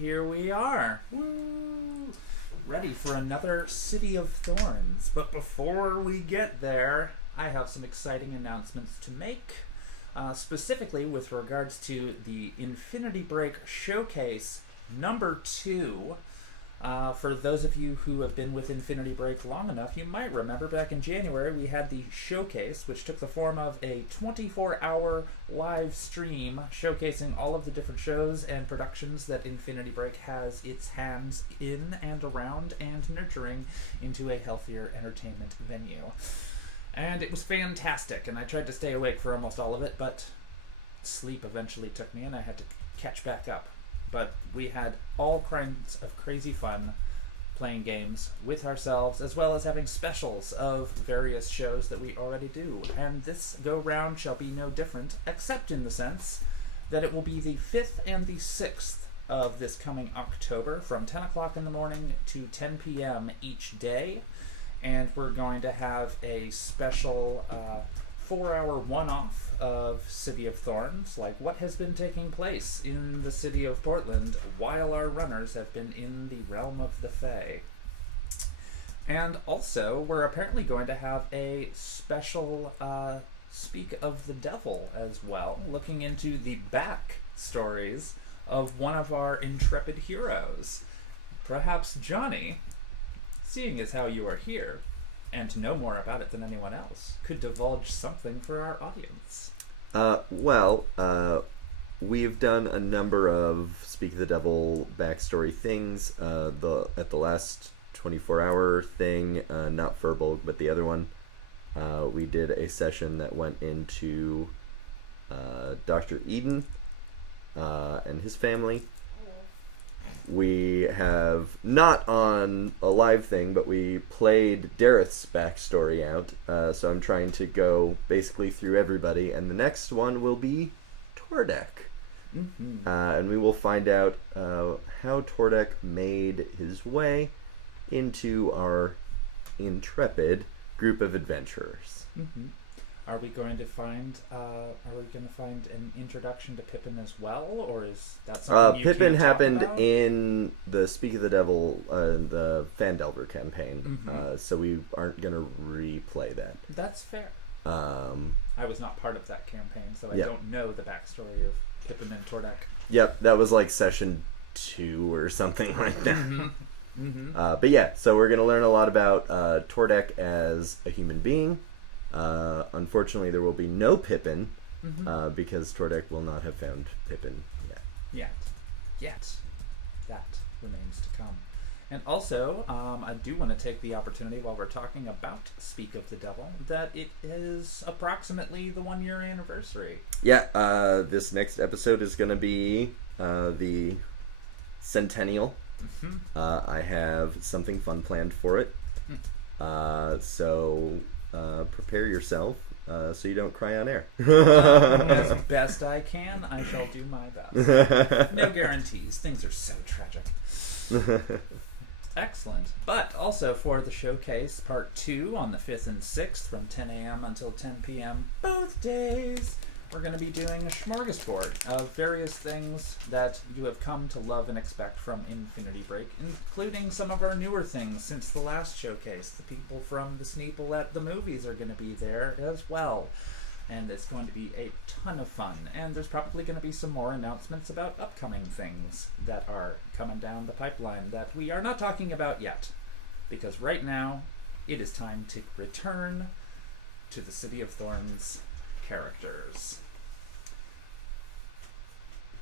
here we are. Woo! Ready for another City of Thorns. But before we get there, I have some exciting announcements to make. Specifically with regards to the Infinity Break Showcase number 2. For those of you who have been with Infinity Break long enough, you might remember back in January we had the showcase, which took the form of a 24-hour live stream showcasing all of the different shows and productions that Infinity Break has its hands in and around and nurturing into a healthier entertainment venue. And it was fantastic, and I tried to stay awake for almost all of it, but sleep eventually took me and I had to catch back up. But we had all kinds of crazy fun playing games with ourselves, as well as having specials of various shows that we already do. And this go-round shall be no different, except in the sense that it will be the 5th and the 6th of this coming October, from 10 o'clock in the morning to 10 p.m. each day. And we're going to have a special 4-hour one-off of City of Thorns, like what has been taking place in the city of Portland while our runners have been in the realm of the Fae. And also, we're apparently going to have a special Speak of the Devil as well, looking into the back stories of one of our intrepid heroes. Perhaps Johnny, seeing as how you are here, and to know more about it than anyone else, could divulge something for our audience. We've done a number of Speak of the Devil backstory things. At the last 24-hour thing, not Furbolg, but the other one, we did a session that went into Dr. Eden and his family. We have, not on a live thing, but we played Dareth's backstory out, so I'm trying to go basically through everybody, and the next one will be Tordek. Mm-hmm. And we will find out how Tordek made his way into our intrepid group of adventurers. Mm-hmm. Are we going to find an introduction to Pippin as well, or is that something you Pippin can't happened talk about? in the Speak of the Devil, the Fandelver campaign, Mm-hmm. so we aren't going to replay that. That's fair. I was not part of that campaign, so I don't know the backstory of Pippin and Tordek. Yep, that was like session 2 or something like that. Mm-hmm. Mm-hmm. But yeah, so we're going to learn a lot about Tordek as a human being. Unfortunately, there will be no Pippin, because Tordek will not have found Pippin yet. Yet. That remains to come. And also, I do want to take the opportunity while we're talking about Speak of the Devil, that it is approximately the 1-year anniversary. Yeah, this next episode is going to be the centennial. Mm-hmm. I have something fun planned for it. So prepare yourself so you don't cry on air. As best I can, I shall do my best. No guarantees. Things are so tragic. Excellent. But also for the showcase, part 2 on the 5th and 6th from 10 a.m. until 10 p.m. both days, we're going to be doing a smorgasbord of various things that you have come to love and expect from Infinity Break, including some of our newer things since the last showcase. The people from the Sneeple at the movies are going to be there as well. And it's going to be a ton of fun. And there's probably going to be some more announcements about upcoming things that are coming down the pipeline that we are not talking about yet. Because right now, it is time to return to the City of Thorns characters.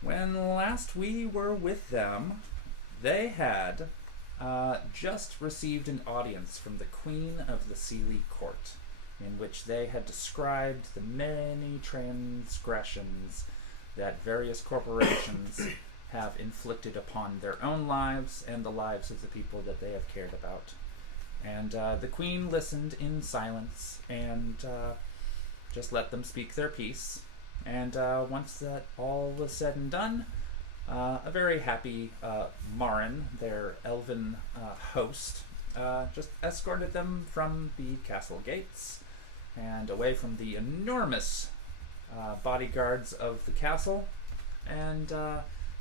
When last we were with them, they had just received an audience from the Queen of the Sealy Court, in which they had described the many transgressions that various corporations have inflicted upon their own lives and the lives of the people that they have cared about. And the Queen listened in silence and just let them speak their piece. And once that all was said and done, a very happy Marin, their elven host, just escorted them from the castle gates and away from the enormous bodyguards of the castle, and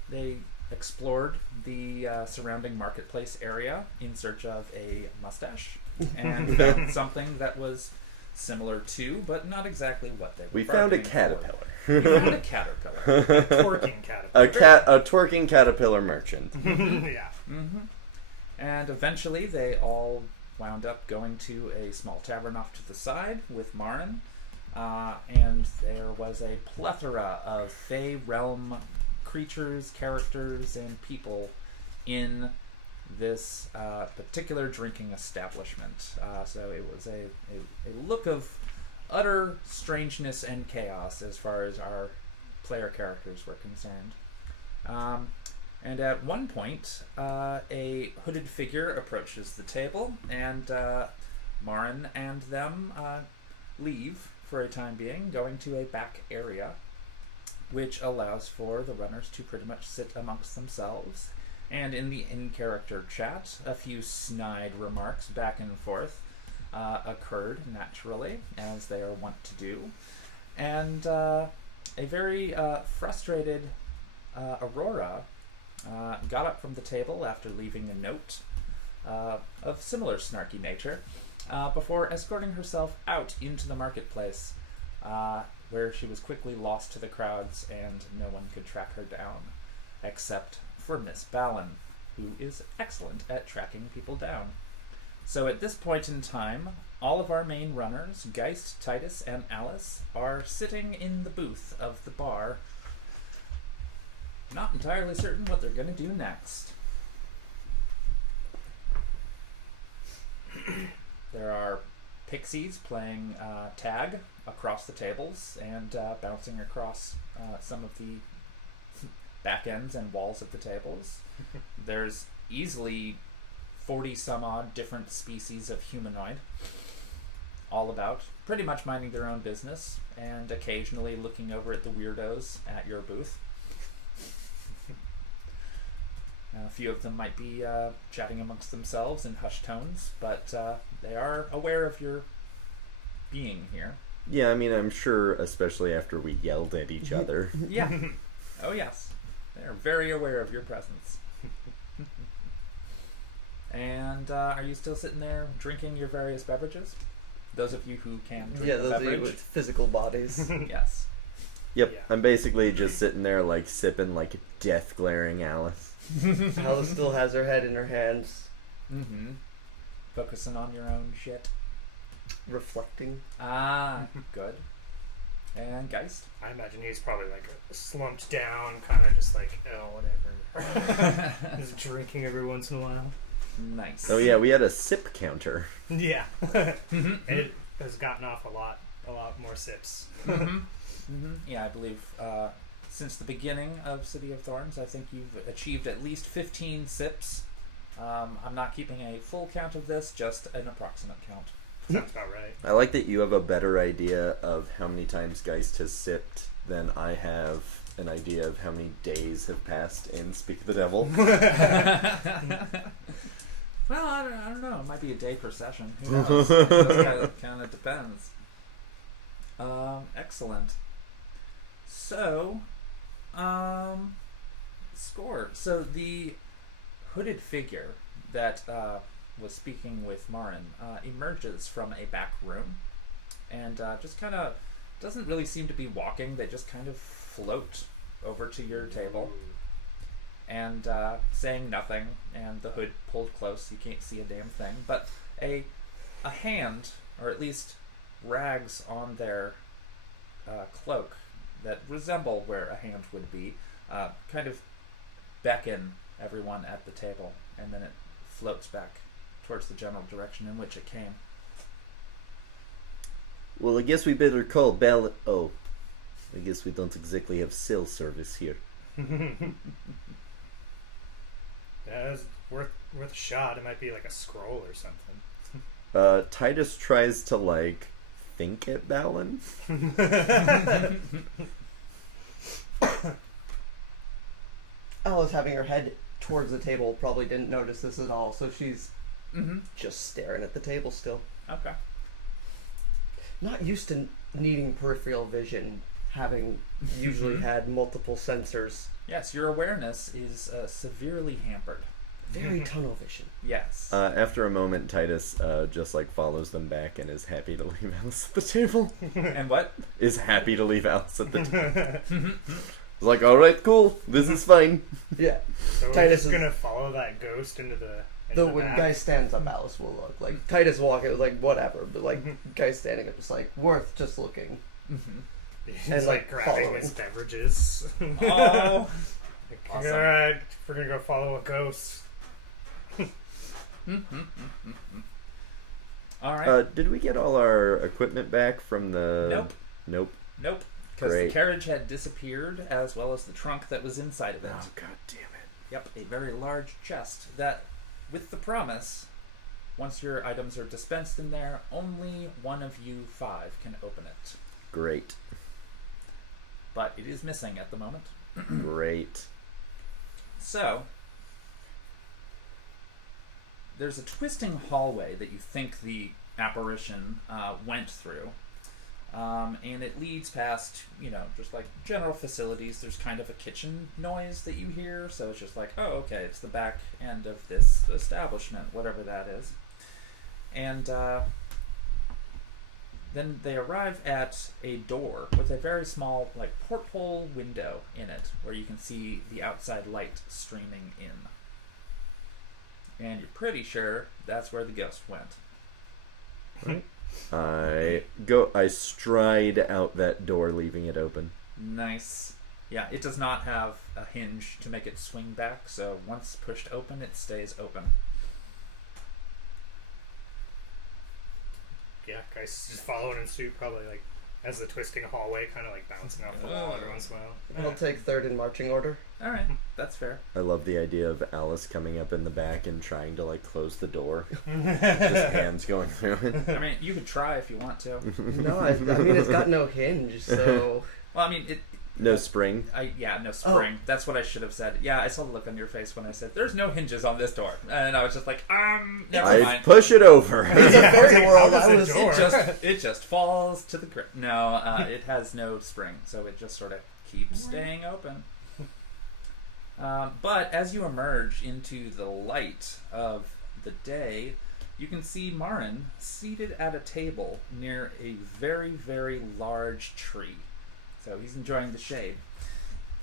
they explored the surrounding marketplace area in search of a mustache and found something that was similar to, but not exactly what they were. We found a bargaining caterpillar. for. We found a caterpillar. Twerking caterpillar. A twerking caterpillar merchant. Yeah. Mm-hmm. And eventually they all wound up going to a small tavern off to the side with Marin. And there was a plethora of Fey realm creatures, characters, and people in this particular drinking establishment. So it was a look of utter strangeness and chaos as far as our player characters were concerned. And at one point, a hooded figure approaches the table, and Marin and them leave for a time being, going to a back area, which allows for the runners to pretty much sit amongst themselves. And in the in-character chat, a few snide remarks back and forth occurred naturally, as they are wont to do. And a very frustrated Aurora got up from the table after leaving a note of similar snarky nature, before escorting herself out into the marketplace, where she was quickly lost to the crowds and no one could track her down, except for Miss Ballin, who is excellent at tracking people down. So at this point in time, all of our main runners, Geist, Titus, and Alice, are sitting in the booth of the bar, not entirely certain what they're going to do next. There are pixies playing tag across the tables and bouncing across some of the back ends and walls of the tables. There's easily 40 some odd different species of humanoid all about, pretty much minding their own business and occasionally looking over at the weirdos at your booth. A few of them might be chatting amongst themselves in hushed tones, but they are aware of your being here. Yeah, I mean, I'm sure, especially after we yelled at each other. Yeah. Oh, yes. They are very aware of your presence. And are you still sitting there drinking your various beverages? Those of you who can drink a those of you beverage. with physical bodies. Yes. Yep, Yeah. I'm basically just sitting there, like, sipping like death glaring Alice. Alice still has her head in her hands, Mm-hmm. Focusing on your own shit. reflecting. Ah, good. And Geist? I imagine he's probably like slumped down, kind of just like, oh, whatever. Just drinking every once in a while. Nice. Oh yeah, we had a sip counter. Yeah. Mm-hmm. It has gotten off a lot more sips. Mm-hmm. Mm-hmm. Yeah, I believe since the beginning of City of Thorns, I think you've achieved at least 15 sips. I'm not keeping a full count of this, just an approximate count. Sounds about right. I like that you have a better idea of how many times Geist has sipped than I have an idea of how many days have passed in Speak of the Devil. Well, I don't know. It might be a day per session. Who knows? It kind of depends. Excellent. So, score. So the hooded figure that was speaking with Marin emerges from a back room and just kind of doesn't really seem to be walking. They just kind of float over to your table and saying nothing, and the hood pulled close. You can't see a damn thing, but a hand, or at least rags on their cloak that resemble where a hand would be, kind of beckon everyone at the table, and then it floats back towards the general direction in which it came. Well, I guess we better call Bell. Oh, I guess we don't exactly have cell service here. Yeah, it's worth a shot. It might be like a scroll or something. Titus tries to, like, think at Balin. Alice, having her head towards the table, probably didn't notice this at all, so she's Mm-hmm. just staring at the table still. Okay. Not used to needing peripheral vision. having usually had multiple sensors. Yes, your awareness is severely hampered. Very tunnel vision. Yes. After a moment, Titus just like follows them back and is happy to leave Alice at the table. And what? Is happy to leave Alice at the table. It's like, all right, cool, this is fine. Yeah. So we're Titus just is- gonna follow that ghost into the. When guy stands up, Alice will look. Like, Titus walking, like, whatever. But, like, guy standing up, just like, worth just looking. He's and, like like, grabbing following. his beverages. Oh. Like, Awesome. alright, we're gonna go follow a ghost. All right. Did we get all our equipment back from the... Nope. Nope. Nope. Because the Great. carriage had disappeared, as well as the trunk that was inside of it. Oh, god damn it. Yep, a very large chest that, with the promise, once your items are dispensed in there, only one of you 5 can open it. Great. But it is missing at the moment. Great. So, there's a twisting hallway that you think the apparition went through. And it leads past, just like general facilities. There's kind of a kitchen noise that you hear, so it's just like, oh, okay, it's the back end of this establishment, whatever that is. And then they arrive at a door with a very small, like, porthole window in it, where you can see the outside light streaming in. And you're pretty sure that's where the ghost went. I stride out that door, leaving it open. Nice. Yeah, it does not have a hinge to make it swing back, so once pushed open, it stays open. Yeah, guys just following in suit, probably like as the twisting hallway, kind of like bouncing off the wall every once in a while. I'll take third in marching order. All right, that's fair. I love the idea of Alice coming up in the back and trying to like close the door. Just hands going through it. I mean, you could try if you want to. No, I mean, it's got no hinge, so... Well, I mean, No spring. no spring. That's what I should have said. Yeah, I saw the look on your face when I said, "There's no hinges on this door," and I was just like, never I mind. push it over. It's a fairy world. How does I it was... door? It just falls to the ground. No, it has no spring, so it just sort of keeps staying open. But as you emerge into the light of the day, you can see Marin seated at a table near a very, very large tree. So he's enjoying the shade.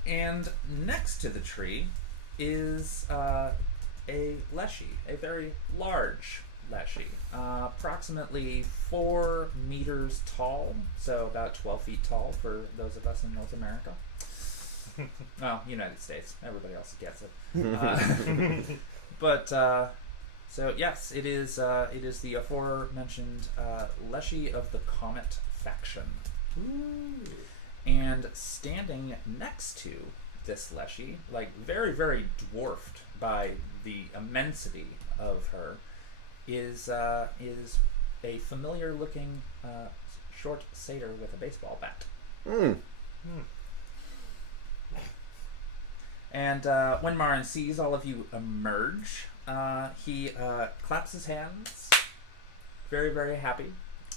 And next to the tree is a leshy, a very large leshy, approximately 4 meters tall, so about 12 feet tall for those of us in North America. Well, United States. Everybody else gets it. So yes, it is the aforementioned leshy of the Comet faction. Ooh. And standing next to this leshy, like very, very dwarfed by the immensity of her, is a familiar-looking short satyr with a baseball bat. And when Marin sees all of you emerge, he claps his hands, very, very happy,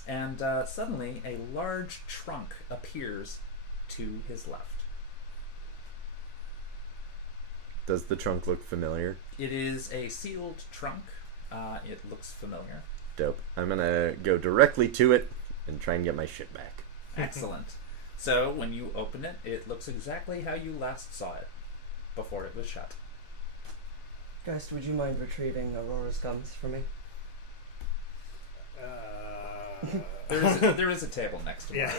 and suddenly a large trunk appears to his left. Does the trunk look familiar? It is a sealed trunk. It looks familiar. Dope. I'm gonna go directly to it and try and get my shit back. Excellent. So when you open it, it looks exactly how you last saw it, before it was shut. Guys, would you mind retrieving Aurora's gums for me? There is a table next to me. Yeah.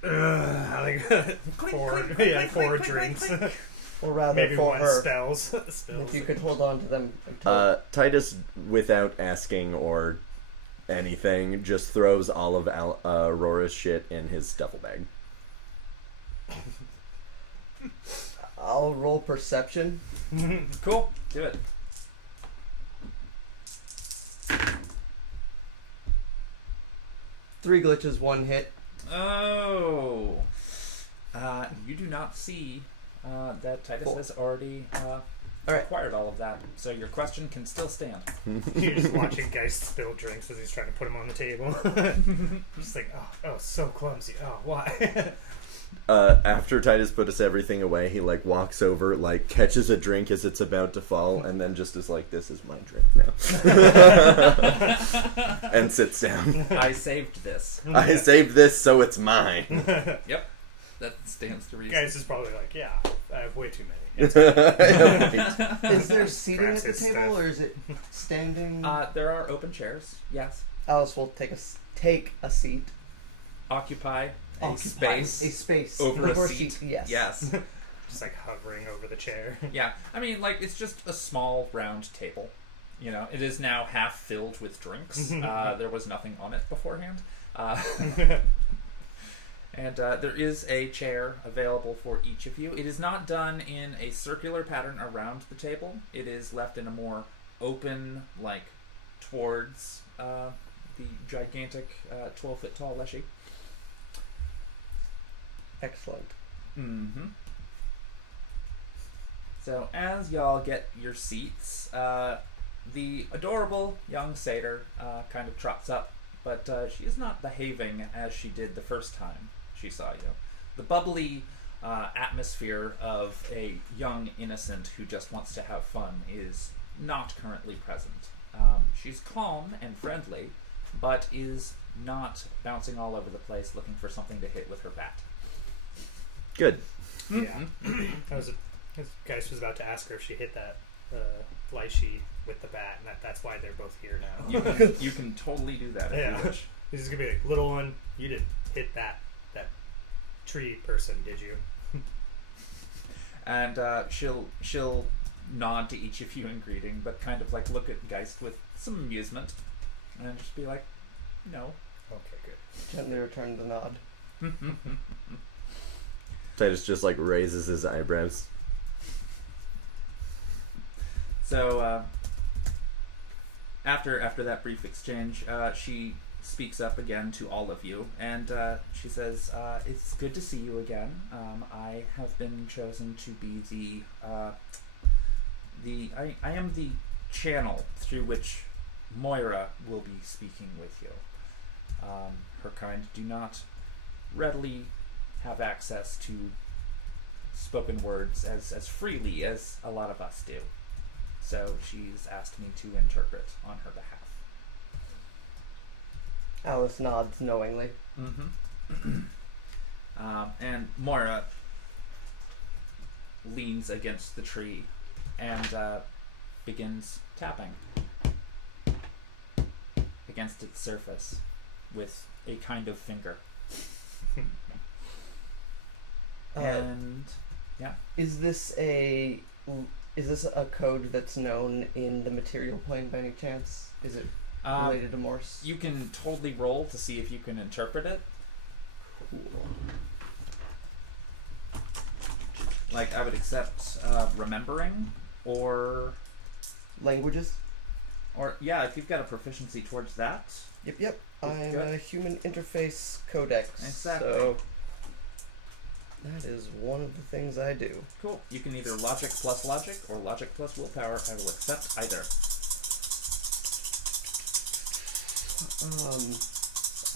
Like four drinks. Or rather, Maybe for one her. spells. If you could hold on to them until... Titus, without asking or anything, just throws all of Aurora's shit in his duffel bag. I'll roll perception. Cool. Do it. Three glitches, one hit. Oh. You do not see that Titus Cool. has already Alright. acquired all of that. So your question can still stand. You're just watching guys spill drinks as he's trying to put them on the table. Just like, oh, so clumsy. Oh, why? After Titus puts everything away, he like walks over, like catches a drink as it's about to fall, and then just is like, "This is my drink now," and sits down. I saved this. I saved this, so it's mine. Yep, that stands to reason. Guys is probably like, yeah, I have way too many. Is there seating at the Francis table, stuff. or is it standing? There are open chairs. Yes, Alice will take a seat. occupy a Occupy space a space over a or seat. Yes. Yes. Just like hovering over the chair. Yeah, I mean, like, it's just a small round table. You know, it is now half filled with drinks. There was nothing on it beforehand. And there is a chair available for each of you. It is not done in a circular pattern around the table. It is left in a more open, like, towards the gigantic 12-foot tall Leshy. Excellent. Mm-hmm. So as y'all get your seats, the adorable young satyr kind of trots up, but she is not behaving as she did the first time she saw you. The bubbly atmosphere of a young innocent who just wants to have fun is not currently present. She's calm and friendly, but is not bouncing all over the place looking for something to hit with her bat. Good. Yeah. Geist was about to ask her if she hit that Lychee with the bat, and that's why they're both here now. You can totally do that if Yeah. you wish. This is gonna be like, little one, you didn't hit that tree person, did you? And she'll nod to each of you in greeting, but kind of like look at Geist with some amusement, and just be like, "No." Okay, good. Gently return the nod. Titus just like raises his eyebrows. So after that brief exchange, she speaks up again to all of you, and she says, "It's good to see you again. I have been chosen to be I am the channel through which Moira will be speaking with you. Her kind do not readily have access to spoken words as freely as a lot of us do. So she's asked me to interpret on her behalf." Alice nods knowingly. Mm-hmm. And Moira leans against the tree and begins tapping against its surface with a kind of finger. And Is this a code that's known in the material plane by any chance? Is it related to Morse? you can totally roll to see if you can interpret it. Like, I would accept remembering, or Languages? yeah, if you've got a proficiency towards that. Yep. I'm Good. a human interface codex. Exactly. So that is one of the things I do. Cool. You can either logic plus logic or logic plus willpower. I will accept either.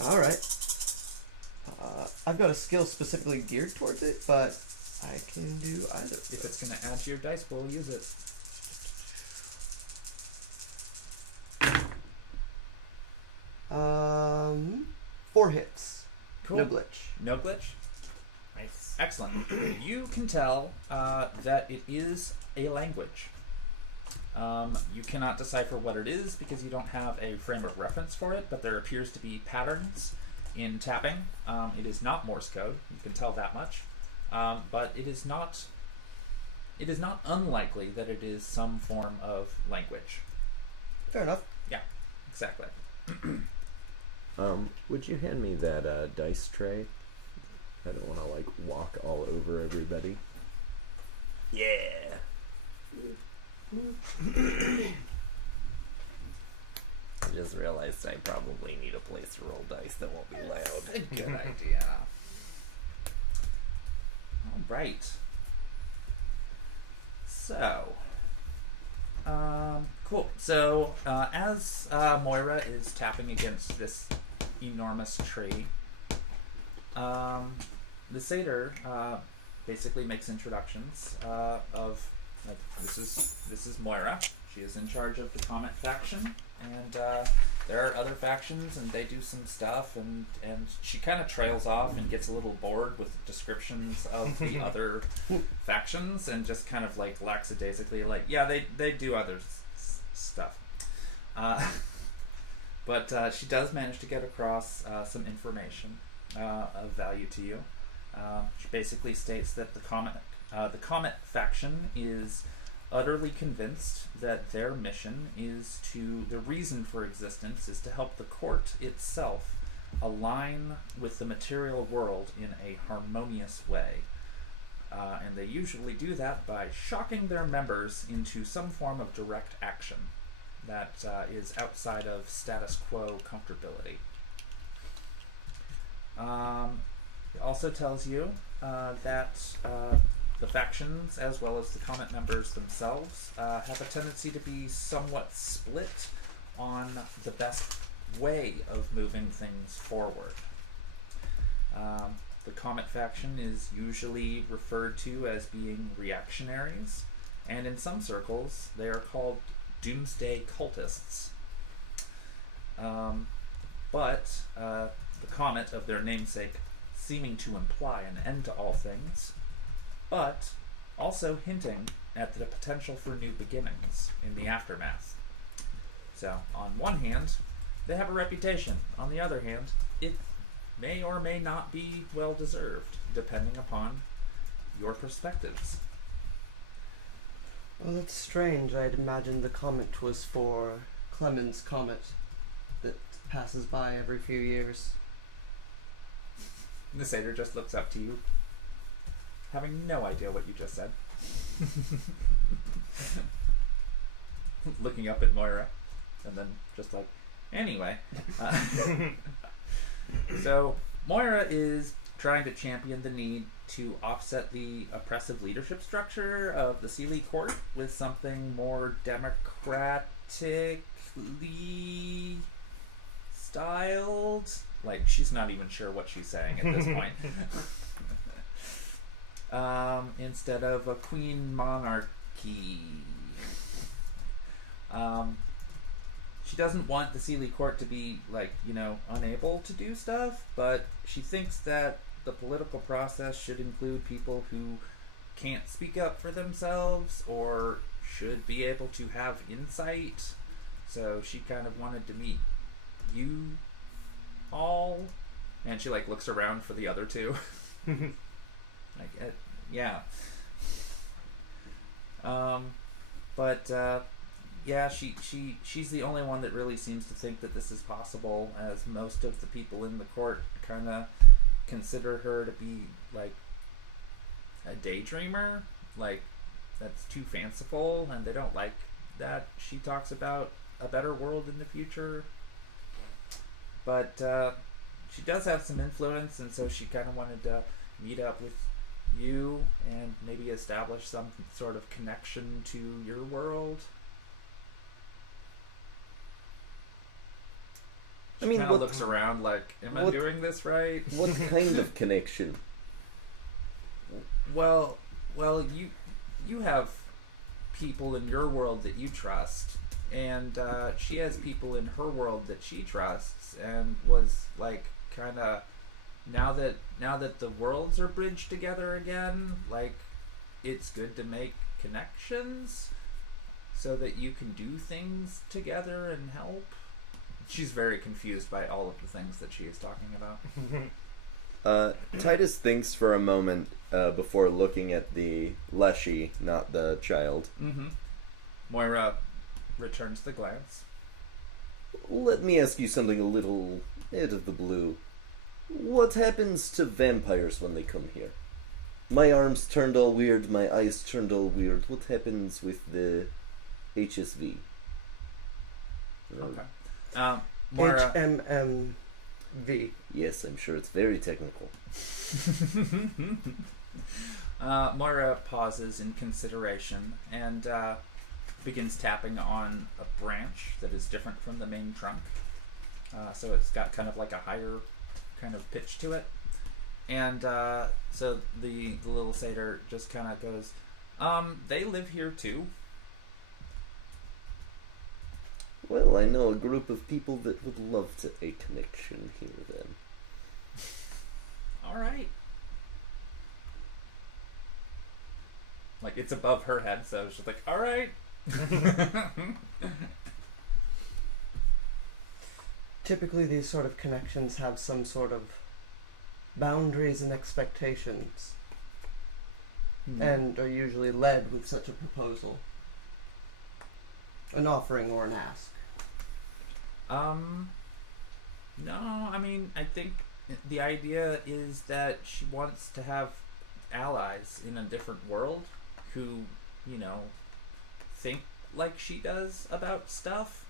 All right. I've got a skill specifically geared towards it, but I can do either. If it's going to add to your dice pool, use it. 4 hits. Cool. No glitch. No glitch? Nice. Excellent. You can tell that it is a language. You cannot decipher what it is because you don't have a frame of reference for it, but there appears to be patterns in tapping. It is not Morse code. You can tell that much. But it is not unlikely that it is some form of language. Fair enough. Exactly. Would you hand me that dice tray? I don't want to like walk all over everybody. Yeah. I just realized I probably need a place to roll dice that won't be loud. Good idea. All right. So, cool. So, as Moira is tapping against this enormous tree, the satyr basically makes introductions of like this is Moira. She is in charge of the Comet faction, and there are other factions, and they do some stuff, and she kind of trails off and gets a little bored with descriptions of the other factions, and just kind of like lackadaisically like, yeah, they do other stuff. But she does manage to get across some information of value to you. She basically states that the Comet faction is utterly convinced that their mission is the reason for existence is to help the court itself align with the material world in a harmonious way. And they usually do that by shocking their members into some form of direct action that is outside of status quo comfortability. It also tells you that the factions, as well as the Comet members themselves, have a tendency to be somewhat split on the best way of moving things forward. The Comet faction is usually referred to as being reactionaries, and in some circles they are called doomsday cultists. But the Comet, of their namesake, seeming to imply an end to all things, but also hinting at the potential for new beginnings in the aftermath. So, on one hand, they have a reputation. On the other hand, it may or may not be well deserved, depending upon your perspectives. Well, that's strange. I'd imagined the comet was for Clement's comet that passes by every few years. The satyr just looks up to you, having no idea what you just said. Looking up at Moira, and then just like, anyway. So, Moira is trying to champion the need to offset the oppressive leadership structure of the Sealy court with something more democratically styled. Like, she's not even sure what she's saying at this point. Instead of a queen monarchy. She doesn't want the Sealy court to be, like, unable to do stuff, but she thinks that the political process should include people who can't speak up for themselves or should be able to have insight. So she kind of wanted to meet you all, and she like looks around for the other two. Yeah. Yeah, she's the only one that really seems to think that this is possible, as most of the people in the court kind of consider her to be like a daydreamer, like that's too fanciful, and they don't like that she talks about a better world in the future. But she does have some influence, and so she kind of wanted to meet up with you and maybe establish some sort of connection to your world. She kind of looks around like, am I doing this right? What kind of connection? Well, you have people in your world that you trust, and she has people in her world that she trusts, and was like kind of now that the worlds are bridged together again, like it's good to make connections so that you can do things together and help. She's very confused by all of the things that she is talking about. Titus thinks for a moment before looking at the Leshy, not the child. Mm-hmm. Moira returns the glance. Let me ask you something a little out of the blue. What happens to vampires when they come here? My arms turned all weird, my eyes turned all weird. What happens with the HSV? Okay. Moira, HMMV. Yes, I'm sure it's very technical. Moira pauses in consideration and begins tapping on a branch that is different from the main trunk. So it's got kind of like a higher kind of pitch to it. And so the little satyr just kind of goes, they live here too. Well, I know a group of people that would love to a connection here then. All right. Like, it's above her head, so she's like, all right. Typically, these sort of connections have some sort of boundaries and expectations, and are usually led with such a proposal, an offering or an ask. No, I mean, I think the idea is that she wants to have allies in a different world who, you know, think like she does about stuff.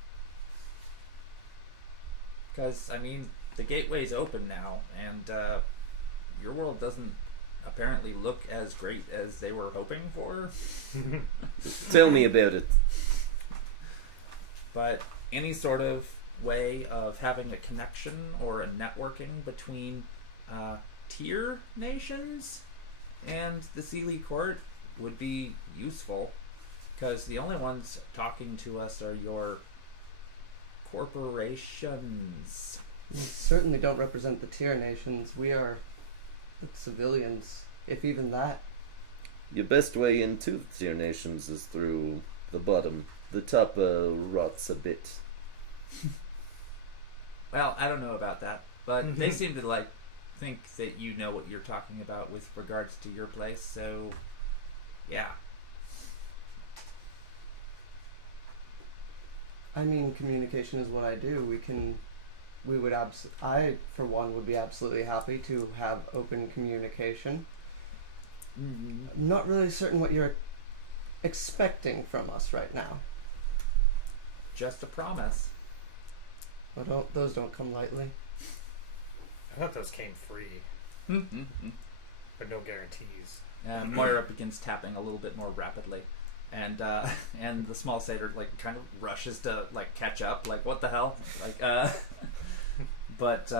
Because, I mean, the gateway's open now, and your world doesn't apparently look as great as they were hoping for. Tell me about it. But any sort of way of having a connection or a networking between tier nations and the Sealy Court would be useful, because the only ones talking to us are your corporations. We certainly don't represent the tier nations. We are the civilians, if even that. Your best way into the tier nations is through the bottom. The top rots a bit. Well, I don't know about that, but they seem to like think that you know what you're talking about with regards to your place, so yeah. I mean, communication is what I do. I, for one, would be absolutely happy to have open communication. I'm not really certain what you're expecting from us right now. Just a promise. Well, those don't come lightly. I thought those came free, but no guarantees. Moira begins tapping a little bit more rapidly, and the small satyr like kind of rushes to like catch up, like what the hell, like but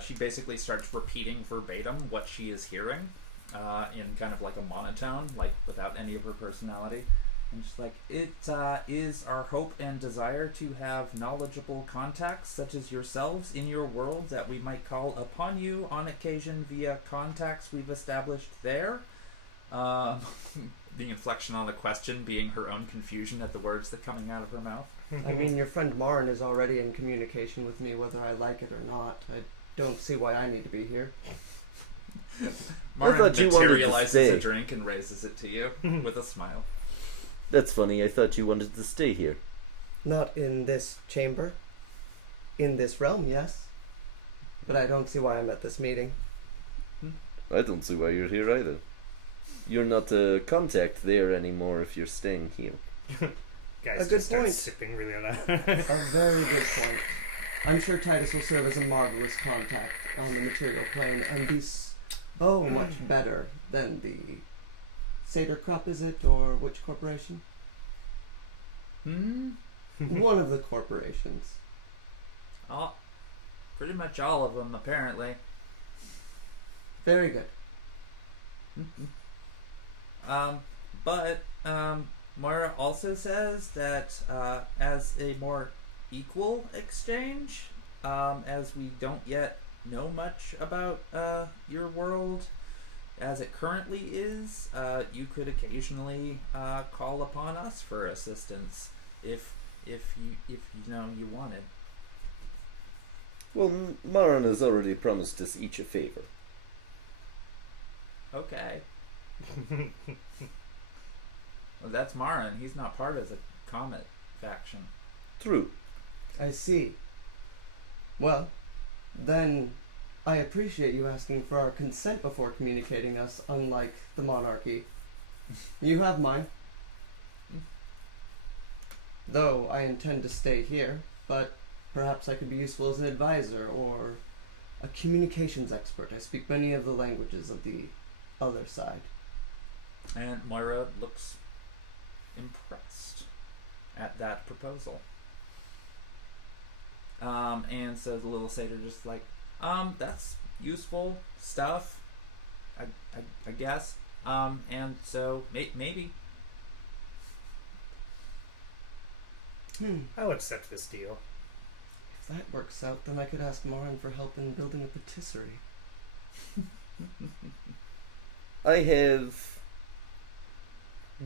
she basically starts repeating verbatim what she is hearing, in kind of like a monotone, like without any of her personality. And she's like, it is our hope and desire to have knowledgeable contacts such as yourselves in your world that we might call upon you on occasion via contacts we've established there. The inflection on the question being her own confusion at the words that coming out of her mouth. I mean, your friend Marin is already in communication with me whether I like it or not. I don't see why I need to be here. Martin thought you wanted to materializes stay. a drink and raises it to you with a smile. That's funny, I thought you wanted to stay here. Not in this chamber. In this realm, yes. But I don't see why I'm at this meeting. I don't see why you're here either. You're not a contact there anymore if you're staying here. Guys A good just start point. sipping really loud. A very good point. I'm sure Titus will serve as a marvelous contact on the material plane and be much better than the Satyr Crop, is it? Or which corporation? One of the corporations. Pretty much all of them, apparently. Very good. But Moira also says that as a more equal exchange, as we don't yet know much about your world as it currently is, you could occasionally call upon us for assistance if you know you wanted. Well, Maran has already promised us each a favor. Okay. Well, that's Marin. He's not part of the Comet faction. True. I see. Well, then I appreciate you asking for our consent before communicating us, unlike the monarchy. You have mine. Though I intend to stay here, but perhaps I could be useful as an advisor or a communications expert. I speak many of the languages of the other side. And Moira looks impressed at that proposal. And so the little satyr just like, That's useful stuff, I guess. And so maybe. I'll accept this deal. If that works out, then I could ask Marin for help in building a patisserie. I have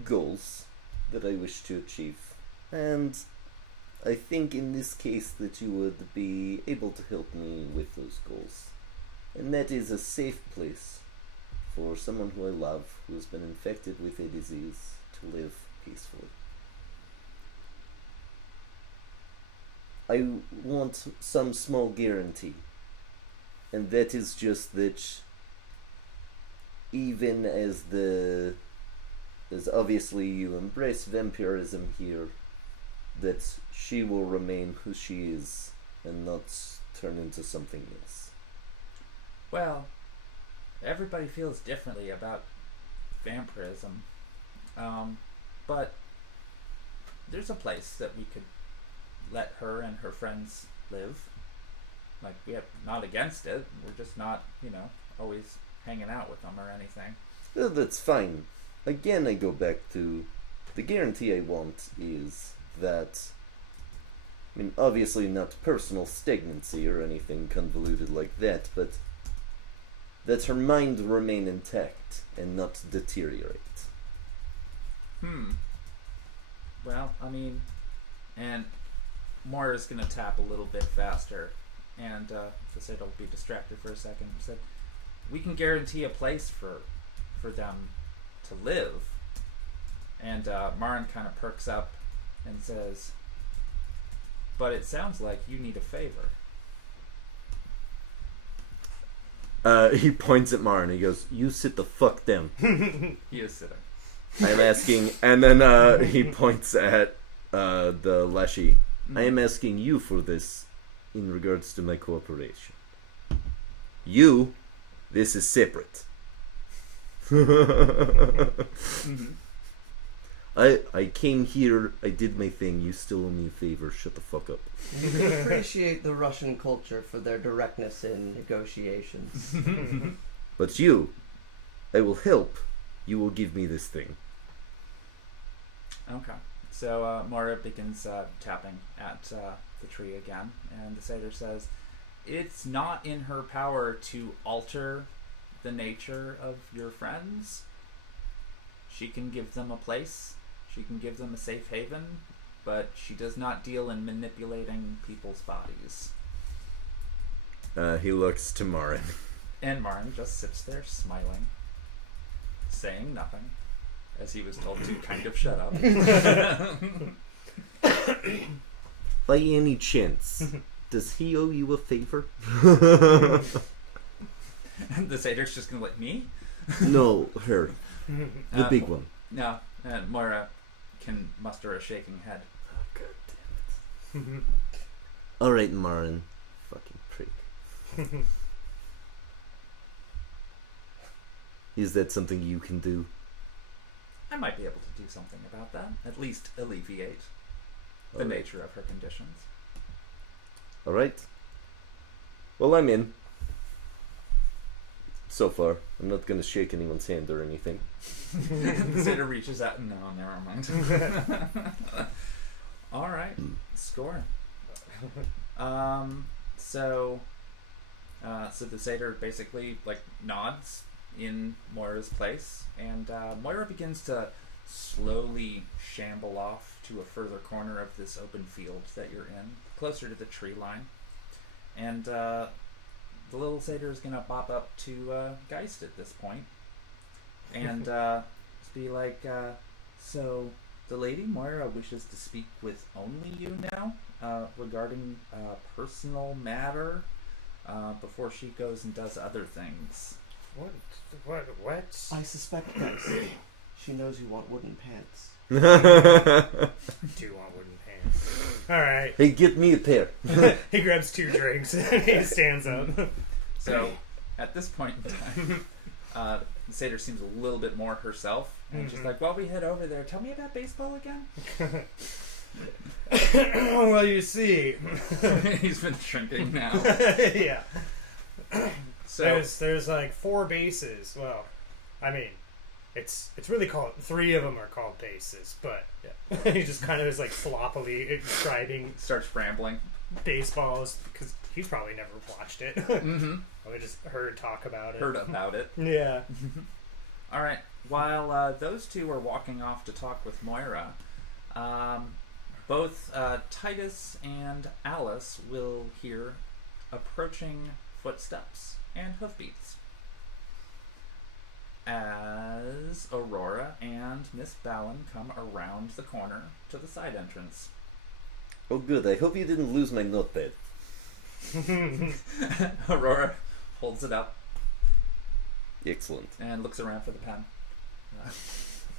goals that I wish to achieve, and I think in this case that you would be able to help me with those goals. And that is a safe place for someone who I love, who has been infected with a disease, to live peacefully. I want some small guarantee, and that is just that even as obviously you embrace vampirism here, that she will remain who she is and not turn into something else. Well, everybody feels differently about vampirism. But there's a place that we could let her and her friends live. Like, we're not against it. We're just not, always hanging out with them or anything. Well, that's fine. Again, I go back to the guarantee I want is that, obviously not personal stagnancy or anything convoluted like that, but that her mind remain intact and not deteriorate. Well, and Moira's gonna tap a little bit faster, and Visator will be distracted for a second. He said, "We can guarantee a place for them to live." And Marin kind of perks up and says, "But it sounds like you need a favor." He points at Marin. He goes, "You sit the fuck down." He is sitting. I'm asking, and then he points at the Leshy. I am asking you for this in regards to my cooperation. You, this is separate. I came here, I did my thing, you still owe me a favor, shut the fuck up. We appreciate the Russian culture for their directness in negotiations. But you, I will help, you will give me this thing. Okay. So Moira begins tapping at the tree again, and the satyr says, "It's not in her power to alter the nature of your friends. She can give them a place, she can give them a safe haven, but she does not deal in manipulating people's bodies." He looks to Marin. And Marin just sits there smiling, saying nothing, as he was told to kind of shut up. By any chance, does he owe you a favor? And the satyr's just gonna let me? No, her. The big one. No, and Moira can muster a shaking head. Oh, God damn it. Alright, Marin. Fucking prick. Is that something you can do? I might be able to do something about that. At least alleviate the nature of her conditions. Alright. Well, I'm in. So far. I'm not gonna shake anyone's hand or anything. The satyr reaches out. No, never mind. Alright. Score. So the satyr basically nods in Moira's place, and Moira begins to slowly shamble off to a further corner of this open field that you're in, closer to the tree line. And the little satyr is gonna bop up to Geist at this point, and just be like, "So the lady Moira wishes to speak with only you now regarding a personal matter before she goes and does other things." What? I suspect, guys, she knows you want wooden pants. Do you want wooden pants? Alright. Hey, get me a pair. He grabs 2 drinks and he stands up. So, at this point in time, the satyr seems a little bit more herself, and she's like, "While we head over there, tell me about baseball again." Well, you see. He's been shrinking now. Yeah. So there's like 4 bases. Well, I mean, it's really called 3 of them are called bases, but he just kind of is like sloppily describing starts rambling. baseballs because he's probably never watched it. Mm-hmm. I just heard talk about it. Heard about it. Yeah. All right. While those two are walking off to talk with Moira, both Titus and Alice will hear approaching footsteps and hoofbeats as Aurora and Miss Ballin come around the corner to the side entrance. Oh, good. I hope you didn't lose my notepad. Aurora holds it up Excellent. and looks around for the pen.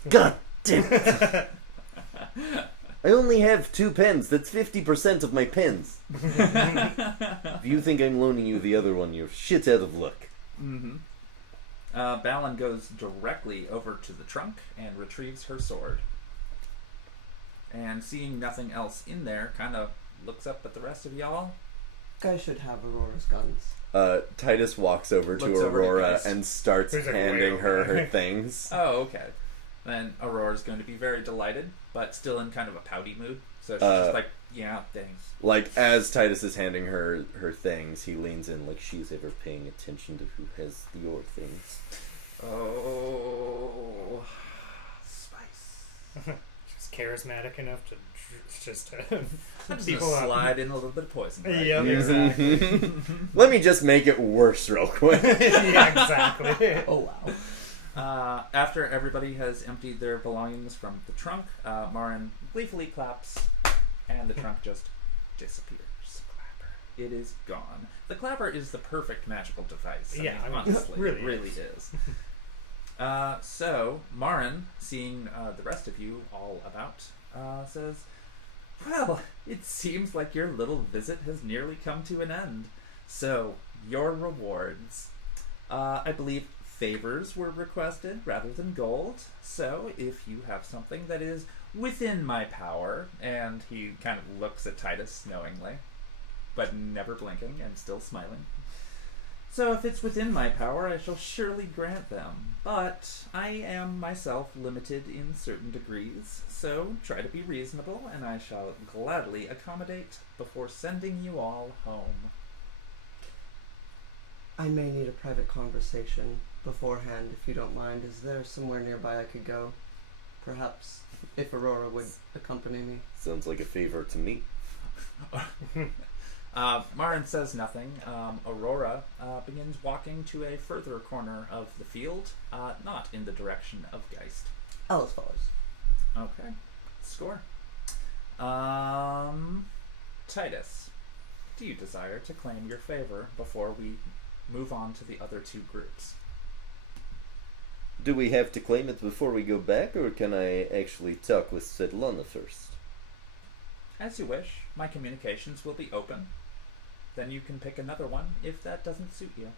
God damn it! I only have 2 pens. That's 50% of my pens. If you think I'm loaning you the other one, you're shit out of luck. Mm-hmm. Ballin goes directly over to the trunk and retrieves her sword. And seeing nothing else in there, kind of looks up at the rest of y'all. Guys should have Aurora's guns. Titus walks over to Looks over to Aurora Geist. and starts He's like, handing "Wait, her okay." her things. Oh, okay. Then Aurora's going to be very delighted, but still in kind of a pouty mood. So she's just like, yeah, thanks. Like, as Titus is handing her things, he leans in like she's ever paying attention to who has your things. Oh, spice. She's charismatic enough to just I'm just people gonna up. slide in a little bit of poison. Right? Yep, here. exactly. Let me just make it worse real quick. Yeah, exactly. Oh wow. After everybody has emptied their belongings from the trunk, Marin gleefully claps, and the trunk just disappears. It is gone. The clapper is the perfect magical device. I Yeah, mean, I mean, honestly, really it really is. So, Marin, seeing the rest of you all about, says, "Well, it seems like your little visit has nearly come to an end. So, your rewards. I believe favors were requested rather than gold. So, if you have something that is within my power," and he kind of looks at Titus knowingly, but never blinking and still smiling. "So if it's within my power, I shall surely grant them. But I am myself limited in certain degrees, so try to be reasonable, and I shall gladly accommodate before sending you all home." I may need a private conversation beforehand, if you don't mind. Is there somewhere nearby I could go? Perhaps if Aurora would accompany me. Sounds like a favor to me. Marin says nothing. Aurora begins walking to a further corner of the field, not in the direction of Geist. Alice follows. Okay. Score. Titus, do you desire to claim your favor before we move on to the other 2 groups? Do we have to claim it before we go back, or can I actually talk with Svetlana first? As you wish. My communications will be open. Then you can pick another one if that doesn't suit you.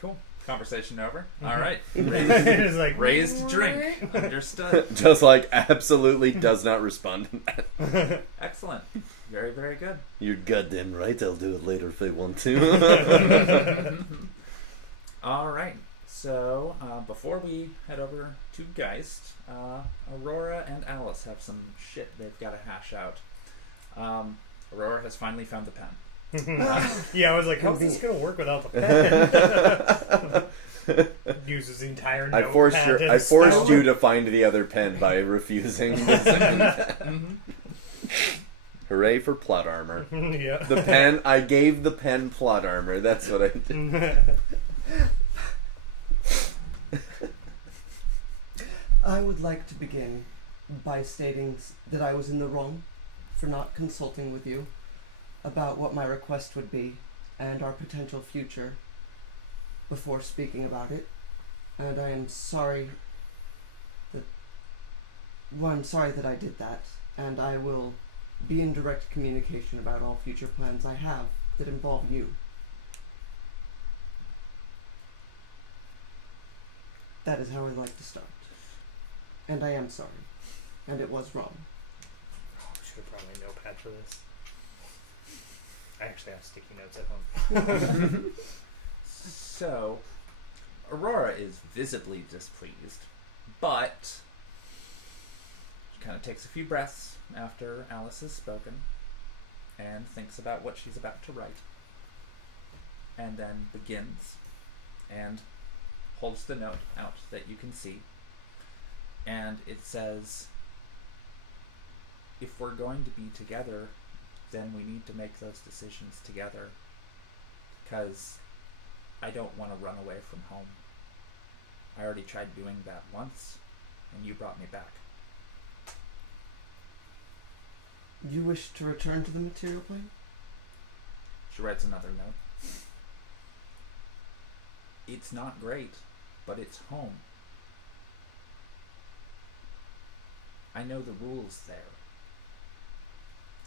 Cool. Conversation over. All right. It's like, Raised drink. Understood. Just like absolutely does not respond to that. Excellent. Very, very good. You're goddamn right, I'll do it later if I want to. All right. So, before we head over to Geist, Aurora and Alice have some shit they've got to hash out. Aurora has finally found the pen. yeah, I was like, how's this gonna work without the pen? Uses the entire I notepad forced as I forced spell. you to find the other pen by refusing the second pen. Hooray for plot armor. Yeah. The pen, I gave the pen plot armor. That's what I did. I would like to begin by stating that I was in the wrong for not consulting with you about what my request would be and our potential future before speaking about it. And I am sorry that... Well, I'm sorry that I did that, and I will be in direct communication about all future plans I have that involve you. That is how I'd like to start. And I am sorry. And it was wrong. Oh, we should have brought my notepad for this. I actually have sticky notes at home. So, Aurora is visibly displeased, but she kind of takes a few breaths after Alice has spoken and thinks about what she's about to write, and then begins and holds the note out that you can see, and it says, if we're going to be together, then we need to make those decisions together, because I don't want to run away from home. I already tried doing that once, and you brought me back. You wish to return to the material plane? She writes another note. It's not great, but it's home. I know the rules there.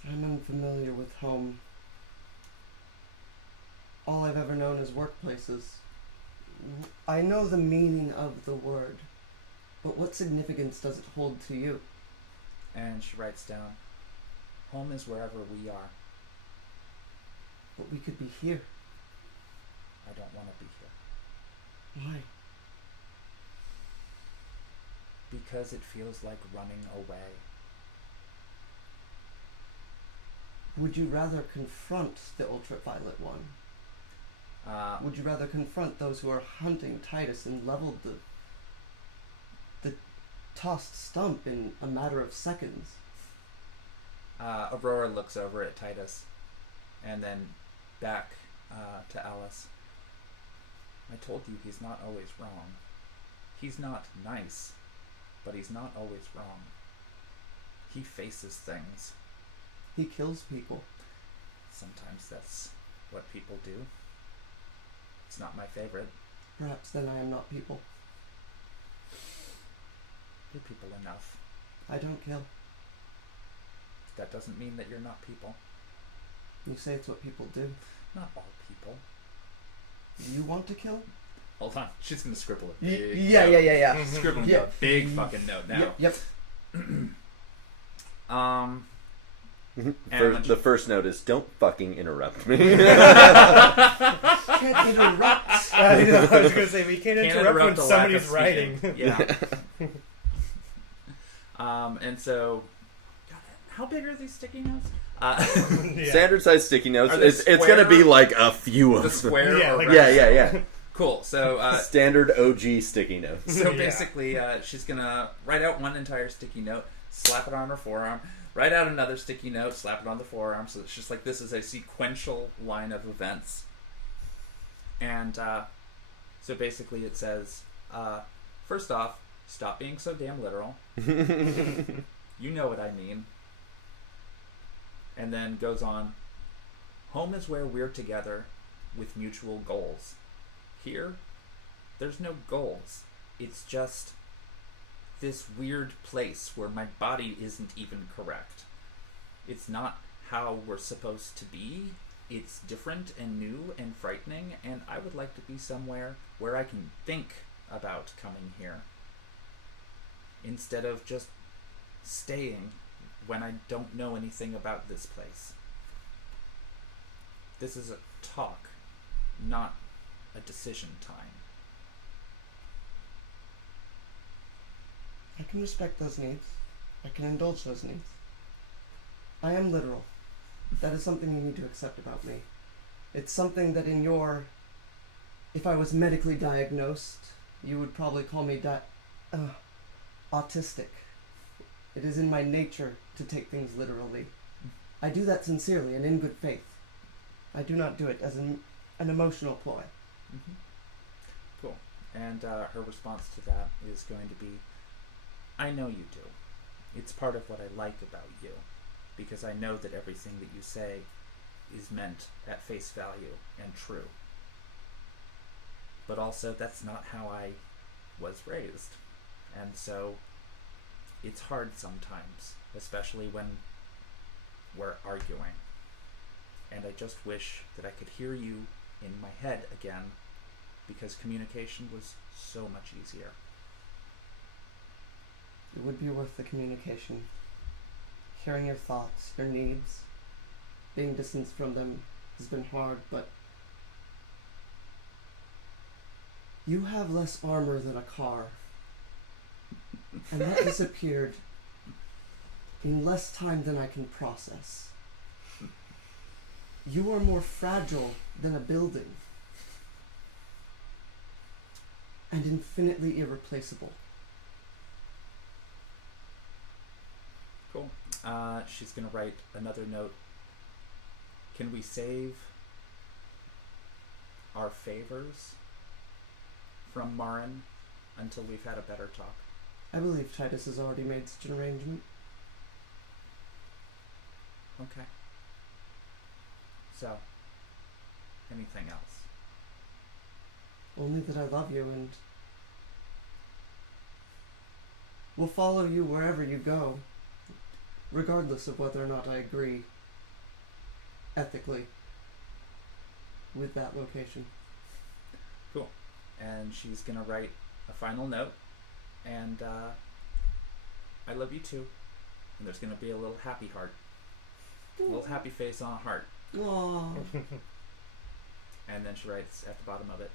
I'm unfamiliar with home. All I've ever known is workplaces. I know the meaning of the word, but what significance does it hold to you? And she writes down, home is wherever we are. But we could be here. I don't want to be here. Why? Because it feels like running away. Would you rather confront the ultraviolet one? Would you rather confront those who are hunting Titus and leveled the tossed stump in a matter of seconds? Aurora looks over at Titus and then back to Alice. I told you he's not always wrong. He's not nice, but he's not always wrong. He faces things. He kills people. Sometimes that's what people do. It's not my favorite. Perhaps then I am not people. You're people enough. I don't kill. That doesn't mean that you're not people. You say it's what people do. Not all people. You want to kill? Hold on. She's going to scribble a big Yeah. Scribbling Yeah. a big fucking note now. Yep. The first note is, don't fucking interrupt me. Can't interrupt. I was going to say, we can't interrupt when the lack somebody's of writing. speaking. Yeah. And so, God, how big are these sticky notes? Yeah. Standard size sticky notes. Are they It's going to be square? like a few of The them. square? Yeah, or like- rectangle? Yeah. Cool. So, Standard OG sticky notes. so Yeah. basically, she's gonna write out one entire sticky note, slap it on her forearm, write out another sticky note, slap it on the forearm. So it's just like this is a sequential line of events. And so basically, it says, first off, stop being so damn literal. You know what I mean. And then goes on, home is where we're together with mutual goals. Here, there's no goals. It's just this weird place where my body isn't even correct. It's not how we're supposed to be. It's different and new and frightening, and I would like to be somewhere where I can think about coming here instead of just staying when I don't know anything about this place. This is a talk, not a decision time. I can respect those needs. I can indulge those needs. I am literal. That is something you need to accept about me. It's something that if I was medically diagnosed, you would probably call me autistic. It is in my nature to take things literally. I do that sincerely and in good faith. I do not do it as an emotional ploy. Mm-hmm. Cool. And her response to that is going to be, I know you do. It's part of what I like about you, because I know that everything that you say is meant at face value and true. But also, that's not how I was raised. And so, it's hard sometimes, especially when we're arguing. And I just wish that I could hear you in my head again, because communication was so much easier. It would be worth the communication. Hearing your thoughts, your needs, being distanced from them has been hard, but you have less armor than a car. And that disappeared in less time than I can process. You are more fragile than a building. And infinitely irreplaceable. Cool. She's gonna write another note. Can we save our favors from Marin until we've had a better talk? I believe Titus has already made such an arrangement. Okay. So, anything else? Only that I love you and will follow you wherever you go, regardless of whether or not I agree ethically with that location. Cool. And she's gonna write a final note, and I love you too. And there's gonna be a little happy heart, a little happy face on a heart. Aww. And then she writes at the bottom of it,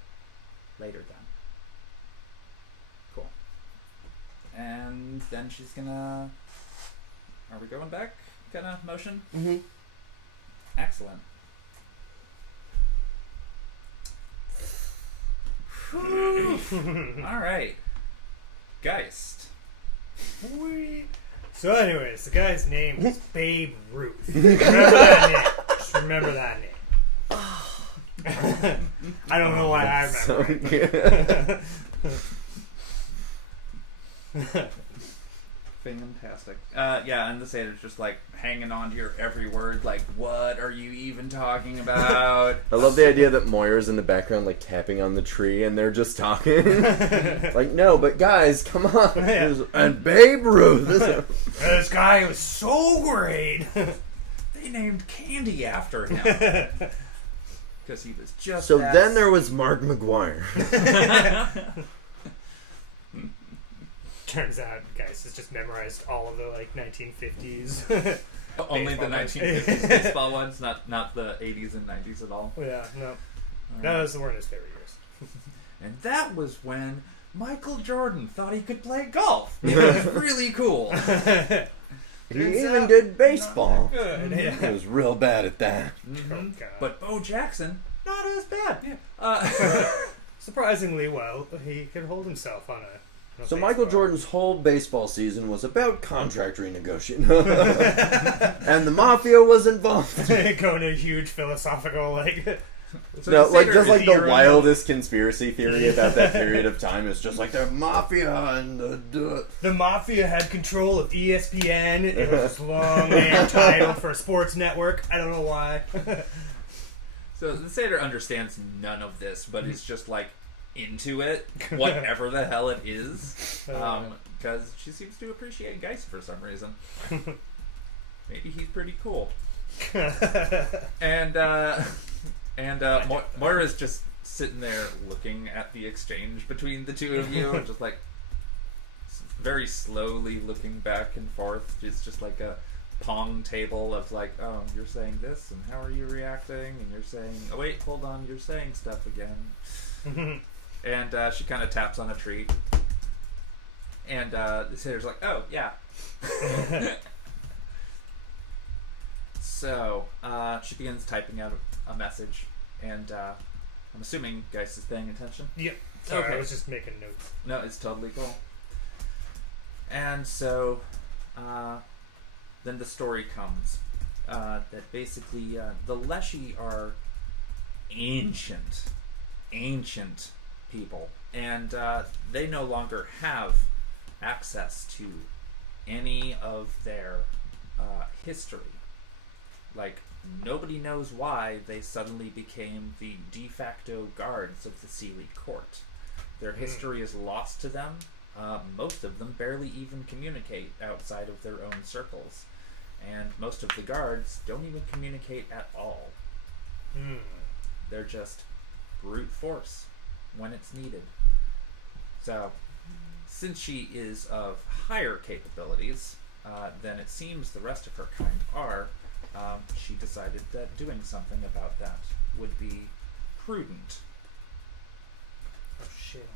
later then. Cool. And then she's gonna, are we going back? Kinda motion? Mm-hmm. Excellent. Alright. Geist. Sweet. So anyways, the guy's name is Babe Ruth. Remember that name. Just remember that name. I don't know why I remember it. Fantastic. Yeah, and the satyr's just like hanging on to your every word, like, what are you even talking about? I love the idea that Moira's in the background, like, tapping on the tree, and they're just talking. Like, no, but guys, come on. Yeah. And Babe Ruth. This guy was so great. They named Candy after him. Because he was just So that then there was Mark McGuire. Turns out, guys, has just memorized all of the, like, 1950s. Only the baseball 1950s baseball ones, not the 80s and 90s at all. Yeah, no. Alright. Those weren't his favorite years. And that was when Michael Jordan thought he could play golf. It was really cool. He Turns even out, did baseball. Good, He yeah. was real bad at that. Mhm. Oh, God. But Bo Jackson, not as bad. Surprisingly well, he could hold himself on a So Michael Jordan's whole baseball season was about contract renegotiation. And the mafia was involved. Going a huge philosophical, like... So No, the like satyr just is like the hero. wildest conspiracy theory about that period of time is just like the mafia and the The mafia had control of ESPN. It was this long name title for a sports network. I don't know why. So the satyr understands none of this, but is just like into it, whatever the hell it is, because she seems to appreciate Geist for some reason. Maybe he's pretty cool. And Moira's just sitting there looking at the exchange between the two of you, and just like very slowly looking back and forth. It's just like a pong table of like, oh, you're saying this, and how are you reacting? And you're saying, oh wait, hold on, you're saying stuff again. And she kind of taps on a tree, and the satyr's like, oh yeah. So she begins typing out a message, and I'm assuming Geist is paying attention. Yep. Sorry, Okay. I was just making notes. No, it's totally cool. And so then the story comes that basically the Leshy are ancient people, and they no longer have access to any of their history. Like, nobody knows why they suddenly became the de facto guards of the Sealy court. Their history is lost to them. Most of them barely even communicate outside of their own circles. And most of the guards don't even communicate at all. They're just brute force when it's needed. So, since she is of higher capabilities than it seems the rest of her kind are, she decided that doing something about that would be prudent. Oh shit.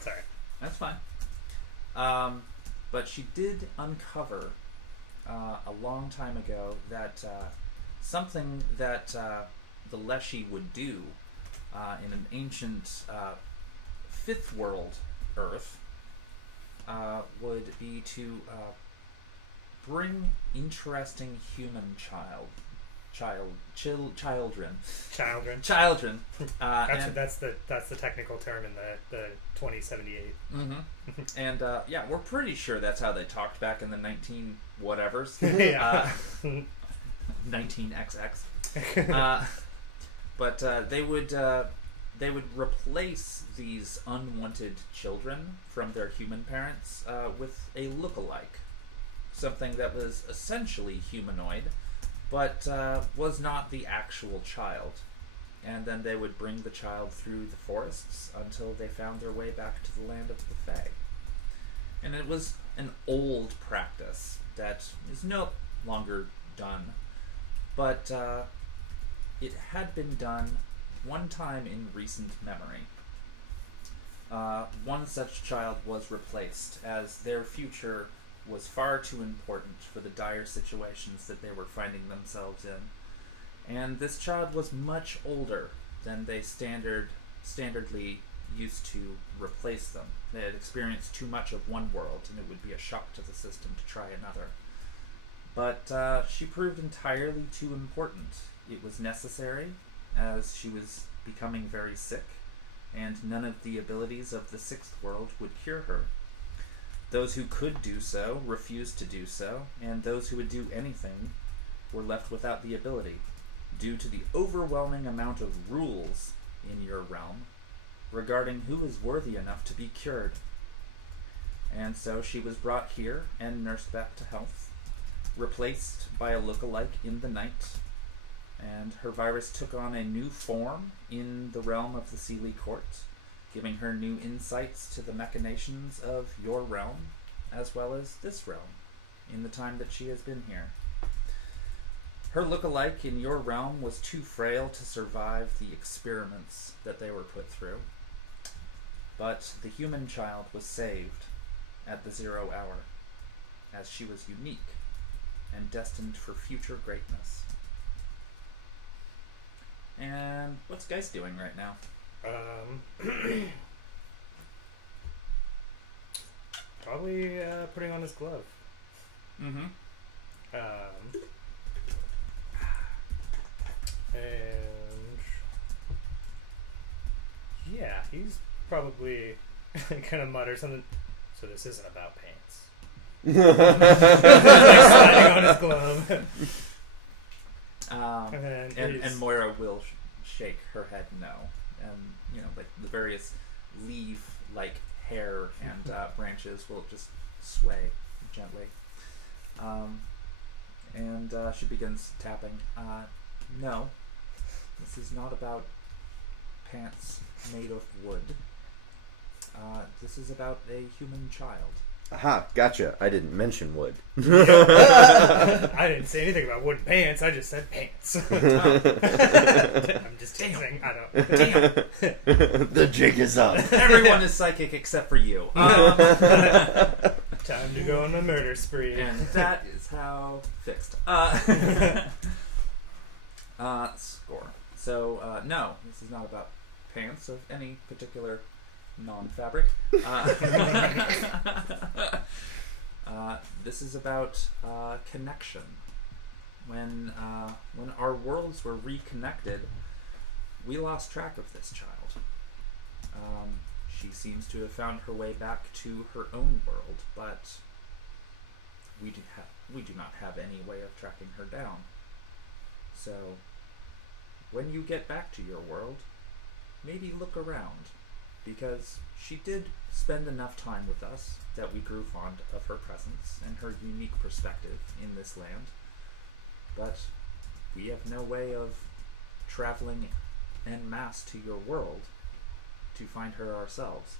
Sorry. That's fine. But she did uncover a long time ago that something that the Leshy would do in an ancient fifth world Earth would be to bring interesting human children. That's the technical term in the 2078. Mm-hmm. And yeah, we're pretty sure that's how they talked back in the 19 whatevers. Yeah. 19XX. But they would replace these unwanted children from their human parents with a look-alike, something that was essentially humanoid, but was not the actual child. And then they would bring the child through the forests until they found their way back to the land of the Fae. And it was an old practice that is no longer done, but it had been done one time in recent memory. One such child was replaced, as their future was far too important for the dire situations that they were finding themselves in. And this child was much older than they standardly used to replace them. They had experienced too much of one world, and it would be a shock to the system to try another. But she proved entirely too important. It was necessary, as she was becoming very sick, and none of the abilities of the sixth world would cure her. Those who could do so refused to do so, and those who would do anything were left without the ability, due to the overwhelming amount of rules in your realm regarding who is worthy enough to be cured. And so she was brought here and nursed back to health, replaced by a look-alike in the night, and her virus took on a new form in the realm of the Sealy Court, giving her new insights to the machinations of your realm, as well as this realm, in the time that she has been here. Her look-alike in your realm was too frail to survive the experiments that they were put through, but the human child was saved at the 0 hour, as she was unique and destined for future greatness. And what's Geist doing right now? Probably putting on his glove. Mm-hmm. And yeah, he's probably gonna mutter something. So this isn't about pants. Like sliding on his glove. And Moira will shake her head no, and like the various leaf-like hair and branches will just sway gently. And she begins tapping. No, this is not about pants made of wood. This is about a human child. Aha, gotcha. I didn't mention wood. I didn't say anything about wooden pants. I just said pants. I'm just teasing. I don't. Damn. The jig is up. Everyone is psychic except for you. Time to go on a murder spree. And that is how fixed. Score. So, no, this is not about pants of any particular non-fabric. This is about connection. When our worlds were reconnected, we lost track of this child. She seems to have found her way back to her own world, but we do not have any way of tracking her down. So, when you get back to your world, maybe look around, because she did spend enough time with us that we grew fond of her presence and her unique perspective in this land. But we have no way of traveling en masse to your world to find her ourselves.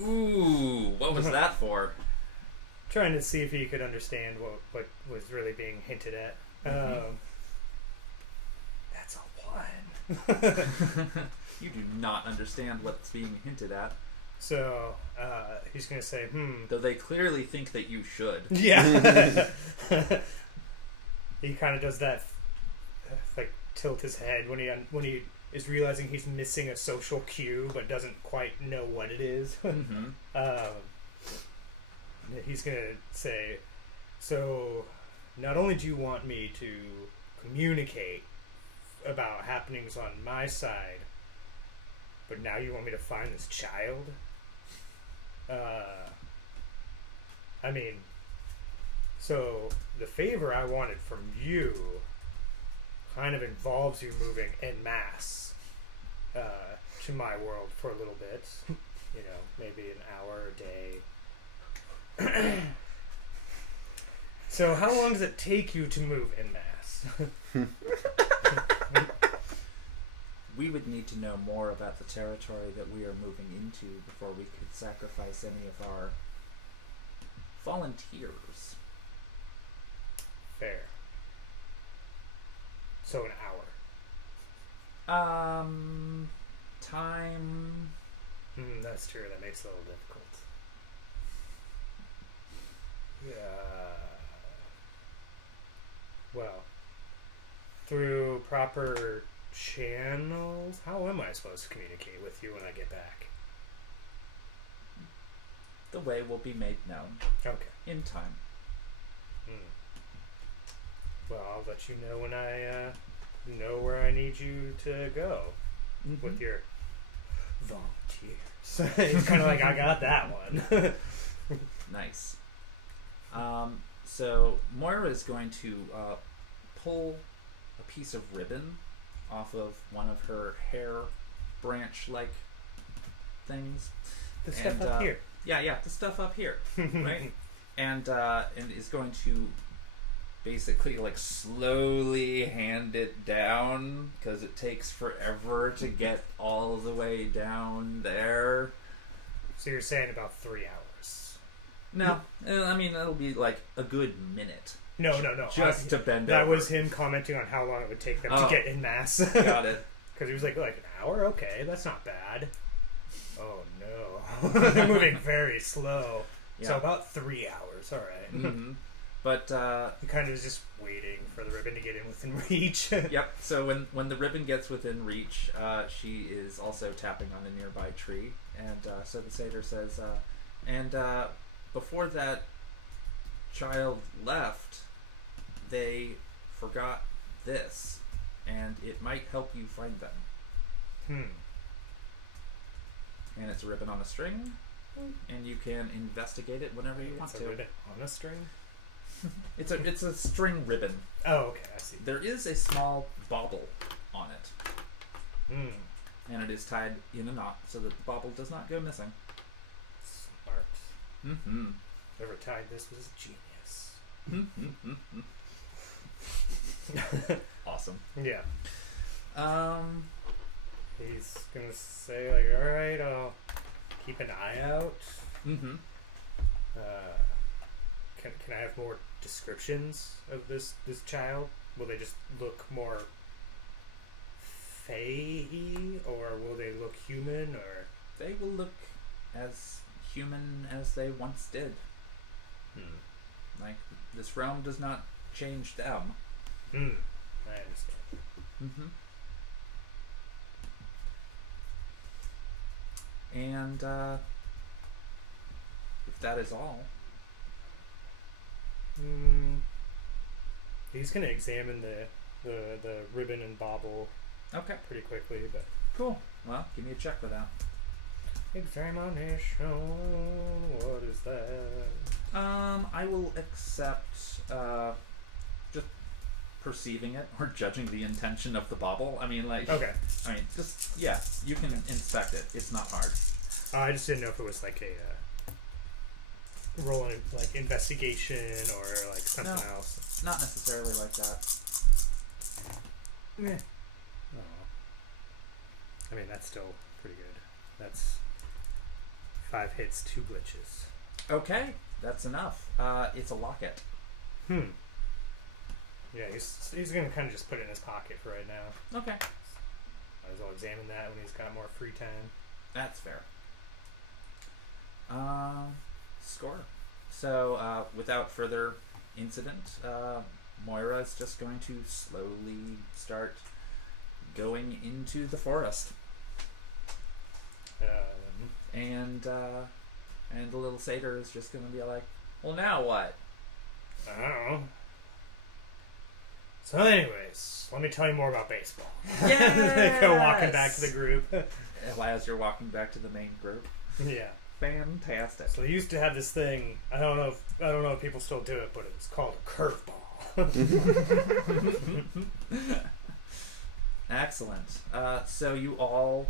Ooh, what was that for? Trying to see if he could understand what was really being hinted at. That's a 1. You do not understand what's being hinted at. So, he's going to say, Though they clearly think that you should. Yeah. He kind of does that, like, tilt his head when he is realizing he's missing a social cue but doesn't quite know what it is. He's going to say, so, not only do you want me to communicate about happenings on my side, but now you want me to find this child? I mean, so the favor I wanted from you kind of involves you moving en masse to my world for a little bit. You know, maybe an hour a day. So how long does it take you to move en masse? We would need to know more about the territory that we are moving into before we could sacrifice any of our volunteers. Fair. So an hour. Time. That's true. That makes it a little difficult. Yeah. Well, through proper channels, how am I supposed to communicate with you when I get back? The way will be made known. Okay. In time. Well, I'll let you know when I know where I need you to go with your volunteers. It's kind of like, I got that one. Nice. So Moira is going to pull a piece of ribbon off of one of her hair branch-like things. The stuff up here. Yeah, the stuff up here, right? And is going to basically like slowly hand it down because it takes forever to get all the way down there. So you're saying about 3 hours? No, I mean it'll be like a good minute. No. Just to bend that over. was him commenting on how long it would take them to get en masse. Got it. Because he was like an hour? Okay, that's not bad. Oh no. They're moving very slow. Yeah. So about 3 hours, alright. Mm-hmm. But he kind of was just waiting for the ribbon to get in within reach. Yep, so when the ribbon gets within reach, she is also tapping on a nearby tree. And so the satyr says, before that child left, they forgot this, and it might help you find them. And it's a ribbon on a string, and you can investigate it whenever you want It's to. a ribbon on a string? It's a string ribbon. Oh, okay, I see. There is a small bauble on it. And it is tied in a knot so that the bauble does not go missing. Smart. Whoever tied this was a genius. Awesome. Yeah. Um, He's gonna say like, all right, I'll keep an eye out. Can I have more descriptions of this child? Will they just look more fae-y, or will they look human, or they will look as human as they once did. Like, this realm does not change them. I understand. And if that is all, he's gonna examine the ribbon and bauble okay, pretty quickly, but cool. Well, give me a check for that. examination. What is that? I will accept just perceiving it or judging the intention of the bauble. I mean, like, Okay. I mean, just you can inspect it. It's not hard. I just didn't know if it was like a roll in like investigation or like something No. else. Not necessarily like that. Oh. I mean, that's still pretty good. That's 5 hits, 2 glitches. Okay, that's enough. It's a locket. Yeah, he's gonna kind of just put it in his pocket for right now. Okay, Might as well examine that when he's got more free time. that's fair. Score. So, without further incident, Moira is just going to slowly start going into the forest, and the little satyr is just going to be like, "Well, now what?" I don't know. So, anyways, let me tell you more about baseball. They go walking back to the group. As you're walking back to the main group. Yeah. Fantastic. So they used to have this thing. I don't know if people still do it, but it's called a curveball. Excellent. So you all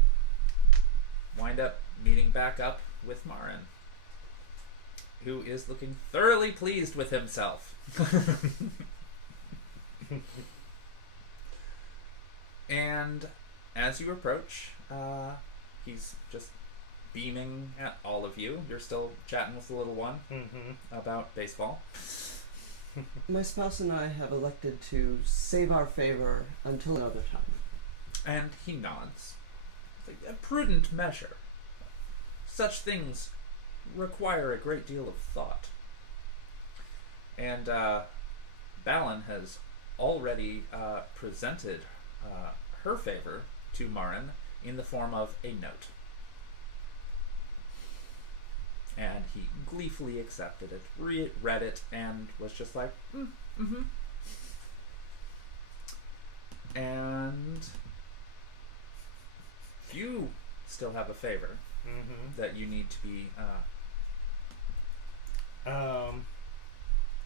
wind up meeting back up with Marin, who is looking thoroughly pleased with himself. And as you approach, he's just beaming at all of you. You're still chatting with the little one about baseball. My spouse and I have elected to save our favor until another time. And he nods. It's like a prudent measure. Such things require a great deal of thought. And Balin has already presented her favor to Marin in the form of a note. And he gleefully accepted it, read it, and was just like, mm-hmm. And you still have a favor that you need to be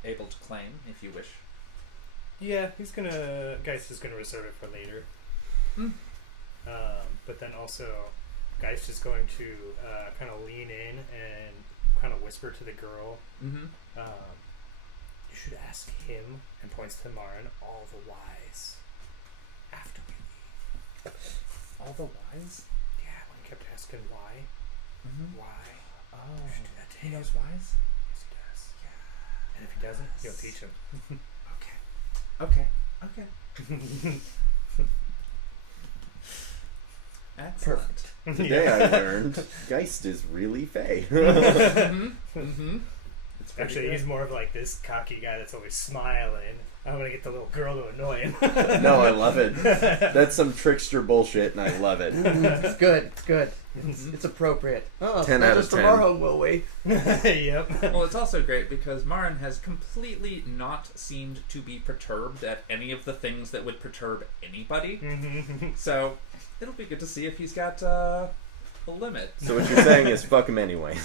able to claim if you wish. Yeah, Geist is gonna reserve it for later. But then also, Geist is going to kind of lean in and kind of whisper to the girl. You should ask him, and points to Marin, all the whys after we leave. All the whys? Yeah, when he kept asking why. Why? Oh, You should do that to he him. knows whys? Yes, he does. Yeah. And if he doesn't, you'll teach him. Okay. Excellent. Today I learned Geist is really fey. It's Actually, he's more of like this cocky guy that's always smiling. I'm gonna get the little girl to annoy him. No, I love it. That's some trickster bullshit, and I love it. It's good. It's good. It's appropriate. Oh, 10 not out of just from 10. our home, will we? Yep. Well, it's also great because Marin has completely not seemed to be perturbed at any of the things that would perturb anybody. So it'll be good to see if he's got a limit. So what you're saying is fuck him anyway.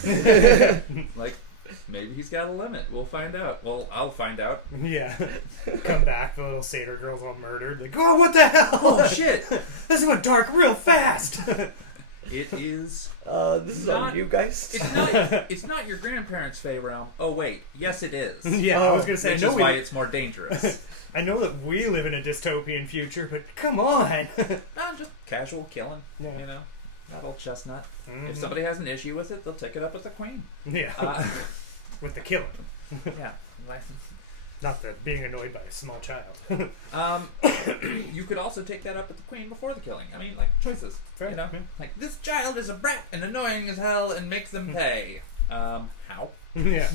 Like, maybe he's got a limit. We'll find out. Well, I'll find out. Yeah. Come back, the little satyr girl's all murdered. Like, oh, what the hell? Oh, shit! This went dark real fast. It is... This is Not- on you guys. It's not your grandparents' Fey realm. Oh, wait. Yes, it is. Yeah, I was gonna say, Which I know is why it's more dangerous. I know that we live in a dystopian future, but come on. Just casual killing, Yeah. you know? Not old chestnut. If somebody has an issue with it, they'll take it up with the queen. Yeah. With the killing. Yeah. Like, Not the being annoyed by a small child. you could also take that up with the queen before the killing. I mean, like, choices. Fair, You know? yeah. Like, this child is a brat and annoying as hell and makes them pay. How? Yeah.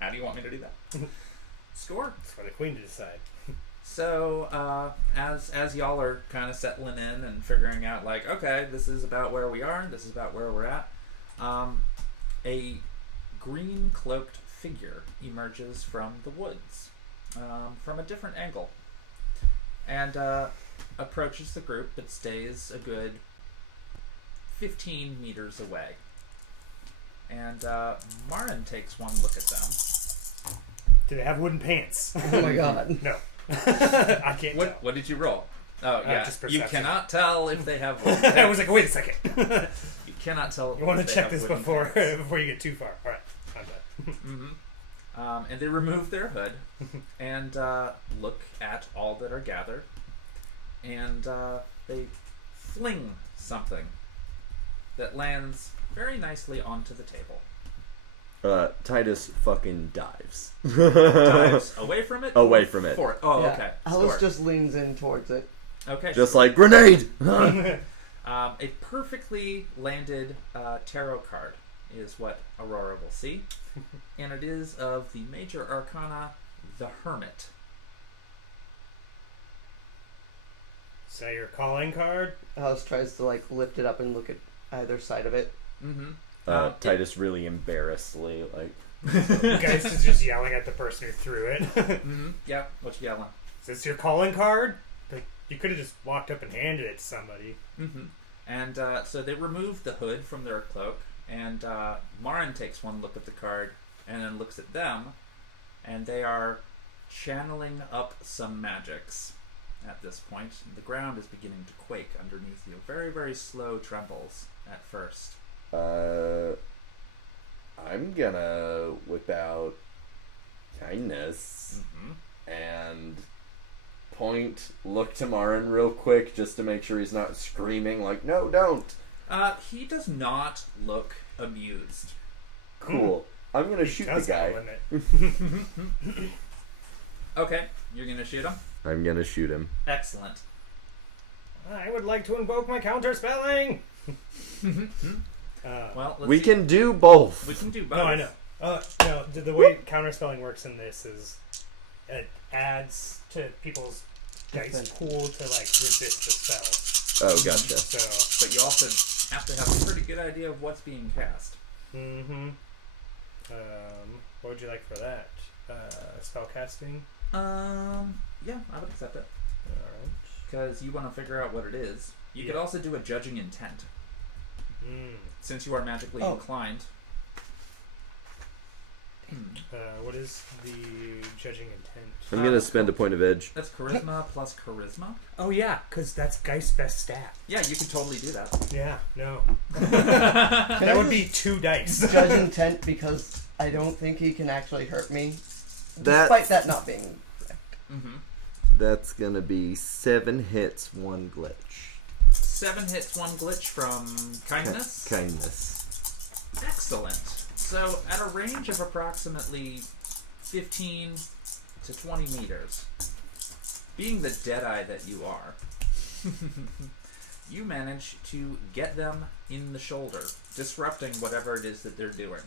How do you want me to do that? Score. It's for the queen to decide. So, as y'all are kind of settling in and figuring out, like, okay, this is about where we are, this is about where we're at, a green cloaked figure emerges from the woods, from a different angle, and approaches the group, but stays a good 15 meters away. And Marin takes one look at them. Do they have wooden pants? Oh my god. No. I can't tell. What did you roll? Oh, yeah. just You perception. cannot tell if they have wood. I was like, wait a second. You cannot tell. You want if to they check have this wooden before pants. before you get too far. All right, I'm done. And they remove their hood and look at all that are gathered, and they fling something that lands very nicely onto the table. Titus fucking dives. Dives away from it? Away from it. For it. Oh, Yeah. okay. Alice Score. just leans in towards it. Okay. Just like, grenade! A perfectly landed tarot card is what Aurora will see. And it is of the major arcana, the Hermit. Is that your calling card? Alice tries to like lift it up and look at either side of it. Mm-hmm. Titus really embarrassedly, like... You guys is just yelling at the person who threw it. Mm-hmm. Yeah, what you yelling? Is this your calling card? Like, you could have just walked up and handed it to somebody. Mm-hmm. And so they remove the hood from their cloak, and Marin takes one look at the card, and then looks at them, and they are channeling up some magics at this point. The ground is beginning to quake underneath you. Very, very slow trembles at first. I'm gonna whip out kindness Mm-hmm. and look to Marin real quick just to make sure he's not screaming like, no, don't. He does not look amused. Cool. I'm gonna shoot the That's got a guy. limit. Okay, you're gonna shoot him? I'm gonna shoot him. Excellent. I would like to invoke my counterspelling. Well, let's We see. can do both. We can do both. No, I know. No, the way counterspelling works in this is it adds to people's dice pool to like resist the spell. Oh, gotcha. So, But you also have to have a pretty good idea of what's being cast. mm-hmm. What would you like for that? Spell casting. Yeah, I would accept it. Alright. Because you want to figure out what it is. You could Yeah. also do a judging intent. Mm. Since you are magically Oh. inclined. What is the judging intent? I'm gonna spend a point of edge. That's charisma plus charisma. Oh yeah, because that's Geist's best stat. Yeah, you could totally do that. Yeah, no. Can That I would just be 2 dice. judge intent because I don't think he can actually hurt me, That- despite that not being correct. Mm-hmm. That's gonna be 7 hits, 1 glitch. 7 hits, 1 glitch from kindness. Kindness. Excellent. So, at a range of approximately 15 to 20 meters, being the deadeye that you are, you manage to get them in the shoulder, disrupting whatever it is that they're doing.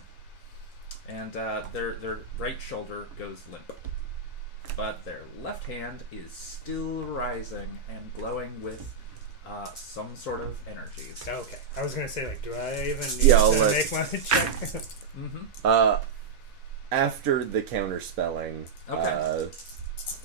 And their right shoulder goes limp. But their left hand is still rising and glowing with some sort of energy. Okay, I was gonna say like, do I even need Yeah, I'll to let- make my check? Mm-hmm. After the counterspelling, Okay.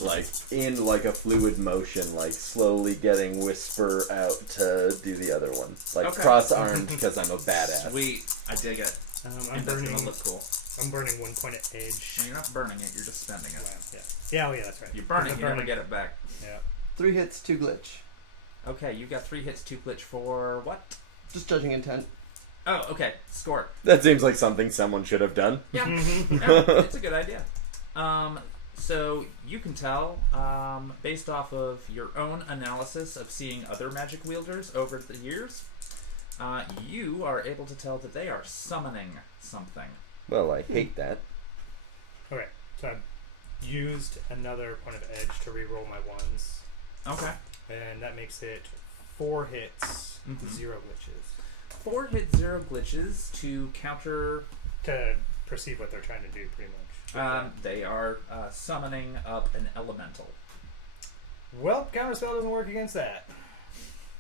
like in like a fluid motion, like slowly getting whisper out to do the other one, like Okay. cross-armed because I'm a badass. Sweet. I dig it. I'm And that's burning. gonna look cool. I'm burning 1 point of edge. Well, you're not burning it, you're just spending it. Wow, yeah. Yeah. Oh yeah, that's right. You're burning, I'm you never get it back. Yeah. 3 hits, 2 glitch. Okay, you got 3 hits, 2 glitch for what? Just judging intent. Oh, okay. Score. That seems like something someone should have done. Yeah, yeah, it's a good idea. So you can tell, based off of your own analysis of seeing other magic wielders over the years, you are able to tell that they are summoning something. Well, I hate that. Okay, so I've used another point of edge to reroll my ones, Okay. and that makes it 4 hits, Mhm. 0 glitches. 4 hit, 0 glitches to counter. To perceive what they're trying to do, pretty much. They are summoning up an elemental. Well, counterspell doesn't work against that.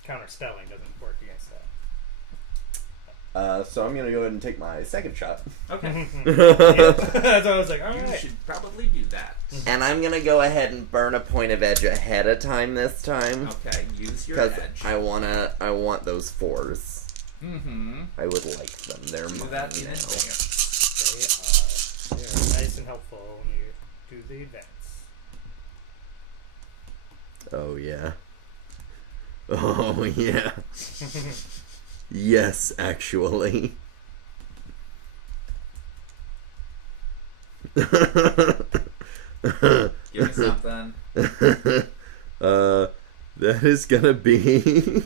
Counterspelling doesn't work against that. So I'm gonna go ahead and take my second shot. Okay. Yeah. That's what I was like, You alright. should probably do that. And I'm gonna go ahead and burn a point of edge ahead of time this time. Okay, use your Because edge. I want those 4s. Mm-hmm. I would like them. They're Do mine that in now. advance. They are nice and helpful when you do the advance. Oh yeah. Oh yeah. Yes, actually. Give me something. That is gonna be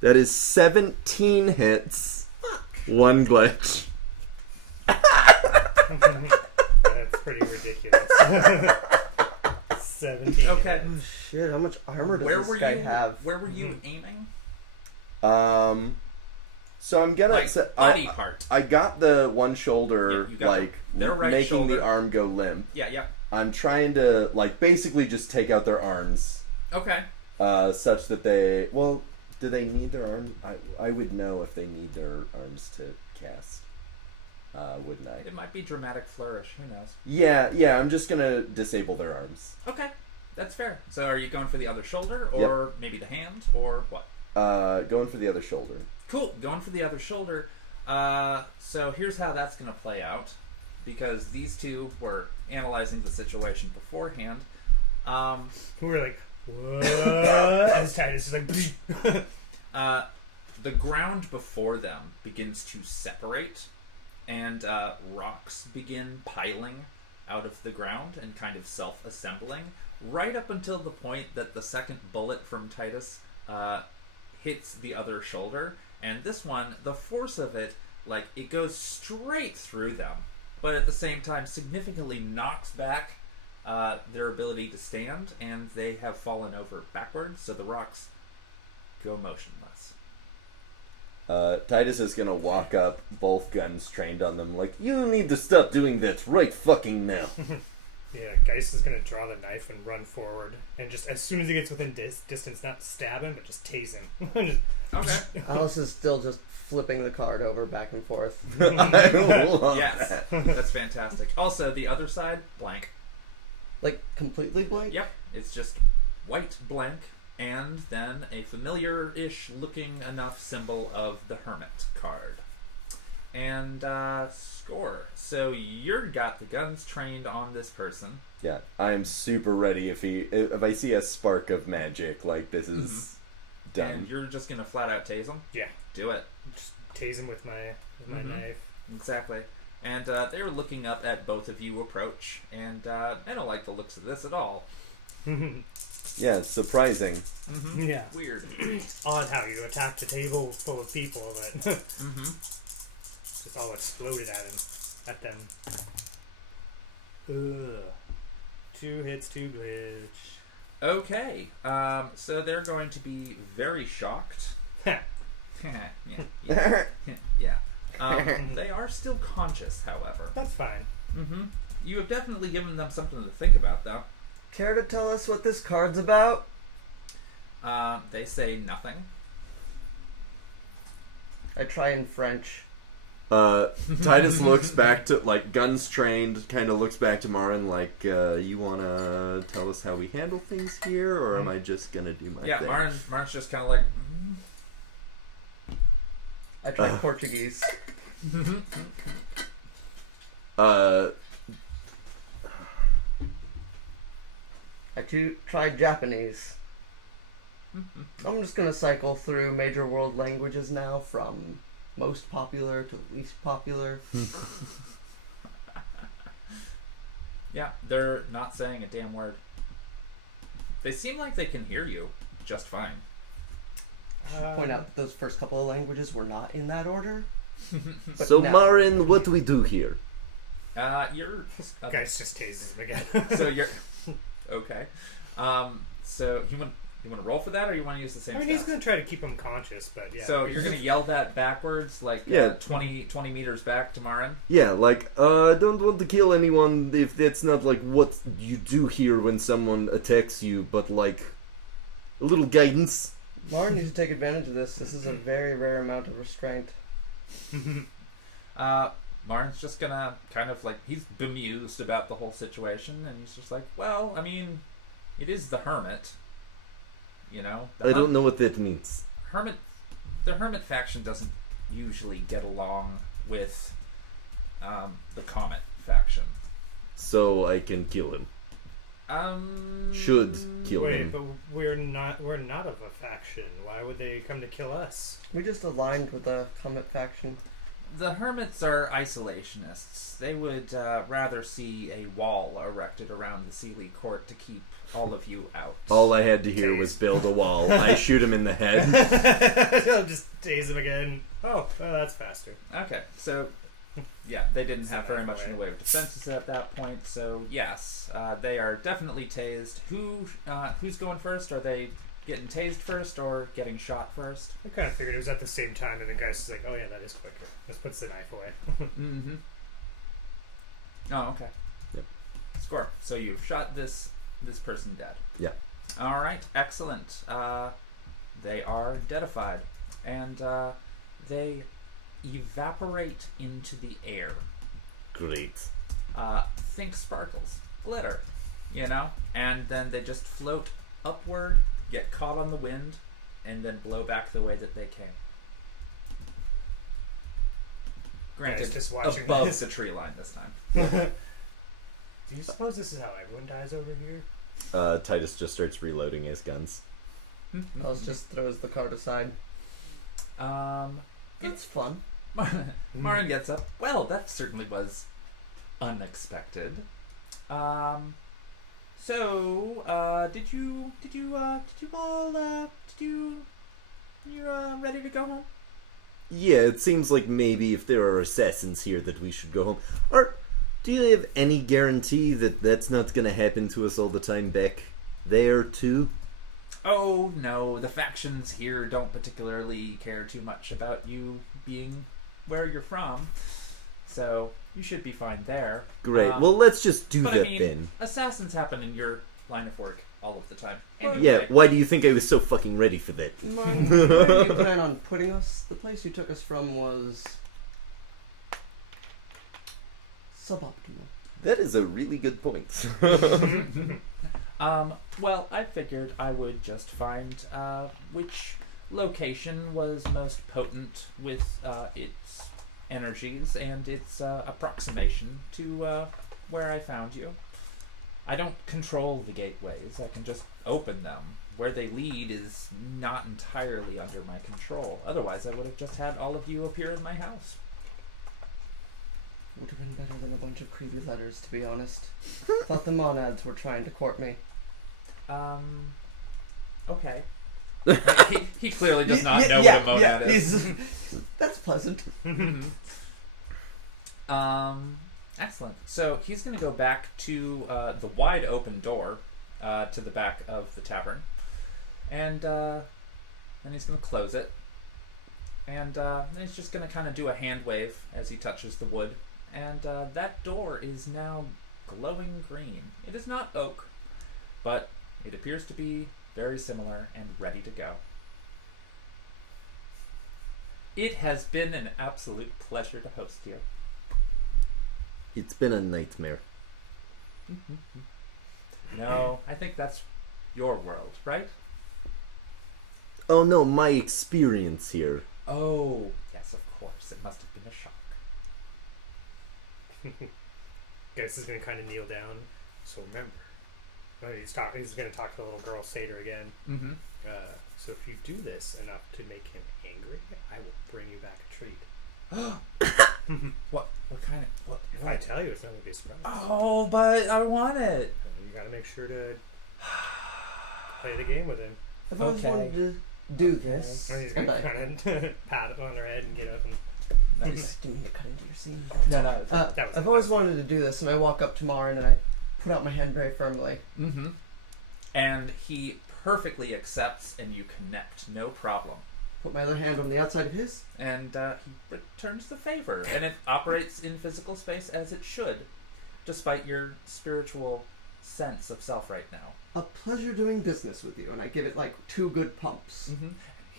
That is 17 hits. One glitch. That's pretty ridiculous. 17. Okay. Oh shit! How much armor does Where this were guy you? have? Where were you aiming? So I'm gonna. Like So body part. I got the one shoulder, Yeah, you got their right making shoulder. the arm go limp. Yeah. I'm trying to basically just take out their arms, Okay. such that they. Well, do they need their arms? I would know if they need their arms to cast. Wouldn't I? It might be dramatic flourish. Who knows? Yeah. I'm just gonna disable their arms. Okay, that's fair. So are you going for the other shoulder, or maybe the hand, or what? Going for the other shoulder. Cool. Going for the other shoulder. So here's how that's going to play out, because these two were analyzing the situation beforehand. Who were like, what? As Titus is like, The ground before them begins to separate, and rocks begin piling out of the ground and kind of self-assembling, right up until the point that the second bullet from Titus hits the other shoulder. And this one, the force of it, it goes straight through them, but at the same time significantly knocks back their ability to stand, and they have fallen over backwards, so the rocks go motionless. Titus is gonna walk up, both guns trained on them, you need to stop doing that right fucking now. yeah, Geist is going to draw the knife and run forward. And just as soon as he gets within distance, not stab him, but just tase him. Just- Okay. Alice is still just flipping the card over back and forth. I love Yes, that. that's fantastic. Also, the other side, blank. Like completely blank. Yep, it's just white blank, and then a familiar-ish looking enough symbol of the Hermit card. And score. So you're got the guns trained on this person. Yeah, I'm super ready if I see a spark of magic, this is done. And you're just gonna flat out tase him. yeah, Do it. just tase him with my Mhm. knife. Exactly. And they were looking up at both of you approach, and I don't like the looks of this at all. Yeah, it's surprising. Mm-hmm. Yeah. Weird. Odd how you attacked a table full of people, but Mm-hmm. just all exploded at them. Ugh. 2 hits, 2 glitch. Okay. So they're going to be very shocked. Ha. yeah. They are still conscious, however. That's fine. Mm-hmm. You have definitely given them something to think about, though. Care to tell us what this card's about? They say nothing. I try in French. Titus looks back to, guns trained, kind of looks back to Marin you want to tell us how we handle things here, or am I just going to do my thing? Marin's just kind of like, I try Portuguese. I try Japanese. I'm just gonna cycle through major world languages now, from most popular to least popular. Yeah, they're not saying a damn word. They seem like they can hear you just fine. Point out that those first couple of languages were not in that order. But So, now- Marin, what do we do here? You're Guys just tases him again. so you're okay. So you want to roll for that, or you want to use the same? I mean, he's stats? going to try to keep him conscious, but yeah. So you're going to yell that backwards, 20 meters back to Marin? Yeah, I don't want to kill anyone if that's not, what you do here when someone attacks you, but, a little guidance. Lauren needs to take advantage of this. This is a very rare amount of restraint. Marin's just gonna kind of he's bemused about the whole situation, and he's just like, well, I mean, it is the Hermit. You know? I don't know what that means. The Hermit faction doesn't usually get along with the Comet faction. So I can kill him. Should kill Wait, him. but we're not of a faction. Why would they come to kill us? We just aligned with the Comet faction. The hermits are isolationists. They would rather see a wall erected around the Sealy court to keep all of you out. All I had to hear was build a wall. I shoot him in the head. I'll just tase him again. Oh, that's faster. Okay, so yeah, they didn't have very much in the way of defenses at that point. So yes, they are definitely tased. Who's going first? Are they getting tased first or getting shot first? I kind of figured it was at the same time, and the guy's just like, "Oh yeah, that is quicker." Just puts the knife away. Mm-hmm. Oh, okay. Yep. Score. So you've shot this person dead. Yeah. All right. Excellent. They are deadified, and they evaporate into the air. Great. Think sparkles, glitter, and then they just float upward, get caught on the wind, and then blow back the way that they came. Granted, just watching above this. the tree line this time. Do you suppose this is how everyone dies over here? Titus just starts reloading his guns. Oz just throws the card aside. It's fun. Marin gets up. Well, that certainly was unexpected. So, did you ready to go home? Yeah, it seems like maybe if there are assassins here that we should go home. Do you have any guarantee that that's not going to happen to us all the time back there, too? Oh, no. The factions here don't particularly care too much about you being where you're from. So, you should be fine there. Great. Well, let's just do that then. Assassins happen in your line of work all of the time. Anyway. Yeah, why do you think I was so fucking ready for that? Martin, where do you plan on putting us? The place you took us from was suboptimal. That is a really good point. Well, I figured I would just find which location was most potent with its energies and its approximation to where I found you. I don't control the gateways. I can just open them. Where they lead is not entirely under my control. Otherwise, I would have just had all of you appear in my house. Would have been better than a bunch of creepy letters, to be honest. Thought the monads were trying to court me. Okay. he clearly does not know what a monad is. That's pleasant. Excellent. So he's going to go back to the wide open door to the back of the tavern, and then he's going to close it, and then he's just going to kind of do a hand wave as he touches the wood, and that door is now glowing green. It is not oak, but it appears to be very similar and ready to go. It has been an absolute pleasure to host you. It's been a nightmare. No, I think that's your world, right? Oh no, my experience here. Oh, yes, of course. It must have been a shock. Guess is going to kind of kneel down. So remember, he's going to talk to the little girl Satyr again. Mm-hmm. So if you do this enough to make him angry, I will bring you back a treat. What kind of... What? If I tell you, it's not going to be a surprise. Oh, but I want it. You got to make sure to play the game with him. I've always wanted to do this. And he's going to kind of pat on her head and get up and... Nice. Didn't mean to cut into your scene. No. I've always wanted to do this, and I walk up to Marin and I put out my hand very firmly. Mm-hmm. And he perfectly accepts, and you connect, no problem. Put my other hand on the outside of his. And he returns the favor, and it operates in physical space as it should, despite your spiritual sense of self right now. A pleasure doing business with you, and I give it like 2 good pumps. Mm-hmm.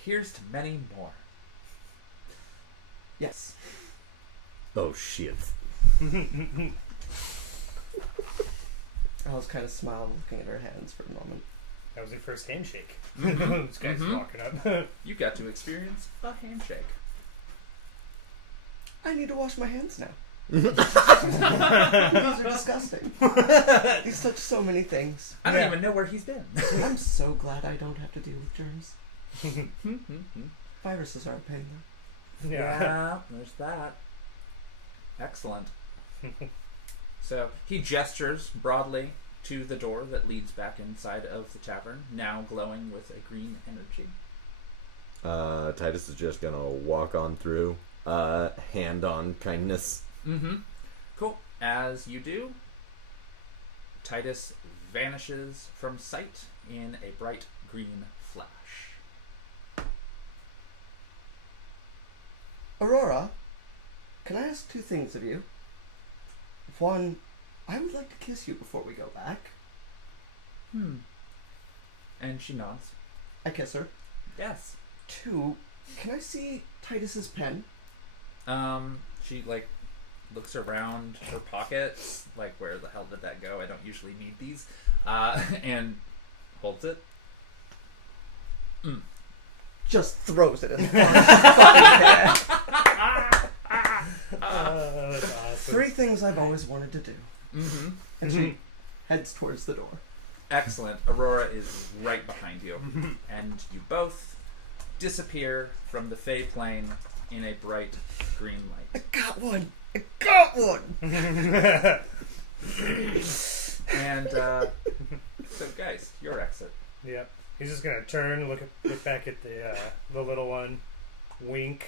Here's to many more. Yes. Oh shit. Alice kind of smiled, looking at her hands for a moment. That was your first handshake. Mm-hmm. This guy's Mm-hmm. walking up. You got to experience a handshake. I need to wash my hands now. These are disgusting. These touch so many things. I don't even know where he's been. I'm so glad I don't have to deal with germs. Viruses are a pain, though. Yeah, there's that. Excellent. So he gestures broadly to the door that leads back inside of the tavern, now glowing with a green energy. Titus is just gonna walk on through, hand on kindness. Mm-hmm. Cool. As you do, Titus vanishes from sight in a bright green flash. Aurora, can I ask two things of you? One, I would like to kiss you before we go back. And she nods. I kiss her. Yes. Two, can I see Titus's pen? She looks around her pockets, like, where the hell did that go? I don't usually need these. And holds it. Just throws it in the fucking That's awesome. Three things I've always wanted to do. Mm-hmm. And she heads towards the door. Excellent. Aurora is right behind you. And you both disappear from the Fey plane in a bright green light. I got one! I got one! And so guys, your exit. Yep. He's just gonna turn, look back at the little one, wink,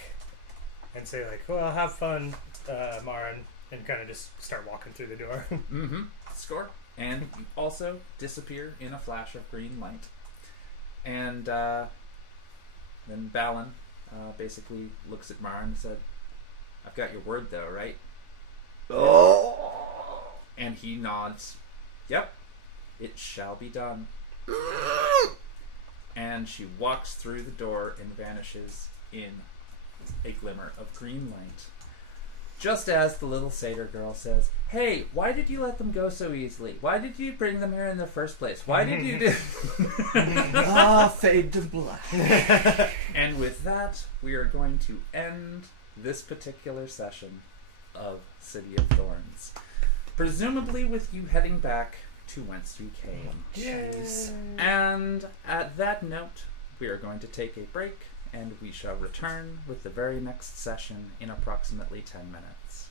and say like, "Well, have fun, Marin," and kind of just start walking through the door. Mm-hmm. Score. And you also disappear in a flash of green light. And then Balin basically looks at Marin and said, "I've got your word though, right?" Oh! And he nods. "Yep, it shall be done." And she walks through the door and vanishes in a glimmer of green light. Just as the little satyr girl says, "Hey, why did you let them go so easily? Why did you bring them here in the first place? Why did you do..." Fade to black. And with that, we are going to end this particular session of City of Thorns. Presumably with you heading back to whence you came. Jeez. And at that note, we are going to take a break, and we shall return with the very next session in approximately 10 minutes.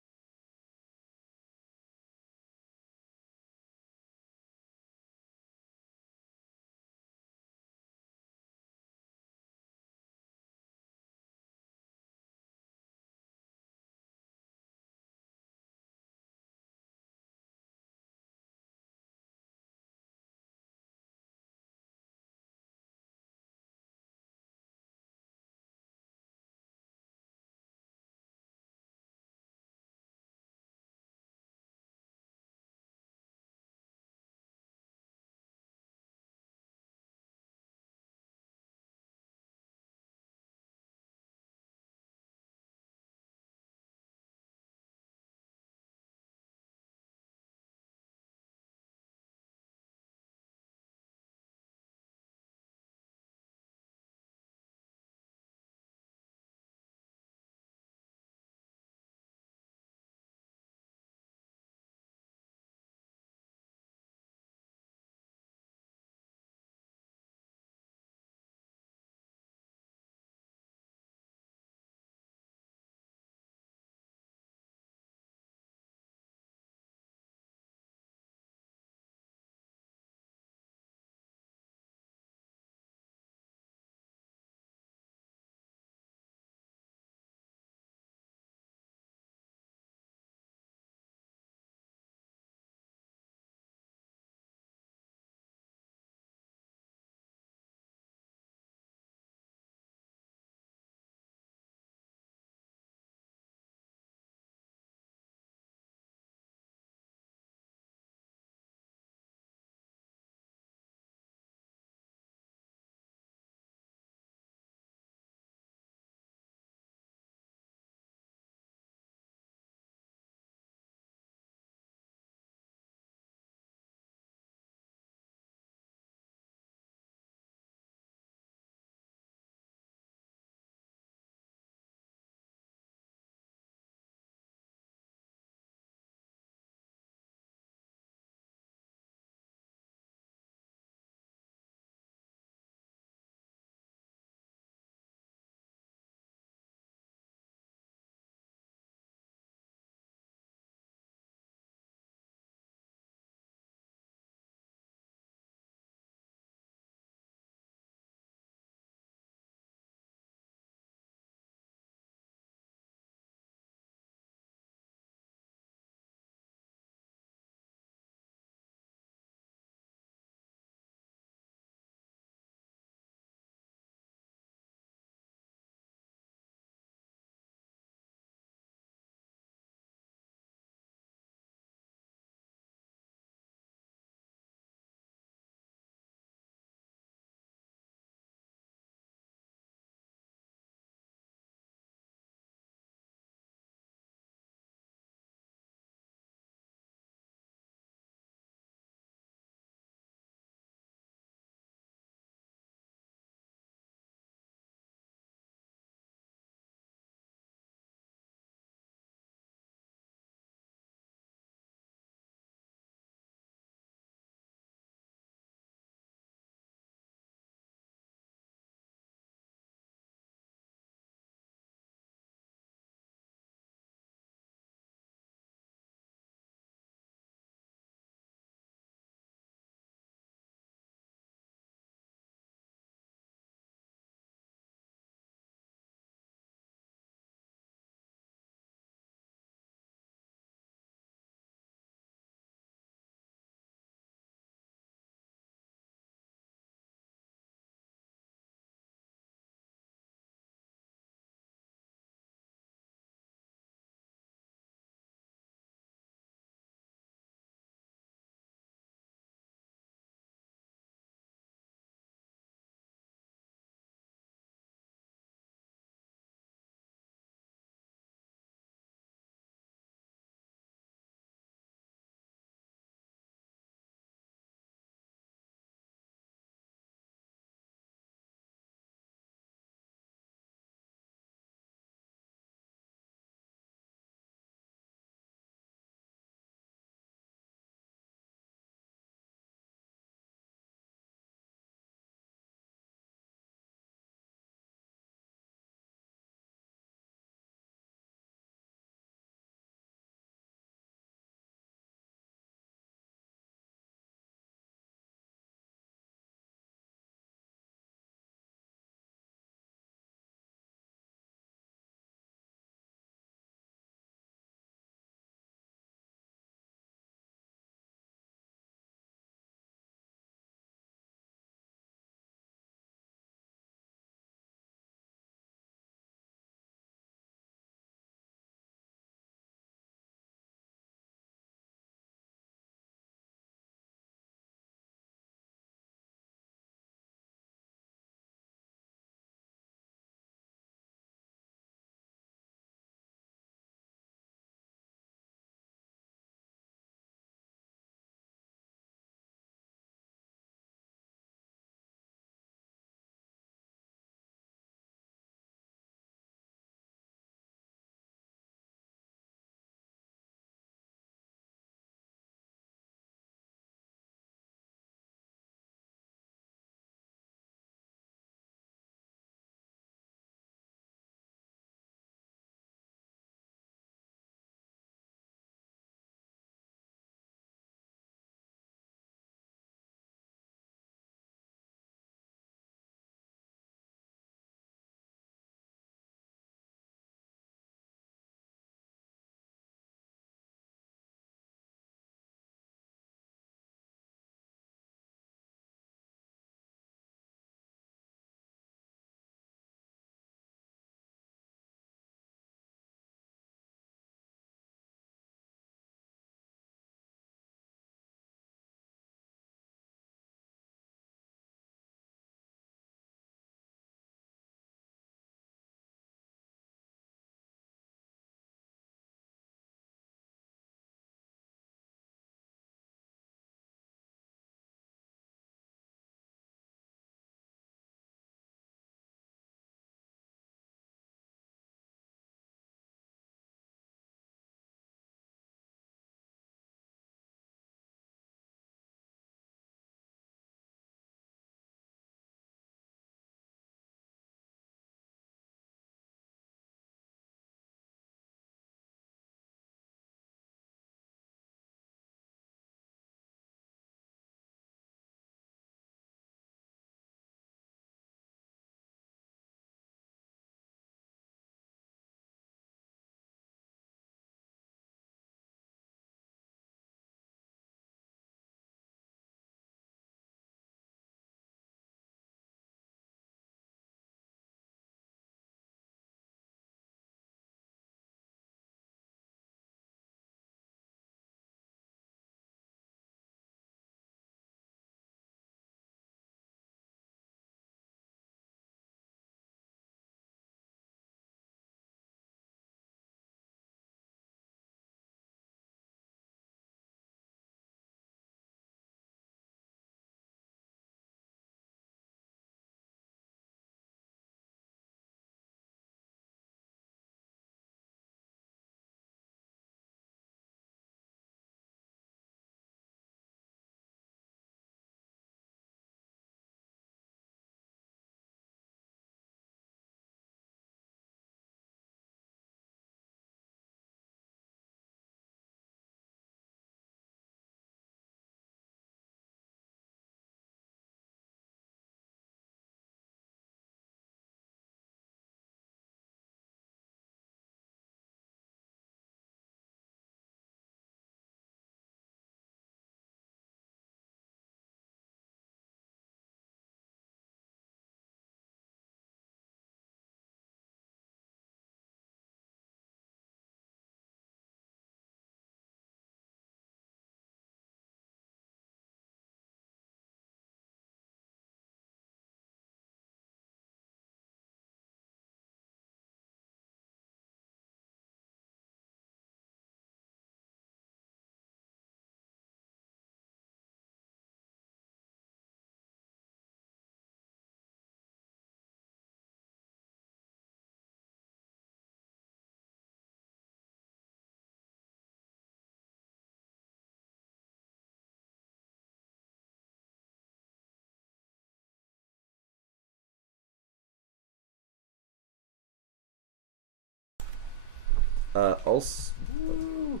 Also, Woo.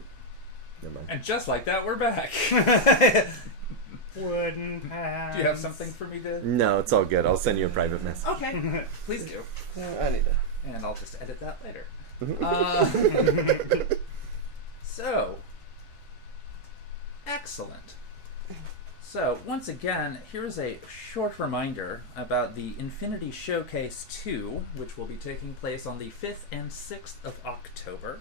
never mind. And just like that, we're back. Wooden pants. Do you have something for me to... No, it's all good. I'll send you a private message. Okay, please do. I need to. And I'll just edit that later. Mhm. So, excellent. So, once again, here's a short reminder about the Infinity Showcase 2, which will be taking place on the 5th and 6th of October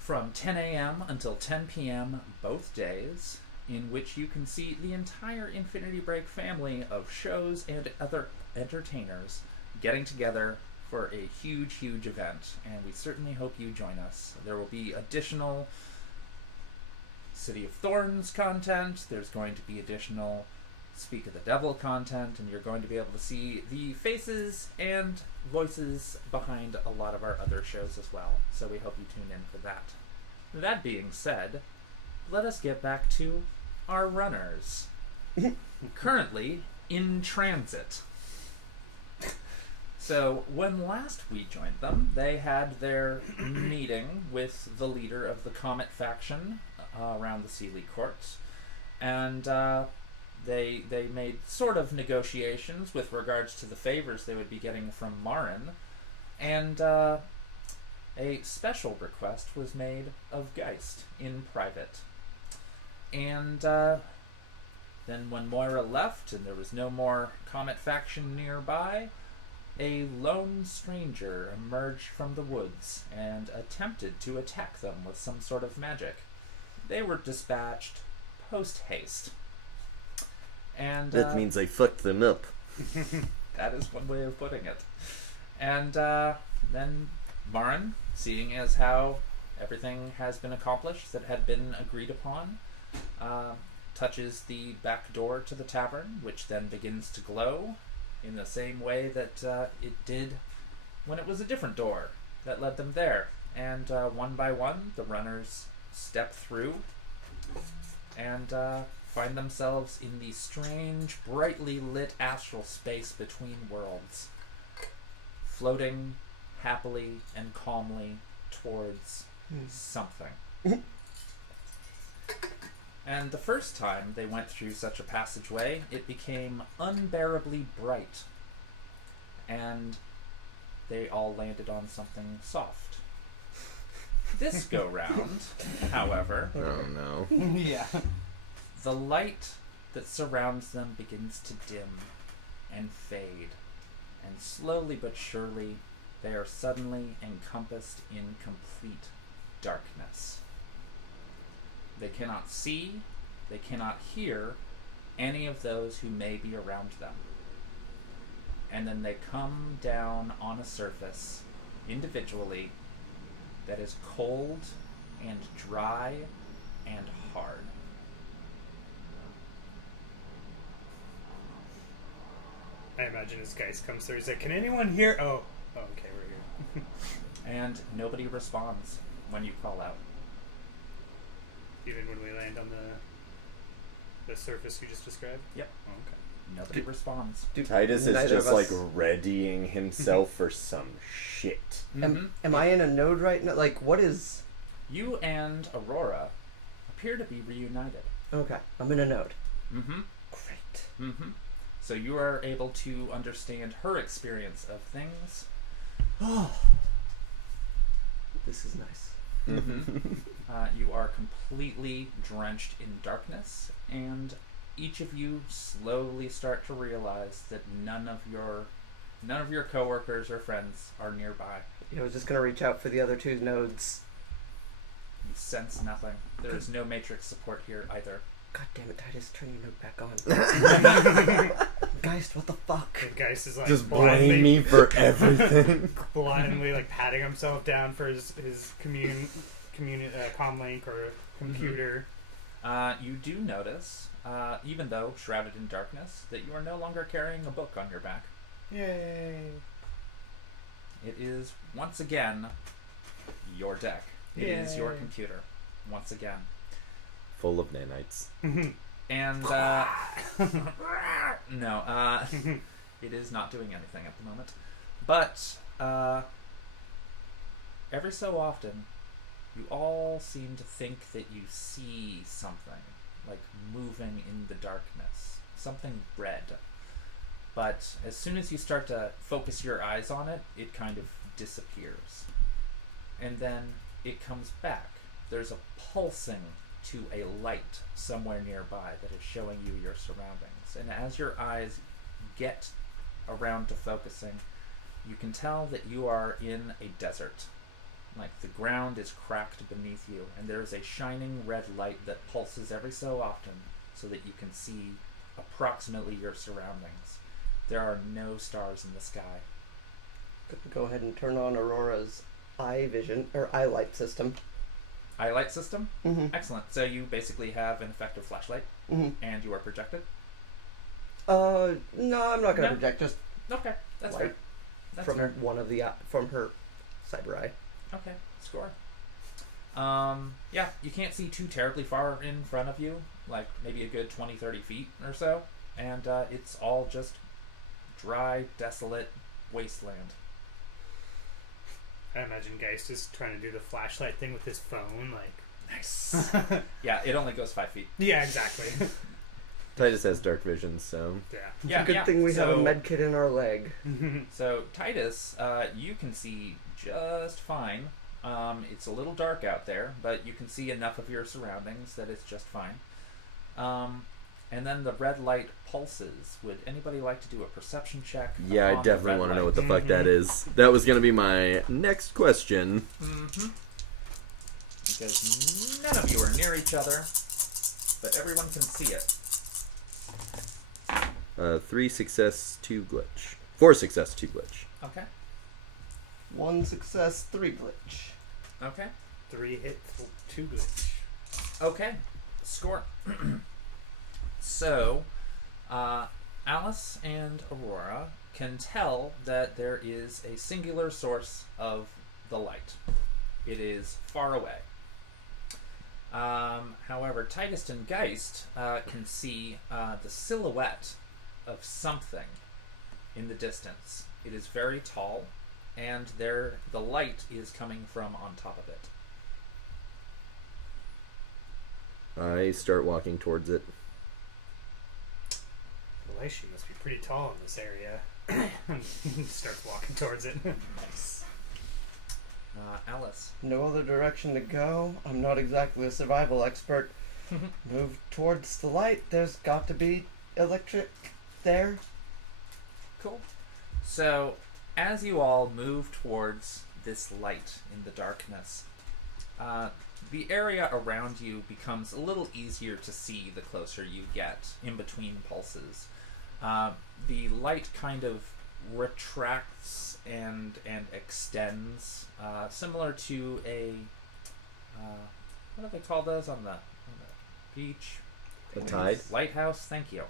from 10 a.m. until 10 p.m. both days, in which you can see the entire Infinity Break family of shows and other entertainers getting together for a huge, huge event, and we certainly hope you join us. There will be additional City of Thorns content, there's going to be additional Speak of the Devil content, and you're going to be able to see the faces and voices behind a lot of our other shows as well, so we hope you tune in for that. That being said, let us get back to our runners. Currently in transit. So, when last we joined them, they had their meeting with the leader of the Comet faction around the Sealy Courts, and they made sort of negotiations with regards to the favors they would be getting from Marin, and a special request was made of Geist in private. And then when Moira left and there was no more Comet faction nearby, a lone stranger emerged from the woods and attempted to attack them with some sort of magic. They were dispatched post-haste. And That means I fucked them up. that is one way of putting it. And then Marin, seeing as how everything has been accomplished that had been agreed upon, touches the back door to the tavern, which then begins to glow in the same way that it did when it was a different door that led them there. And one by one, the runners step through and find themselves in the strange, brightly lit astral space between worlds, floating happily and calmly towards something. And the first time they went through such a passageway, it became unbearably bright, and they all landed on something soft. This go round, however, Oh no. Yeah. the light that surrounds them begins to dim and fade, and slowly but surely they are suddenly encompassed in complete darkness. They cannot see, they cannot hear any of those who may be around them. And then they come down on a surface, individually, that is cold and dry and hard. I imagine as Geist comes through, he's like, "Can anyone hear?" Oh, okay, we're here. And nobody responds when you call out. Even when we land on the surface you just described. Yep. Oh, okay. Nobody responds. Titus is Neither just of like us- readying himself for some shit. Am I in a node right now? Like, what is? You and Aurora appear to be reunited. Okay, I'm in a node. Mm-hmm. Great. Mm-hmm. So you are able to understand her experience of things. Oh, this is nice. Mm-hmm. You are completely drenched in darkness, and each of you slowly start to realize that none of your coworkers or friends are nearby. I was just gonna reach out for the other two nodes. You sense nothing. There is no matrix support here either. God damn it, Titus, turn your node back on. Geist, what the fuck? And Geist is like Just blindly, blame me for everything. blindly like patting himself down for his comlink or computer. You do notice, even though shrouded in darkness, that you are no longer carrying a book on your back. Yay! It is, once again, your deck. It is your Yay. computer, once again. Full of nanites. And, no, it is not doing anything at the moment. But, every so often, you all seem to think that you see something, like moving in the darkness, something red. But as soon as you start to focus your eyes on it, it kind of disappears. And then it comes back. There's a pulsing to a light somewhere nearby that is showing you your surroundings. And as your eyes get around to focusing, you can tell that you are in a desert. Like the ground is cracked beneath you, and there is a shining red light that pulses every so often so that you can see approximately your surroundings. There are no stars in the sky. Go ahead and turn on Aurora's eye vision or eye light system. Eye light system? Mm-hmm. Excellent. So you basically have an effective flashlight, Mm-hmm. and you are projected? No, I'm not gonna No? project. Just Okay, that's Light fair. That's from fair. one of the from her cyber eye. Okay, score. Yeah, you can't see too terribly far in front of you, like maybe a good 20, 30 feet or so, and it's all just dry, desolate wasteland. I imagine Geist is trying to do the flashlight thing with his phone, like. Nice. Yeah, it only goes 5 feet. Yeah, exactly. Titus has dark vision, so Yeah. Yeah, Good yeah. thing we have a So- med kit in our leg. So, Titus, you can see just fine. It's a little dark out there, but you can see enough of your surroundings that it's just fine. And then the red light pulses. Would anybody like to do a perception check? yeah, I on the definitely red want to know light? what the fuck that is. That was gonna be my next question. Mm-hmm. Because none of you are near each other, but everyone can see it. 3 success, 2 glitch. 4 success, 2 glitch. Okay. 1 success, 3 glitch. Okay. 3 hit, 2 glitch. Okay. Score. So, Alice and Aurora can tell that there is a singular source of the light. It is far away. However, Titus and Geist can see the silhouette of something in the distance. It is very tall, and the light is coming from on top of it. I start walking towards it. Well, she must be pretty tall in this area. Starts walking towards it. Nice. Alice. No other direction to go. I'm not exactly a survival expert. Move towards the light. There's got to be electric there. Cool. So, as you all move towards this light in the darkness, the area around you becomes a little easier to see the closer you get in between pulses. The light kind of retracts and extends, similar to a what do they call those on the beach? A tide? Lighthouse. Thank you.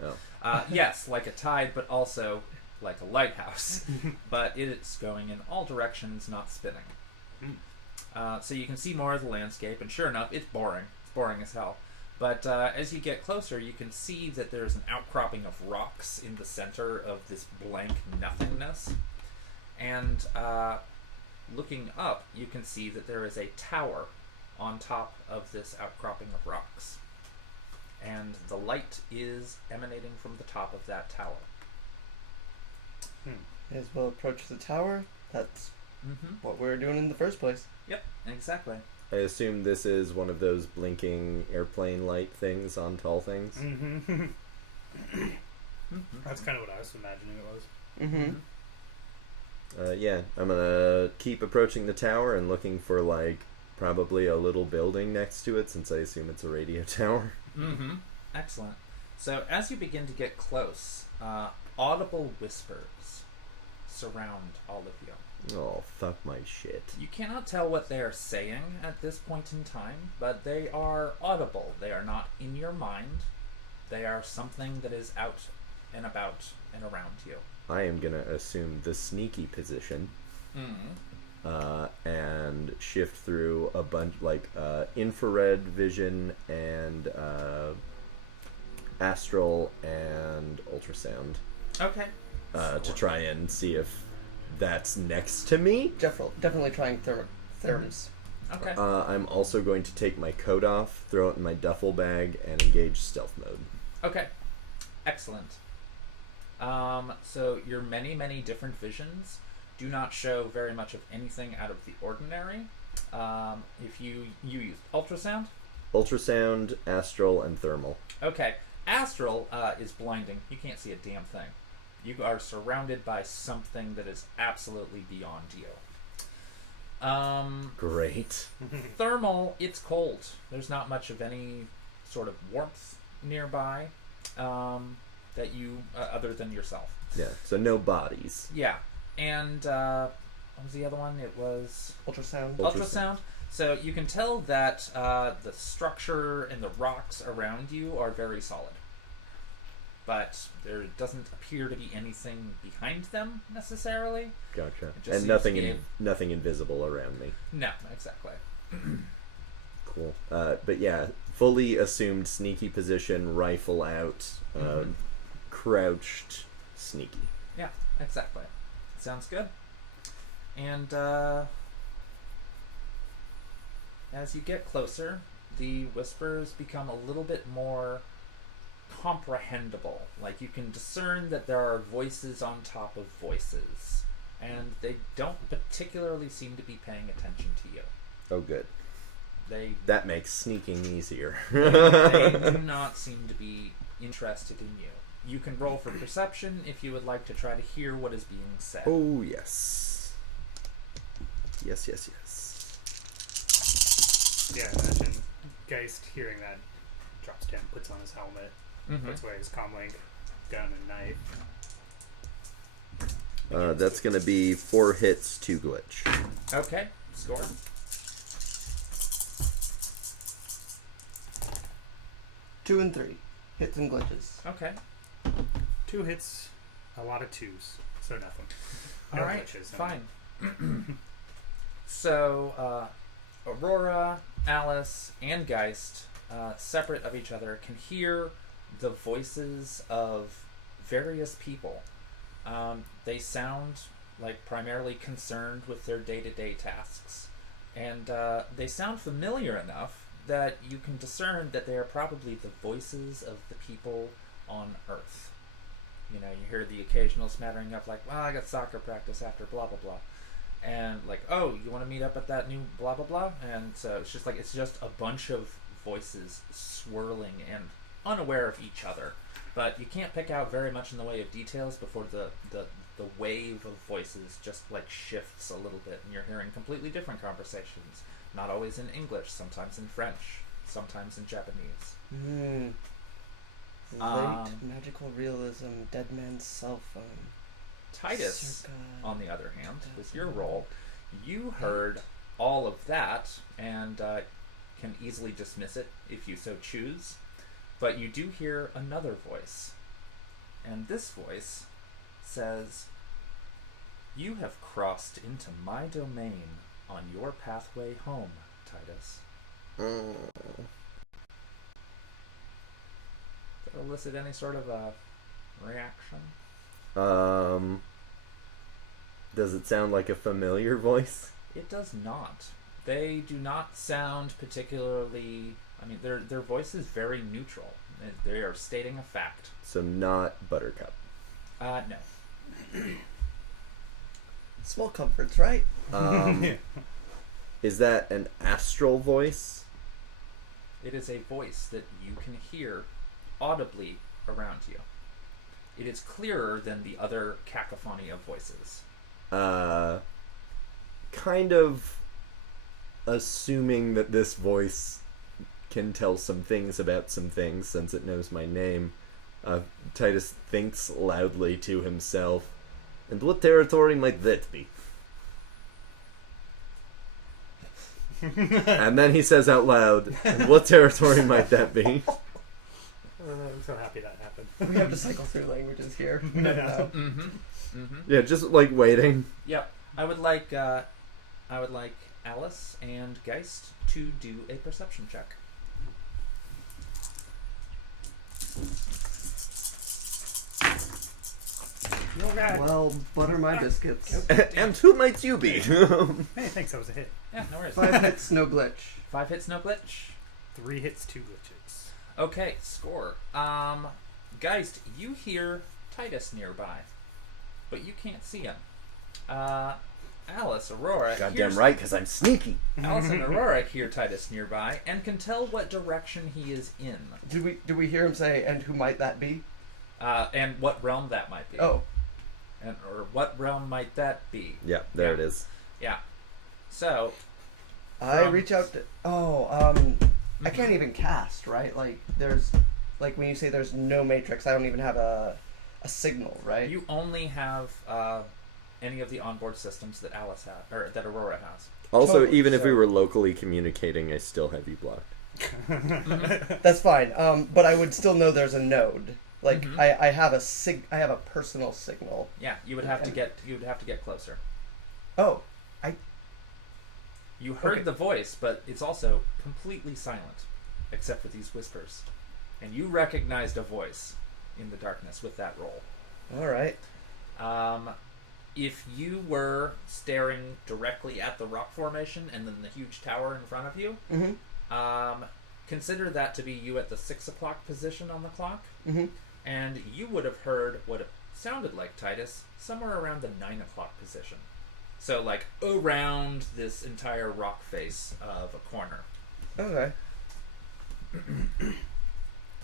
Oh. Yes, like a tide, but also like a lighthouse. But it's going in all directions, not spinning. So you can see more of the landscape, and sure enough, it's boring. It's boring as hell. But as you get closer, you can see that there's an outcropping of rocks in the center of this blank nothingness. And looking up, you can see that there is a tower on top of this outcropping of rocks. And the light is emanating from the top of that tower. May as well approach the tower. That's Mm-hmm. what we were doing in the first place. Yep, exactly. I assume this is one of those blinking airplane light things on tall things. Mm-hmm. Mm-hmm. That's kind of what I was imagining it was. Mm-hmm. Yeah, I'm gonna keep approaching the tower and looking for, like, probably a little building next to it, since I assume it's a radio tower. Mm-hmm. Excellent. So as you begin to get close, audible whispers surround all of you. Oh, fuck my shit. You cannot tell what they are saying at this point in time, but they are audible. They are not in your mind. They are something that is out and about and around you. I am gonna assume the sneaky position. Mm-hmm. And shift through a bunch, like, infrared vision and astral and ultrasound Okay. to try and see if that's next to me. Definitely trying Therms. Okay. I'm also going to take my coat off, throw it in my duffel bag, and engage stealth mode. Okay. Excellent. So your many different visions do not show very much of anything out of the ordinary. If you used ultrasound. Ultrasound, astral, and thermal. Okay. Astral is blinding. You can't see a damn thing. You are surrounded by something that is absolutely beyond you. Great. Thermal, it's cold. There's not much of any sort of warmth nearby that you, other than yourself. Yeah, so no bodies. Yeah. And what was the other one? It was Ultrasound. ultrasound. So you can tell that the structure and the rocks around you are very solid. But there doesn't appear to be anything behind them necessarily. Gotcha. It just And seems nothing to be nothing invisible around me. No, exactly. Cool. But yeah, fully assumed sneaky position, rifle out, crouched, sneaky. Yeah, exactly. Sounds good. And as you get closer, the whispers become a little bit more comprehensible. Like you can discern that there are voices on top of voices, and they don't particularly seem to be paying attention to you. Oh, good. That makes sneaking easier. They do not seem to be interested in you. You can roll for perception if you would like to try to hear what is being said. Oh, yes. Yes. Yeah, imagine Geist hearing that, drops down, puts on his helmet, puts away his comlink, gun and knife. That's going to be 4 hits, 2 glitch. Okay, score. Two and three. Hits and glitches. Okay. 2 hits, a lot of 2s, so nothing. All No right, glitches, no. fine. So, Aurora, Alice, and Geist, separate of each other, can hear the voices of various people. They sound like primarily concerned with their day-to-day tasks. And they sound familiar enough that you can discern that they are probably the voices of the people on Earth. You know, you hear the occasional smattering of like, well, I got soccer practice after blah, blah, blah. And like, oh, you want to meet up at that new blah, blah, blah? And so it's just a bunch of voices swirling and unaware of each other. But you can't pick out very much in the way of details before the wave of voices just like shifts a little bit, and you're hearing completely different conversations. Not always in English, sometimes in French, sometimes in Japanese. Late magical realism, dead man's cell phone. Titus, Circa. on the other hand, with your role, you heard all of that and can easily dismiss it if you so choose. But you do hear another voice. And this voice says, "You have crossed into my domain on your pathway home, Titus." Does that elicit any sort of a reaction? Does it sound like a familiar voice? It does not. They do not sound particularly... I mean, their voice is very neutral. They are stating a fact. So not Buttercup. No. Small comforts, right? Is that an astral voice? It is a voice that you can hear audibly around you. It is clearer than the other cacophony of voices. Kind of assuming that this voice can tell some things about some things since it knows my name. Titus thinks loudly to himself. And what territory might that be? And then he says out loud, and what territory might that be? I'm so happy that happened. We have to cycle through languages here. Yeah. Yeah, just like waiting. Yep. I would like Alice and Geist to do a perception check. Oh, God. Well, butter my biscuits. And who might you be? Hey, thanks. That was a hit. Yeah, no worries. 5 hits, no glitch. 5 hits, no glitch. 3 hits, 2 glitches. Okay, score. Geist, you hear Titus nearby, but you can't see him. Alice, Aurora. Goddamn right, because I'm sneaky. Alice and Aurora hear Titus nearby and can tell what direction he is in. Do we hear him say, and who might that be? And what realm that might be. Oh. Or what realm might that be? Yeah, there it is. Yeah. So. I reach out to... I can't even cast, right? Like, when you say there's no matrix, I don't even have a signal, right? You only have any of the onboard systems that Alice has, or that Aurora has. Also, Totally, even if we so- were locally communicating, I still have you blocked. That's fine. But I would still know there's a node. Like, Mhm. I have a personal signal. Yeah, you would have to get closer. Oh. You heard Okay. the voice, but it's also completely silent, except for these whispers. And you recognized a voice in the darkness with that roll. Alright. If you were staring directly at the rock formation and then the huge tower in front of you, Mm-hmm. consider that to be you at the 6 o'clock position on the clock, Mm-hmm. and you would have heard what it sounded like, Titus, somewhere around the 9 o'clock position. So, like, around this entire rock face of a corner. Okay.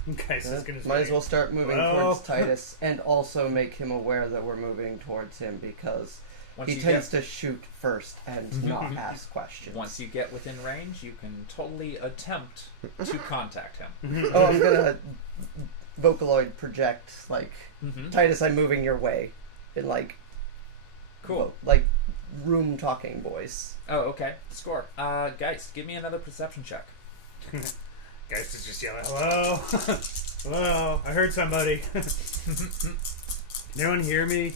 Okay, so it's gonna Might as well start moving Well. towards Titus and also make him aware that we're moving towards him because Once he you tends to shoot first and not Mhm. ask questions. Once you get within range, you can totally attempt to contact him. Oh, I'm gonna Vocaloid project, like, Mm-hmm. Titus, I'm moving your way. In, like, Cool. like, room talking voice. Oh, okay. Score. Geist, give me another perception check. Geist is just yelling, hello? Hello? I heard somebody. Can anyone hear me?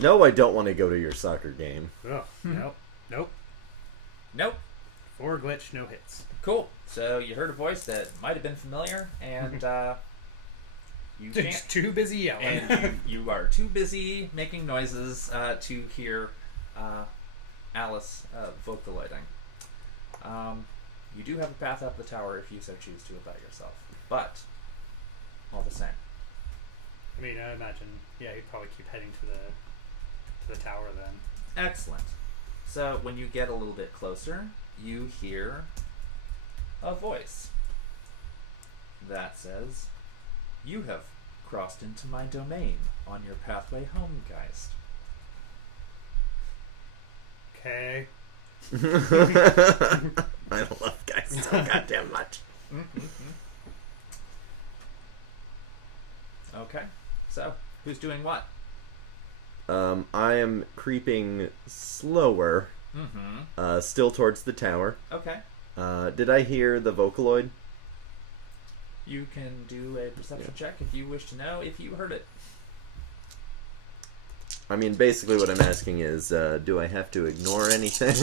No, I don't want to go to your soccer game. Oh, nope. Nope. Nope. 4 glitch, no hits. Cool. So you heard a voice that might have been familiar, and you can't. Just too busy yelling. And you are too busy making noises to hear Alice vocaloiding. You do have a path up the tower if you so choose to about yourself, but all the same. I mean, I imagine, yeah, he'd probably keep heading to the tower then. Excellent. So when you get a little bit closer, you hear a voice that says, "You have crossed into my domain on your pathway home, Geist." Okay. I love guys so goddamn much. Okay. So who's doing what? I am creeping slower, Mm-hmm. still towards the tower. Okay. Did I hear the Vocaloid? You can do a perception check if you wish to know if you heard it. I mean, basically what I'm asking is, do I have to ignore anything?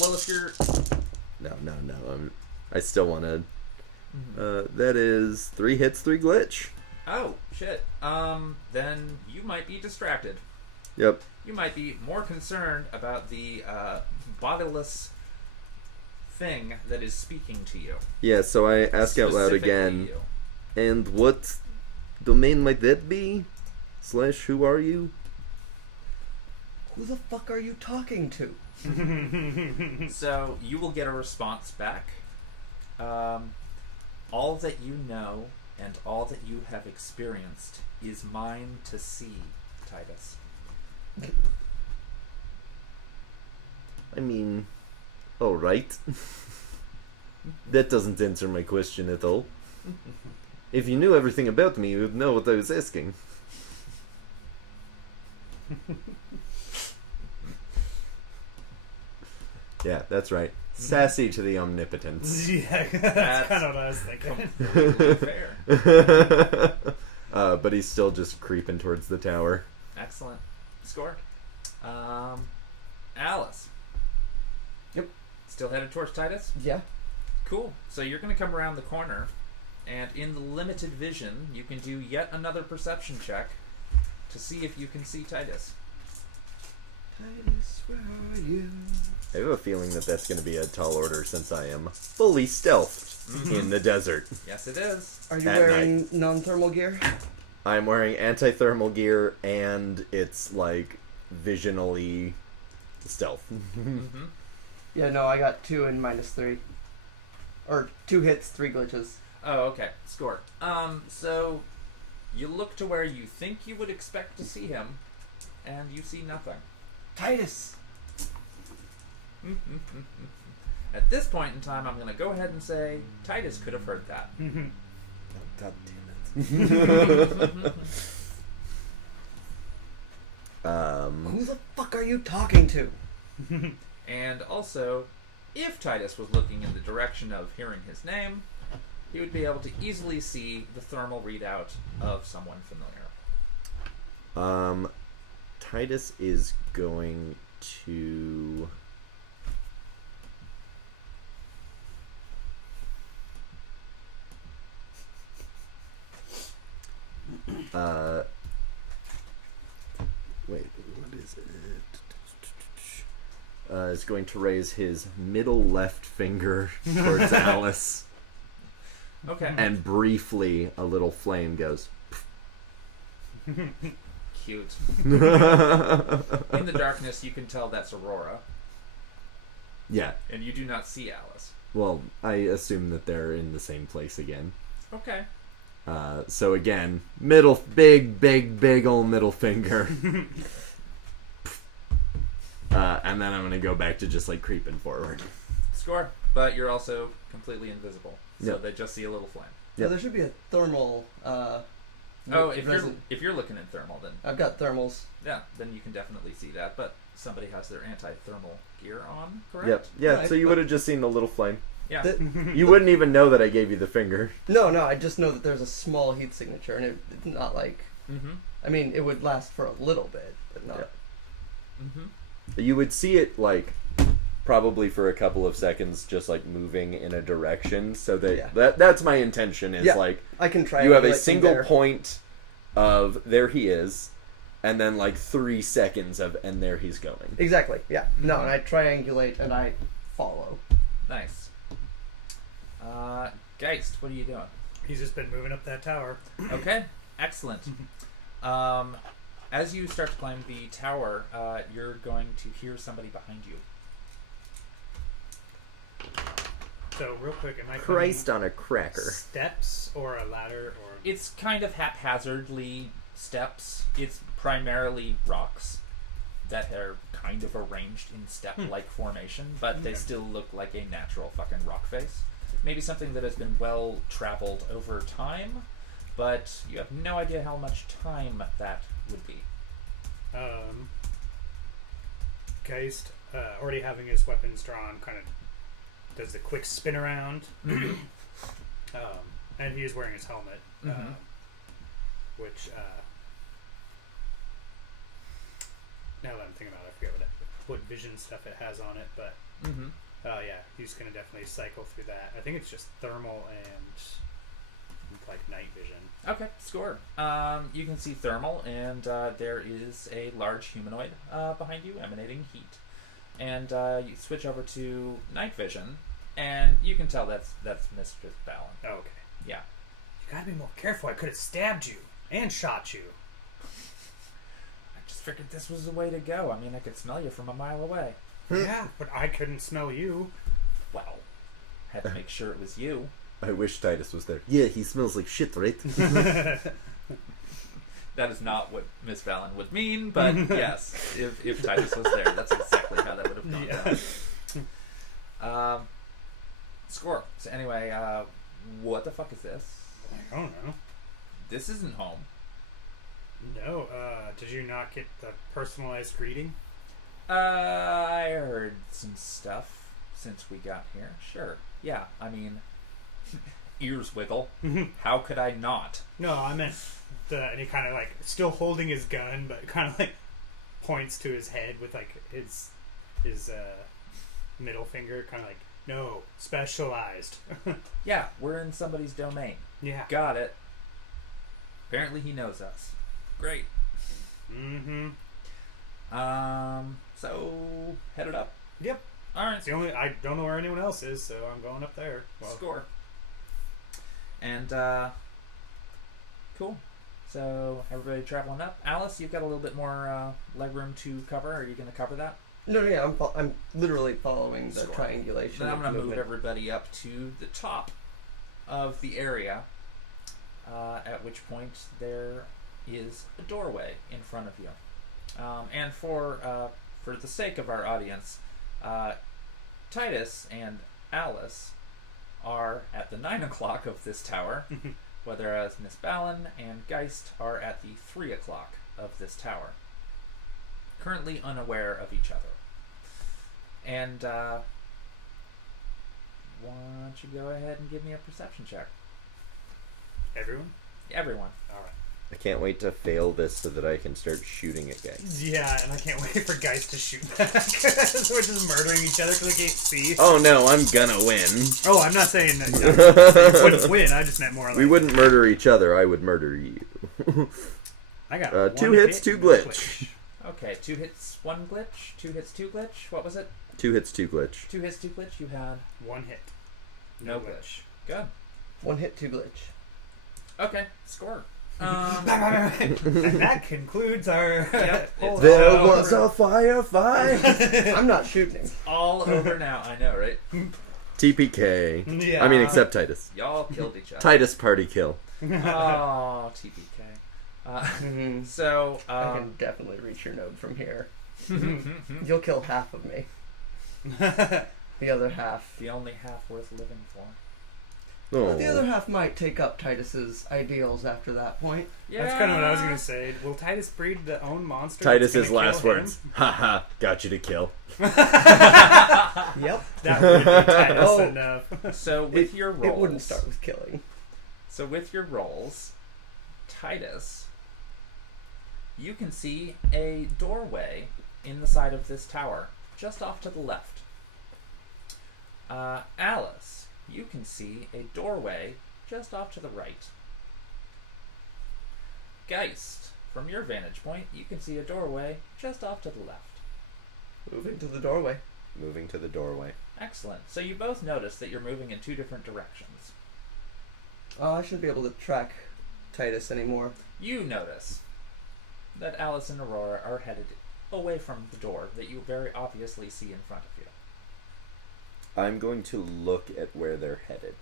Well, if you're... No. I still want to... that is 3 hits, 3 glitch. Oh, shit. Then you might be distracted. Yep. You might be more concerned about the bodiless thing that is speaking to you. Yeah, so I ask out loud Specifically again. you. And what domain might that be? / who are you? Who the fuck are you talking to? So you will get a response back. All that you know and all that you have experienced is mine to see, Titus. I mean, alright. That doesn't answer my question at all. If you knew everything about me, you would know what I was asking. Yeah, that's right. Sassy to the omnipotence. Yeah, That's that's kind of what I was thinking. Completely fair. But he's still just creeping towards the tower. Excellent. Score. Alice. Yep. Still headed towards Titus? Yeah. Cool. So you're going to come around the corner, and in the limited vision, you can do yet another perception check to see if you can see Titus. Titus, where are you? I have a feeling that that's going to be a tall order since I am fully stealthed in the desert. Yes, it is. Are you At wearing non-thermal gear? I'm wearing anti-thermal gear, and it's like visionally stealth. Mm-hmm. Yeah, no, I got 2 and -3. Or 2 hits, 3 glitches. Oh, okay. Score. So you look to where you think you would expect to see him, and you see nothing. Titus! At this point in time, I'm going to go ahead and say Titus could have heard that. God damn it. Who the fuck are you talking to? And also, if Titus was looking in the direction of hearing his name, he would be able to easily see the thermal readout of someone familiar. Titus is going to... wait, what is it? Is going to raise his middle left finger towards Alice, Okay. and briefly a little flame goes. Cute. In the darkness, you can tell that's Aurora, Yeah, and you do not see Alice. well, I assume that they're in the same place again. Okay. So again, big old middle finger. And then I'm gonna go back to just like creeping forward. Score. But you're also completely invisible, so Yep. they just see a little flame. Yeah, Yep. there should be a thermal. Oh, if you're looking in thermal, then I've got thermals. yeah, then you can definitely see that. But somebody has their anti-thermal gear on, correct? Yep. Yeah. Right, So you but- would have just seen the little flame. Yeah. You wouldn't even know that I gave you the finger. No, I just know that there's a small heat signature, and it's not like. Mm-hmm. I mean, it would last for a little bit, but not. Yeah. Mm-hmm. You would see it like probably for a couple of seconds, just like moving in a direction. So that Yeah. that's my intention. Is Yeah. like I can try. you have a single point of there he is, and then like 3 seconds of and there he's going. Exactly. Yeah. No, and I triangulate and I follow. Nice. Geist, what are you doing? He's just been moving up that tower. Okay, excellent. As you start to climb the tower, you're going to hear somebody behind you. So real quick, am I Christ climbing on a cracker. steps or a ladder or? It's kind of haphazardly steps. It's primarily rocks that are kind of arranged in step-like formation, but they still look like a natural fucking rock face. Maybe something that has been well traveled over time, but you have no idea how much time that would be. Geist, already having his weapons drawn, kind of does the quick spin around, and he is wearing his helmet, which now that I'm thinking about it, I forget what vision stuff it has on it, but yeah, he's gonna definitely cycle through that. I think it's just thermal and like night vision. Okay, score. You can see thermal, and there is a large humanoid behind you emanating heat. And you switch over to night vision, and you can tell that's Mistress Balin. Oh, okay. Yeah. You gotta be more careful. I could have stabbed you and shot you. I just figured this was the way to go. I mean, I could smell you from a mile away. Yeah, but I couldn't smell you. Well, had to make sure it was you. I wish Titus was there. Yeah, he smells like shit, right? That is not what Miss Balin would mean, but yes, if Titus was there, that's exactly how that would have gone down. Score. So anyway, what the fuck is this? I don't know. This isn't home. No, did you not get the personalized greeting? I heard some stuff since we got here. Sure. Yeah, I mean, ears wiggle. How could I not? No, I meant and he kind of like still holding his gun, but kind of like points to his head with like his middle finger, kind of like, no, specialized. Yeah, we're in somebody's domain. Yeah. Got it. Apparently he knows us. Great. Mm-hmm. So headed up. Yep. All right. It's the only. I don't know where anyone else is, so I'm going up there. Well, Score. And cool. So everybody traveling up. Alice, you've got a little bit more legroom to cover. Are you going to cover that? No, yeah, I'm literally following the Score. triangulation. Then I'm of going to move movement. everybody up to the top of the area. At which point there is a doorway in front of you. And for the sake of our audience, Titus and Alice are at the 9 o'clock of this tower, whereas Miss Ballon and Geist are at the 3 o'clock of this tower, currently unaware of each other. And why don't you go ahead and give me a perception check? everyone. Everyone. All right. I can't wait to fail this so that I can start shooting at guys. Yeah, and I can't wait for guys to shoot back. So we're just murdering each other because I can't see. Oh no, I'm gonna win. Oh, I'm not saying that you wouldn't win. I just meant more like... We wouldn't murder each other, I would murder you. I got 2 one hits, hit, 2 no glitch. Okay, 2 hits, 1 glitch. 2 hits, 2 glitch. What was it? 2 hits, 2 glitch. 2 hits, 2 glitch. You had 1 hit. no glitch. Good. 1 hit, 2 glitch. Okay, score. And that concludes our... Yep, it's There all was over. a firefight. I'm not shooting. All over now. I know, right? TPK. Yeah. I mean, except Titus. Y'all killed each other. Titus party kill. Oh, TPK. Mhm. So, I can definitely reach your node from here. You'll kill half of me. The other half. the only half worth living for. Oh. The other half might take up Titus's ideals after that point. Yeah. That's kind of what I was going to say. Will Titus breed the own monster? Titus's that's gonna last kill him? words. Haha, got you to kill. Yep. That would be Titus Oh. enough. So with your rolls, It wouldn't start with killing. So with your rolls, Titus, you can see a doorway in the side of this tower, just off to the left. Alice, you can see a doorway just off to the right. Geist, from your vantage point, you can see a doorway just off to the left. Moving to the doorway. Moving to the doorway. Excellent. So you both notice that you're moving in 2 different directions. Oh, I shouldn't be able to track Titus anymore. You notice that Alice and Aurora are headed away from the door that you very obviously see in front of you. I'm going to look at where they're headed.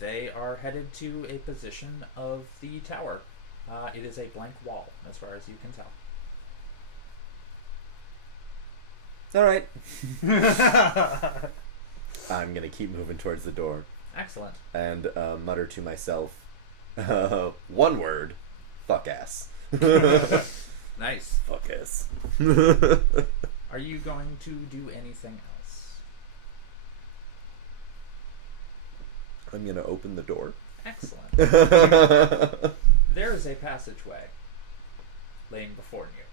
They are headed to a position of the tower. It is a blank wall, as far as you can tell. Alright. I'm going to keep moving towards the door Excellent. and mutter to myself, one word, fuck ass. Nice. Fuck ass. Are you going to do anything else? I'm going to open the door. Excellent. There is a passageway laying before you.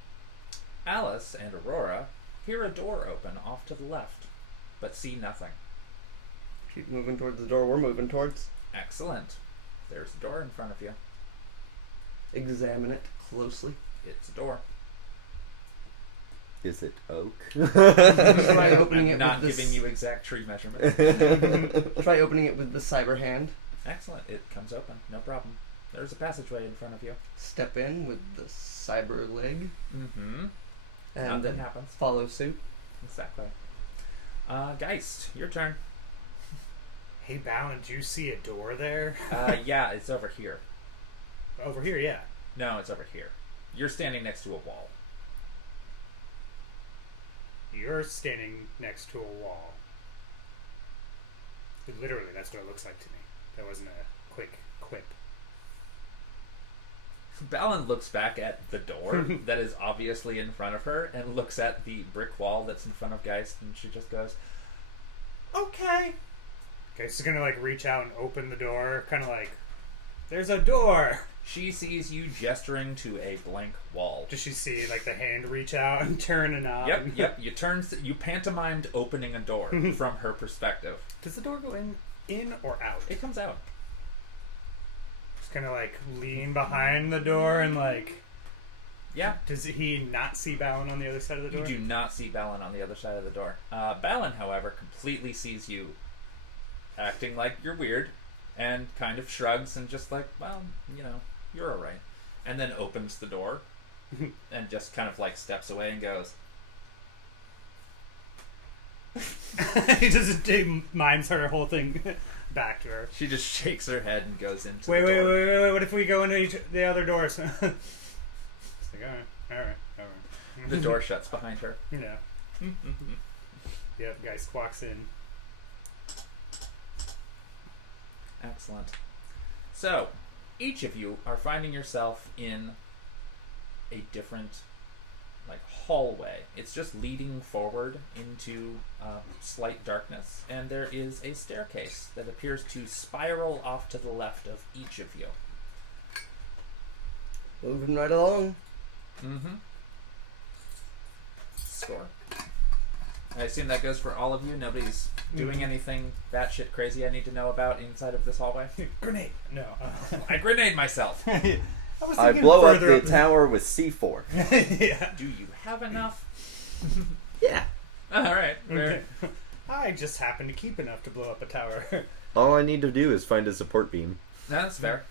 Alice and Aurora hear a door open off to the left, but see nothing. Keep moving towards the door we're moving towards. Excellent. There's a door in front of you. Examine it closely. It's a door. Is it oak? Try opening I'm it not with giving this. you exact tree measurements. Try opening it with the cyber hand. Excellent. It comes open. No problem. There's a passageway in front of you. Step in with the cyber leg. Mm-hmm. And Nothing then happens. follow suit. Exactly. Geist, your turn. Hey, Balin, do you see a door there? Yeah, it's over here. Over here, yeah. No, it's over here. You're standing next to a wall. You're standing next to a wall. Literally, that's what it looks like to me. That wasn't a quick quip. Balin looks back at the door that is obviously in front of her and looks at the brick wall that's in front of Geist, and she just goes, okay. Okay, she's gonna like reach out and open the door, kind of like, there's a door. She sees you gesturing to a blank wall. Does she see like the hand reach out and turn a knob? Yep. You pantomimed opening a door from her perspective. Does the door go in or out? It comes out. Just kind of like lean behind the door and like Yeah. Does he not see Balin on the other side of the door? You do not see Balin on the other side of the door. Balin, however, completely sees you acting like you're weird and kind of shrugs and just like, well, you're alright. And then opens the door and just kind of like steps away and goes, he mimes her whole thing back to her. she just shakes her head and goes into Wait, the door. wait. What if we go into the other doors? It's like, all right. The door shuts behind her. Yeah. Yep, guy squawks in. Excellent. So, each of you are finding yourself in a different, hallway. It's just leading forward into slight darkness, and there is a staircase that appears to spiral off to the left of each of you. Moving right along. Mm-hmm. Score. I assume that goes for all of you. Nobody's doing anything batshit crazy I need to know about inside of this hallway. Grenade. No. I grenade myself. I blow up the tower with C4. Yeah. Do you have enough? Yeah. All right. Okay. I just happen to keep enough to blow up a tower. All I need to do is find a support beam. That's fair.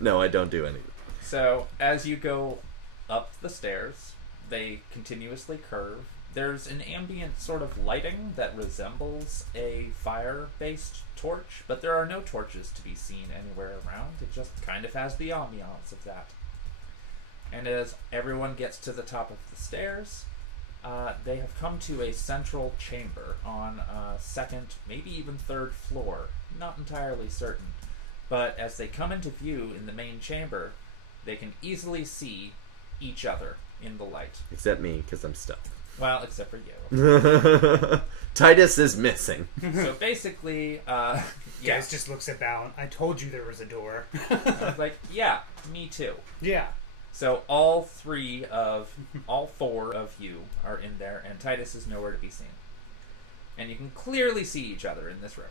No, I don't do anything. So, as you go up the stairs, they continuously curve. There's an ambient sort of lighting that resembles a fire-based torch, but there are no torches to be seen anywhere around. It just kind of has the ambiance of that. And as everyone gets to the top of the stairs, they have come to a central chamber on second, maybe even third floor. Not entirely certain. But as they come into view in the main chamber, they can easily see each other in the light. Except me, because I'm stuck. Well, except for you. Titus is missing. So basically, Guys just looks at Balin. I told you there was a door. I was like, yeah, me too. Yeah. So all four of you are in there, and Titus is nowhere to be seen. And you can clearly see each other in this room.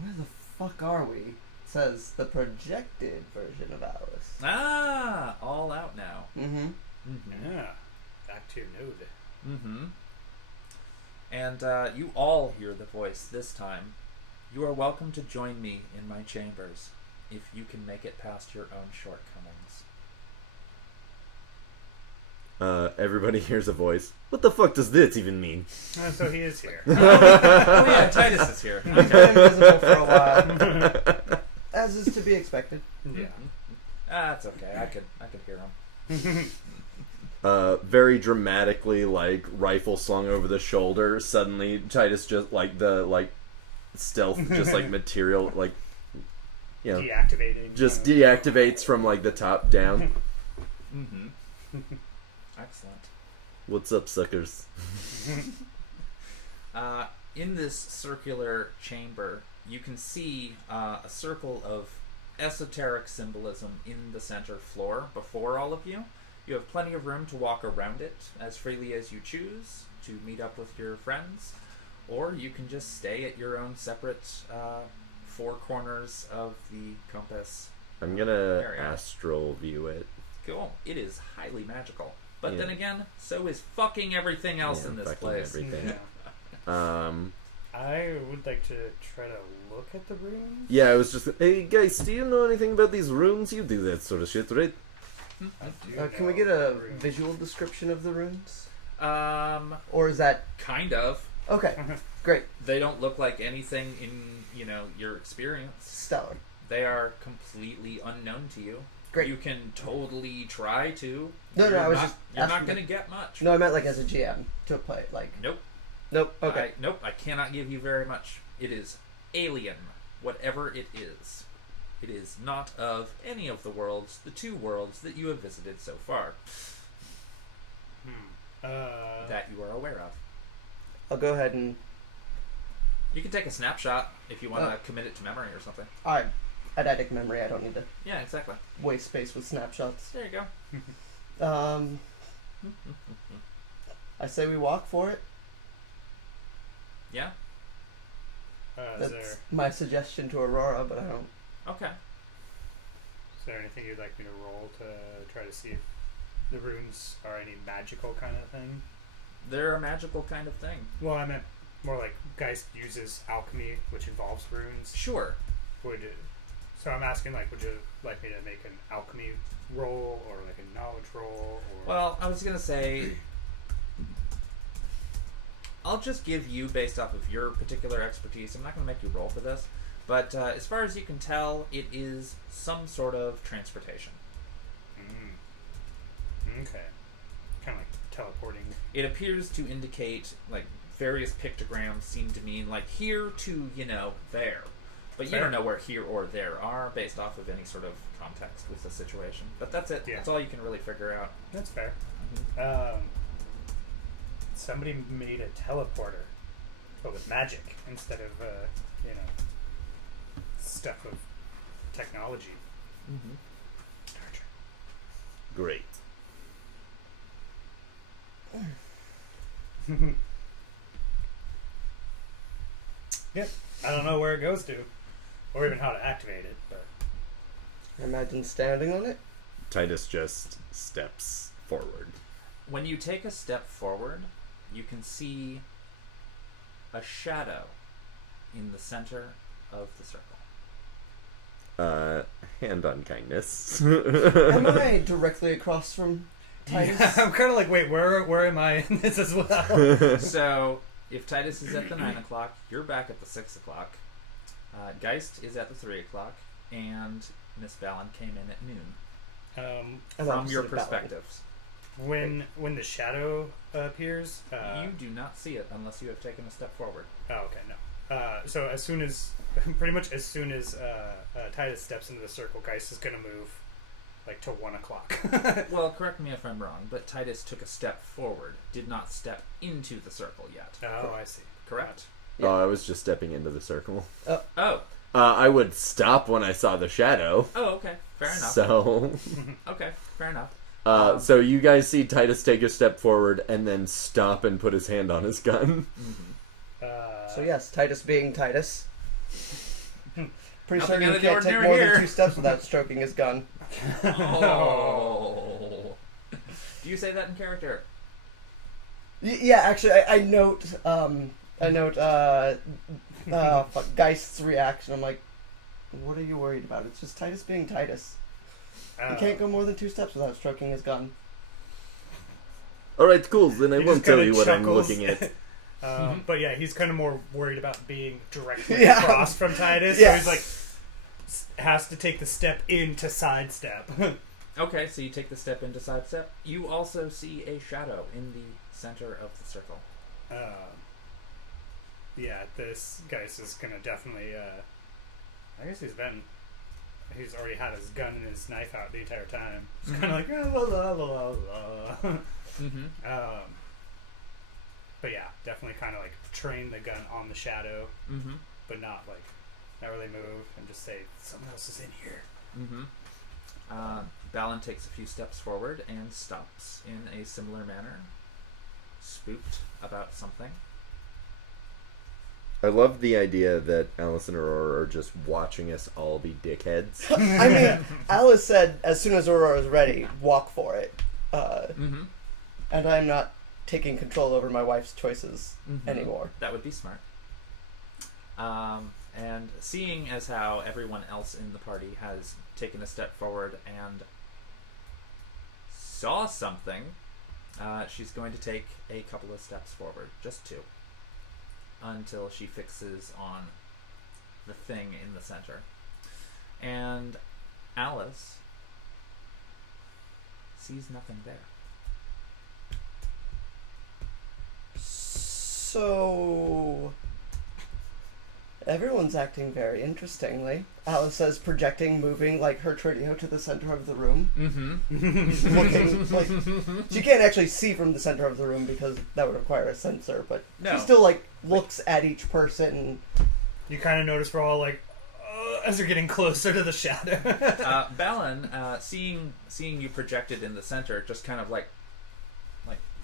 Where the fuck are we? It says the projected version of Alice. Ah, all out now. Mm-hmm. Mm-hmm. Yeah. Back to your node. Mm-hmm. And you all hear the voice this time. You are welcome to join me in my chambers, if you can make it past your own shortcomings. Everybody hears a voice. What the fuck does this even mean? So he is here. Oh yeah, Titus is here. He's been invisible for a while, as is to be expected. Yeah. That's okay. I could hear him. Very dramatically, rifle slung over the shoulder. Suddenly, Titus just stealth, just material, Deactivating. just deactivates from the top down. Mm-hmm. Excellent. What's up, suckers? In this circular chamber, you can see a circle of esoteric symbolism in the center floor before all of you. You have plenty of room to walk around it as freely as you choose to meet up with your friends, or you can just stay at your own separate four corners of the compass. I'm gonna astral view it. Cool. It is highly magical. But Yeah. then again, so is fucking everything else in this fucking place. everything. Yeah. I would like to try to look at the rooms. Yeah, I was just. Hey guys, do you know anything about these runes? You do that sort of shit, right? I do Can we know get a the rooms. visual description of the runes? Um, Or is that... kind of. Okay, great. They don't look like anything in, your experience. Stellar. They are completely unknown to you. Great. You can totally try to. No, You're I was not- just You're not asking going to get much. No, I meant as a GM to play Nope. Nope, okay. Nope, I cannot give you very much. It is alien, whatever it is. It is not of any of the two worlds that you have visited so far, that you are aware of. I'll go ahead and... You can take a snapshot if you want to commit it to memory or something. Alright, eidetic memory, I don't need to Yeah, exactly. waste space with snapshots. There you go. I say we walk for it. Yeah? Is That's my suggestion to Aurora, but I don't... Okay. Is there anything you'd like me to roll to try to see if the runes are any magical kind of thing? They're a magical kind of thing. Well, I meant more like Geist uses alchemy, which involves runes. Sure. So I'm asking, like, would you like me to make an alchemy roll or like a knowledge roll? Or Well, I was gonna say, I'll just give you based off of your particular expertise. I'm not gonna make you roll for this, but as far as you can tell, it is some sort of transportation. Okay. Kind of like teleporting. It appears to indicate, like, various pictograms seem to mean, like, here to, there. But you Fair. don't know where here or there are based off of any sort of context with the situation. But that's it. Yeah. That's all you can really figure out. That's fair. Mm-hmm. Somebody made a teleporter, but with magic instead of, stuff of technology. Mm-hmm. Great. Yep. I don't know where it goes to, or even how to activate it, but I imagine standing on it. Titus just steps forward. When you take a step forward, you can see a shadow in the center of the circle. Hand on kindness. Am I directly across from Titus? yeah, I'm kind of like, wait, where am I in this as well? So, if Titus is at the 9 o'clock, you're back at the 6 o'clock. Geist is at the 3 o'clock, and Miss Ballon came in at noon. I'm From opposite your of Ballon. perspectives. When the shadow appears, You do not see it unless you have taken a step forward. oh, okay, no. So as soon as, pretty much as soon as Titus steps into the circle, Geist is gonna move, like, to 1 o'clock. Well, correct me if I'm wrong, but Titus took a step forward, did not step into the circle yet. Oh, I see. Correct? Oh, I was just stepping into the circle. Oh. I would stop when I saw the shadow. Oh, okay. Fair enough. So, Okay, fair enough. so you guys see Titus take a step forward and then stop and put his hand on his gun. So yes, Titus being Titus. Pretty Nothing sure out you of the can't take ordinary more here. than 2 steps without stroking his gun. Oh. Do you say that in character? Yeah, actually, I note, Geist's reaction. I'm like, what are you worried about? It's just Titus being Titus. He can't go more than 2 steps without stroking his gun. Alright, cool. Then I He won't just tell kinda you what I'm chuckles. looking at. But yeah, he's kind of more worried about being directly Yeah. across from Titus. Yeah. So he's like, has to take the step in to sidestep. Okay, so you take the step into sidestep. You also see a shadow in the center of the circle. Yeah, this Geist is gonna definitely. I guess he's already had his gun and his knife out the entire time. He's kind of like la la la la la. Mm-hmm. But yeah, definitely kind of like train the gun on the shadow, Mm-hmm. but not really move and just say someone else is in here. Mm-hmm. Balin takes a few steps forward and stops in a similar manner, spooked about something. I love the idea that Alice and Aurora are just watching us all be dickheads. I mean, Alice said as soon as Aurora is ready, walk for it. Mm-hmm. And I'm not taking control over my wife's choices Mm-hmm. anymore. That would be smart. And seeing as how everyone else in the party has taken a step forward and saw something, she's going to take a couple of steps forward, just 2, until she fixes on the thing in the center. And Alice sees nothing there. So everyone's acting very interestingly. Alice says, projecting, moving like her Tridio to the center of the room. Mm-hmm. Looking like she can't actually see from the center of the room because that would require a sensor, but No. she still like looks at each person. You kind of notice we're all like, as they're getting closer to the shadow. Balin, seeing you projected in the center, just kind of like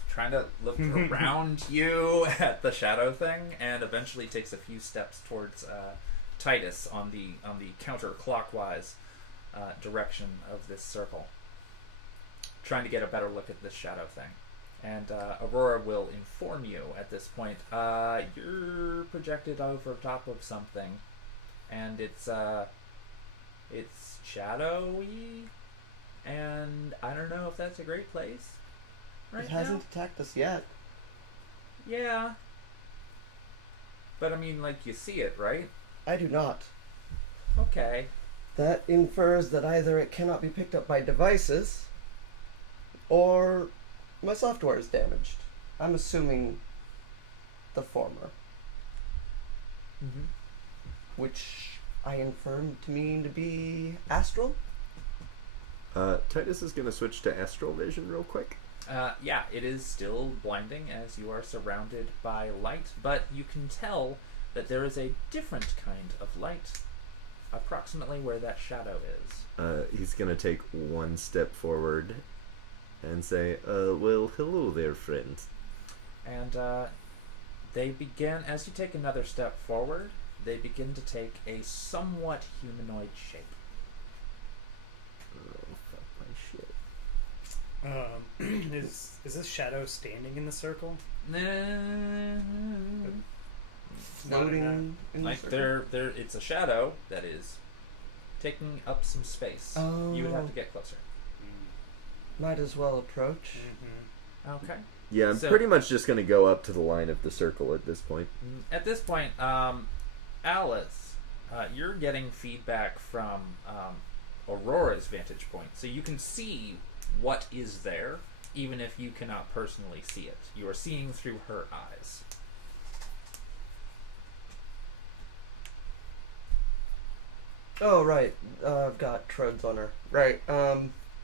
trying to look around you at the shadow thing, and eventually takes a few steps towards Titus on the counterclockwise direction of this circle, trying to get a better look at this shadow thing. And Aurora will inform you at this point. You're projected over top of something, and it's shadowy, and I don't know if that's a great place. Right It hasn't now. attacked us yet. Yeah. But I mean, like, you see it, right? I do not. Okay. That infers that either it cannot be picked up by devices, or my software is damaged. I'm assuming the former, Mm-hmm. which I inferred to mean to be astral. Titus is going to switch to astral vision real quick. Yeah, it is still blinding as you are surrounded by light, but you can tell that there is a different kind of light approximately where that shadow is. He's going to take one step forward and say, well, hello there, friend. And they begin, as you take another step forward, they begin to take a somewhat humanoid shape. Oh, fuck my shit. Is this shadow standing in the circle? Floating in the Like circle. there, it's a shadow that is taking up some space. You would have to get closer. Might as well approach. Mm-hmm. Okay. Yeah, I'm So- pretty much just going to go up to the line of the circle at this point. At this point, Alice, you're getting feedback from Aurora's vantage point, so you can see what is there, even if you cannot personally see it. You are seeing through her eyes. Oh right, I've got treads on her. Right.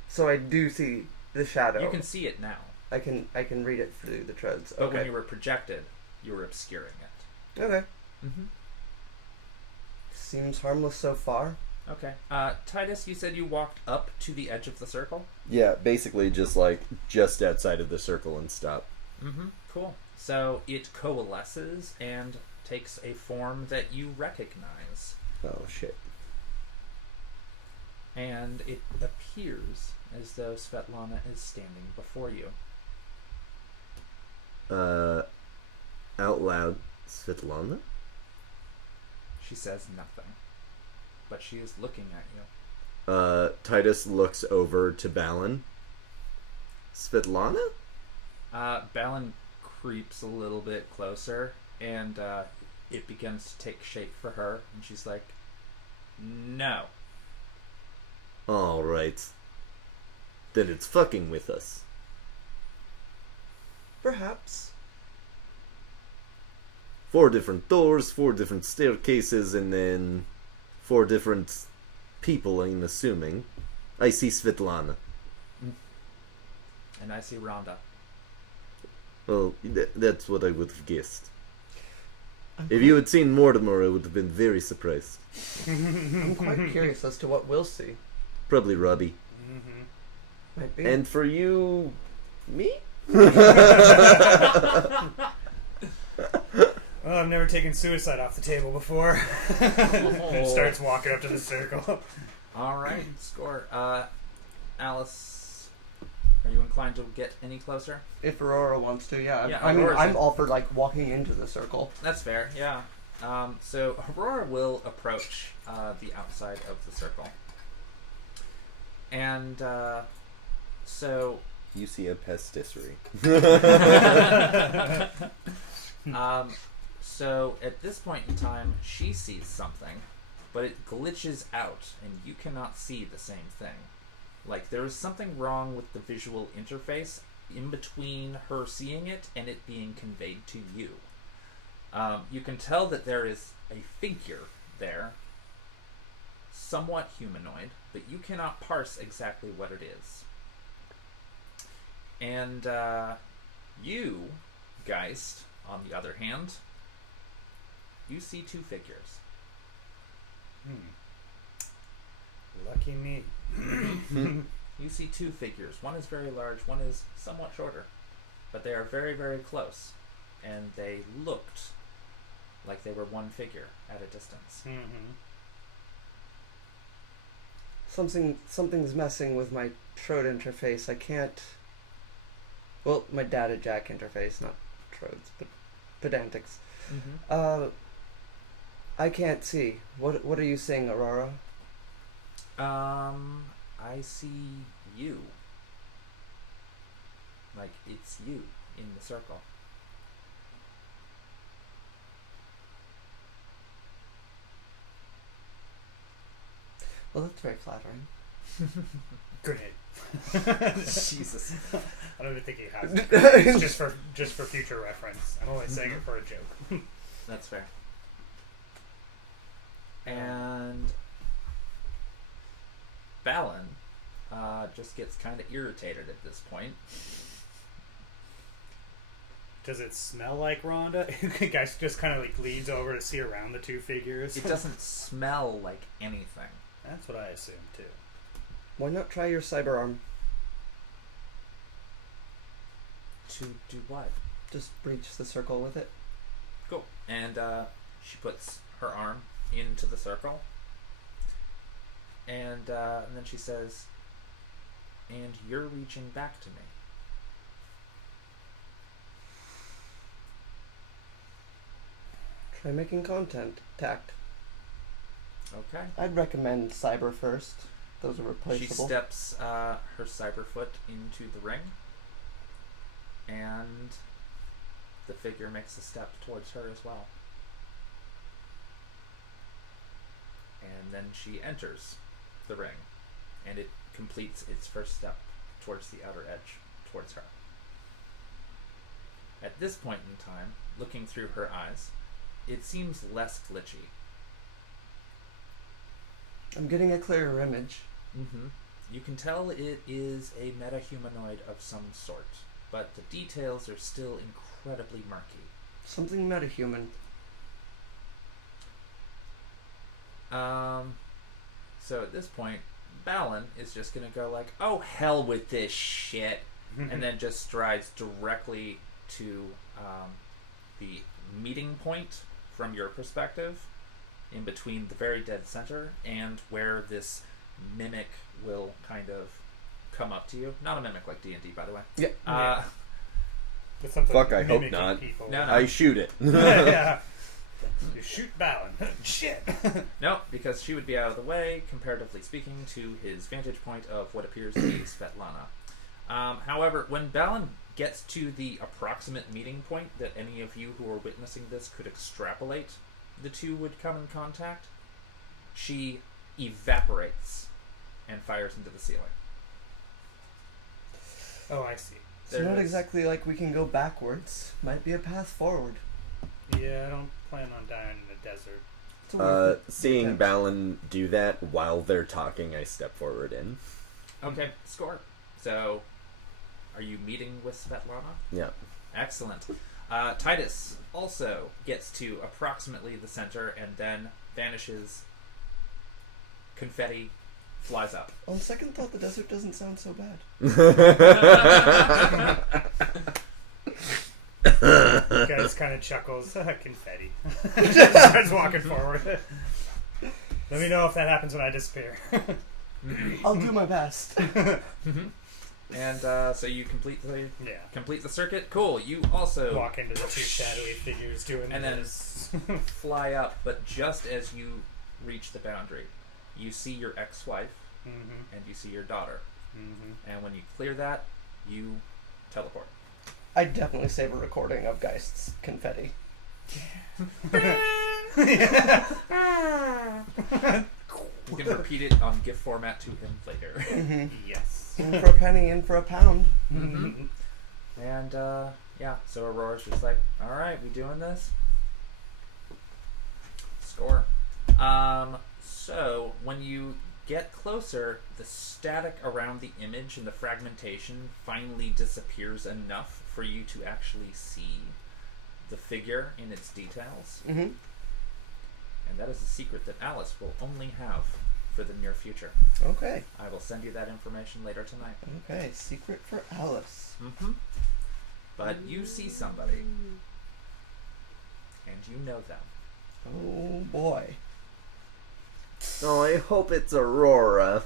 So I do see the shadow. You can see it now, I can read it through the treads. but Okay. when you were projected, you were obscuring it. Okay. Mm-hmm. Seems harmless so far. Okay. Titus, you said you walked up to the edge of the circle? Yeah, basically just outside of the circle and stop. Mm-hmm. Cool. So it coalesces and takes a form that you recognize. Oh, shit. And it appears as though Svetlana is standing before you. Out loud, Svetlana? She says nothing, but she is looking at you. Titus looks over to Balin. Svetlana? Balin creeps a little bit closer, and it begins to take shape for her, and she's like, no. Alright. Then it's fucking with us. Perhaps. 4 different doors, 4 different staircases, and then 4 different people, I'm assuming. I see Svetlana. And I see Rhonda. Well, that's what I would have guessed. If you had seen Mortimer, I would have been very surprised. I'm quite curious as to what we'll see. Probably Robbie. Mm-hmm. Might be. And for you, me? Well, I've never taken suicide off the table before. And starts walking up to the circle. Alright, score. Alice, are you inclined to get any closer? If Aurora wants to, yeah. Yeah, I mean, Aurora's I'm in. all for like walking into the circle. That's fair, yeah. So Aurora will approach the outside of the circle. And so You see a pastisserie. so at this point in time, she sees something, but it glitches out, and you cannot see the same thing. Like, there is something wrong with the visual interface in between her seeing it and it being conveyed to you. You can tell that there is a figure there, somewhat humanoid, but you cannot parse exactly what it is. And you, Geist, on the other hand, you see 2 figures. Lucky me. You see 2 figures. One is very large, one is somewhat shorter. But they are very, very close. And they looked like they were one figure at a distance. Mm-hmm. Something's messing with my Trode interface. I can't. Well, my data jack interface, not Trodes, but pedantics. I can't see. What are you saying, Aurora? I see you. Like, it's you in the circle. Well, that's very flattering. Grenade. Jesus. I don't even think he has it. It's just for future reference. I'm only saying it for a joke. That's fair. And Balin just gets kind of irritated at this point. Does it smell like Rhonda? Guys just kind of like leans over to see around the two figures. It doesn't smell like anything. That's what I assumed too. Why not try your cyber arm? To do what? Just breach the circle with it. Cool. And she puts her arm into the circle. And then she says, "And you're reaching back to me." Try making contact. Okay. I'd recommend cyber first. Those are replaceable. She steps her cyber foot into the ring. And the figure makes a step towards her as well. And then she enters the ring. And it completes its first step towards the outer edge, towards her. At this point in time, looking through her eyes, it seems less glitchy. I'm getting a clearer image. You can tell it is a meta-humanoid of some sort, but the details are still incredibly murky. Something metahuman. So at this point, Balin is just gonna go like, "Oh, hell with this shit," and then just strides directly to the meeting point from your perspective, in between the very dead center and where this mimic will kind of come up to you. Not a mimic like D&D, by the way. Yeah. With something Fuck, I hope mimicking not. People. No. I shoot it. Yeah. You shoot Balin. Shit. No, because she would be out of the way, comparatively speaking, to his vantage point of what appears to be Svetlana. However, when Balin gets to the approximate meeting point that any of you who are witnessing this could extrapolate the two would come in contact, she evaporates and fires into the ceiling. Oh, I see. It's not exactly like we can go backwards. Might be a path forward. Yeah, I don't plan on dying in the desert. It's a worth it. Seeing attempt. Balin do that while they're talking, I step forward in. Okay, score. So, are you meeting with Svetlana? Yeah. Excellent. Titus also gets to approximately the center and then vanishes. Confetti flies up. On second thought, the desert doesn't sound so bad. Guys kind of chuckles. Confetti. Just starts walking forward. Let me know if that happens when I disappear. I'll do my best. And so you complete the circuit. Cool. You also Walk into the two shadowy figures doing and then this. fly up, but just as you reach the boundary, you see your ex-wife and you see your daughter. And when you clear that, you teleport. I'd definitely save a recording of Geist's confetti. You can repeat it on GIF format to him later. Yes. In for a penny, in for a pound. And yeah, so Aurora's just like, "All right, we doing this?" Score. So when you get closer, the static around the image and the fragmentation finally disappears enough for you to actually see the figure in its details. And that is a secret that Alice will only have for the near future. Okay. I will send you that information later tonight. Okay, secret for Alice. But you see somebody, and you know them. Oh boy. Oh, I hope it's Aurora.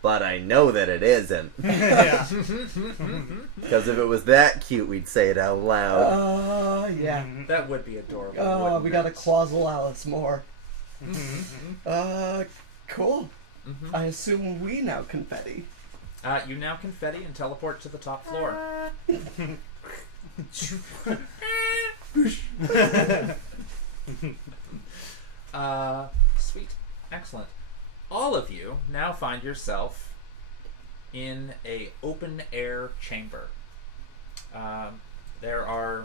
But I know that it isn't. Yeah. Because if it was that cute, we'd say it out loud. Yeah. That would be adorable. Oh, wouldn't we got a it? Quazzle Alice more. Mm-hmm. Cool. Mm-hmm. I assume we now confetti. You now confetti and teleport to the top floor. Sweet. Excellent. All of you now find yourself in a open air chamber. There are,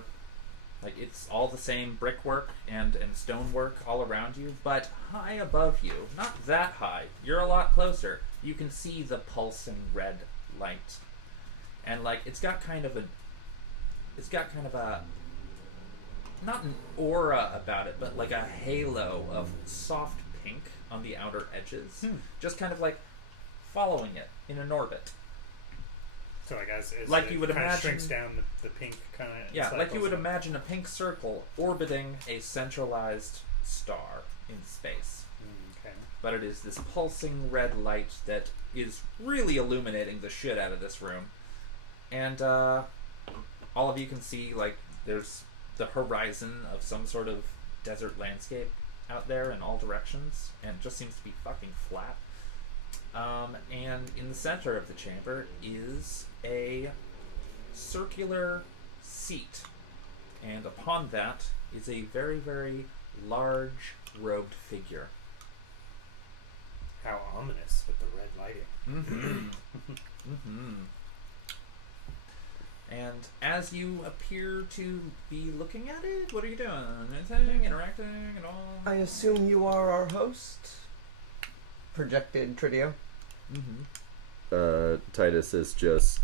like, it's all the same brickwork and stonework all around you, but high above you, not that high, you're a lot closer, you can see the pulsing red light. And, like, it's got kind of a, not an aura about it, but like a halo of soft pink on the outer edges. Just kind of like following it in an orbit. So I guess Like you would kind of imagine- shrinks down the pink kind of. Yeah, like you would imagine a pink circle orbiting a centralized star in space. Okay. But it is this pulsing red light that is really illuminating the shit out of this room. And all of you can see, like, there's the horizon of some sort of desert landscape out there in all directions, and it just seems to be fucking flat. And in the center of the chamber is a circular seat, and upon that is a very, very large robed figure. How ominous with the red lighting. Mm-hmm. Mm-hmm. And as you appear to be looking at it, what are you doing? Anything? Interacting at all? I assume you are our host. Projected Tridio. Mm-hmm. Titus is just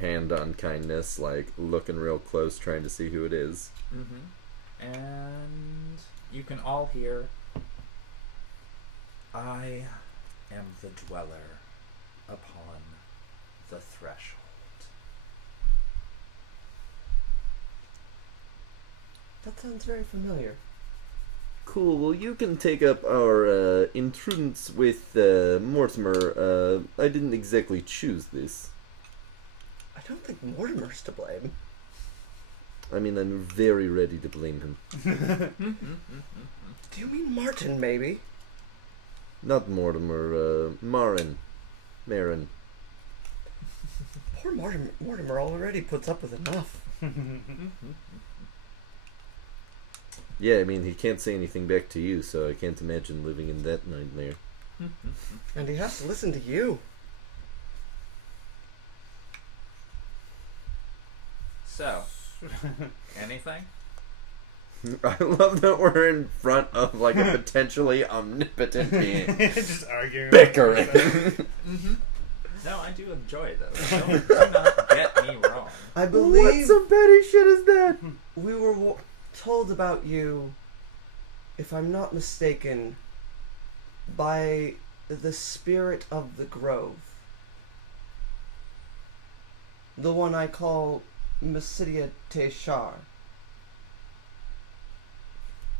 hand on kindness, like looking real close, trying to see who it is. Mm-hmm. And you can all hear, I am the dweller upon the threshold. That sounds very familiar. Cool. Well, you can take up our intrudence with Mortimer. I didn't exactly choose this. I don't think Mortimer's to blame. I mean, I'm very ready to blame him. Do you mean Martin, maybe? Not Mortimer. Marin. Poor Mortimer already puts up with enough. Yeah, I mean, he can't say anything back to you, so I can't imagine living in that nightmare. And he has to listen to you. So, anything? I love that we're in front of, like, a potentially omnipotent being. Just arguing. Bickering. Mm-hmm. No, I do enjoy those. Do not get me wrong. I What believe some petty shit is that? we were told about you, if I'm not mistaken, by the spirit of the grove. The one I call Mesidia Teshar.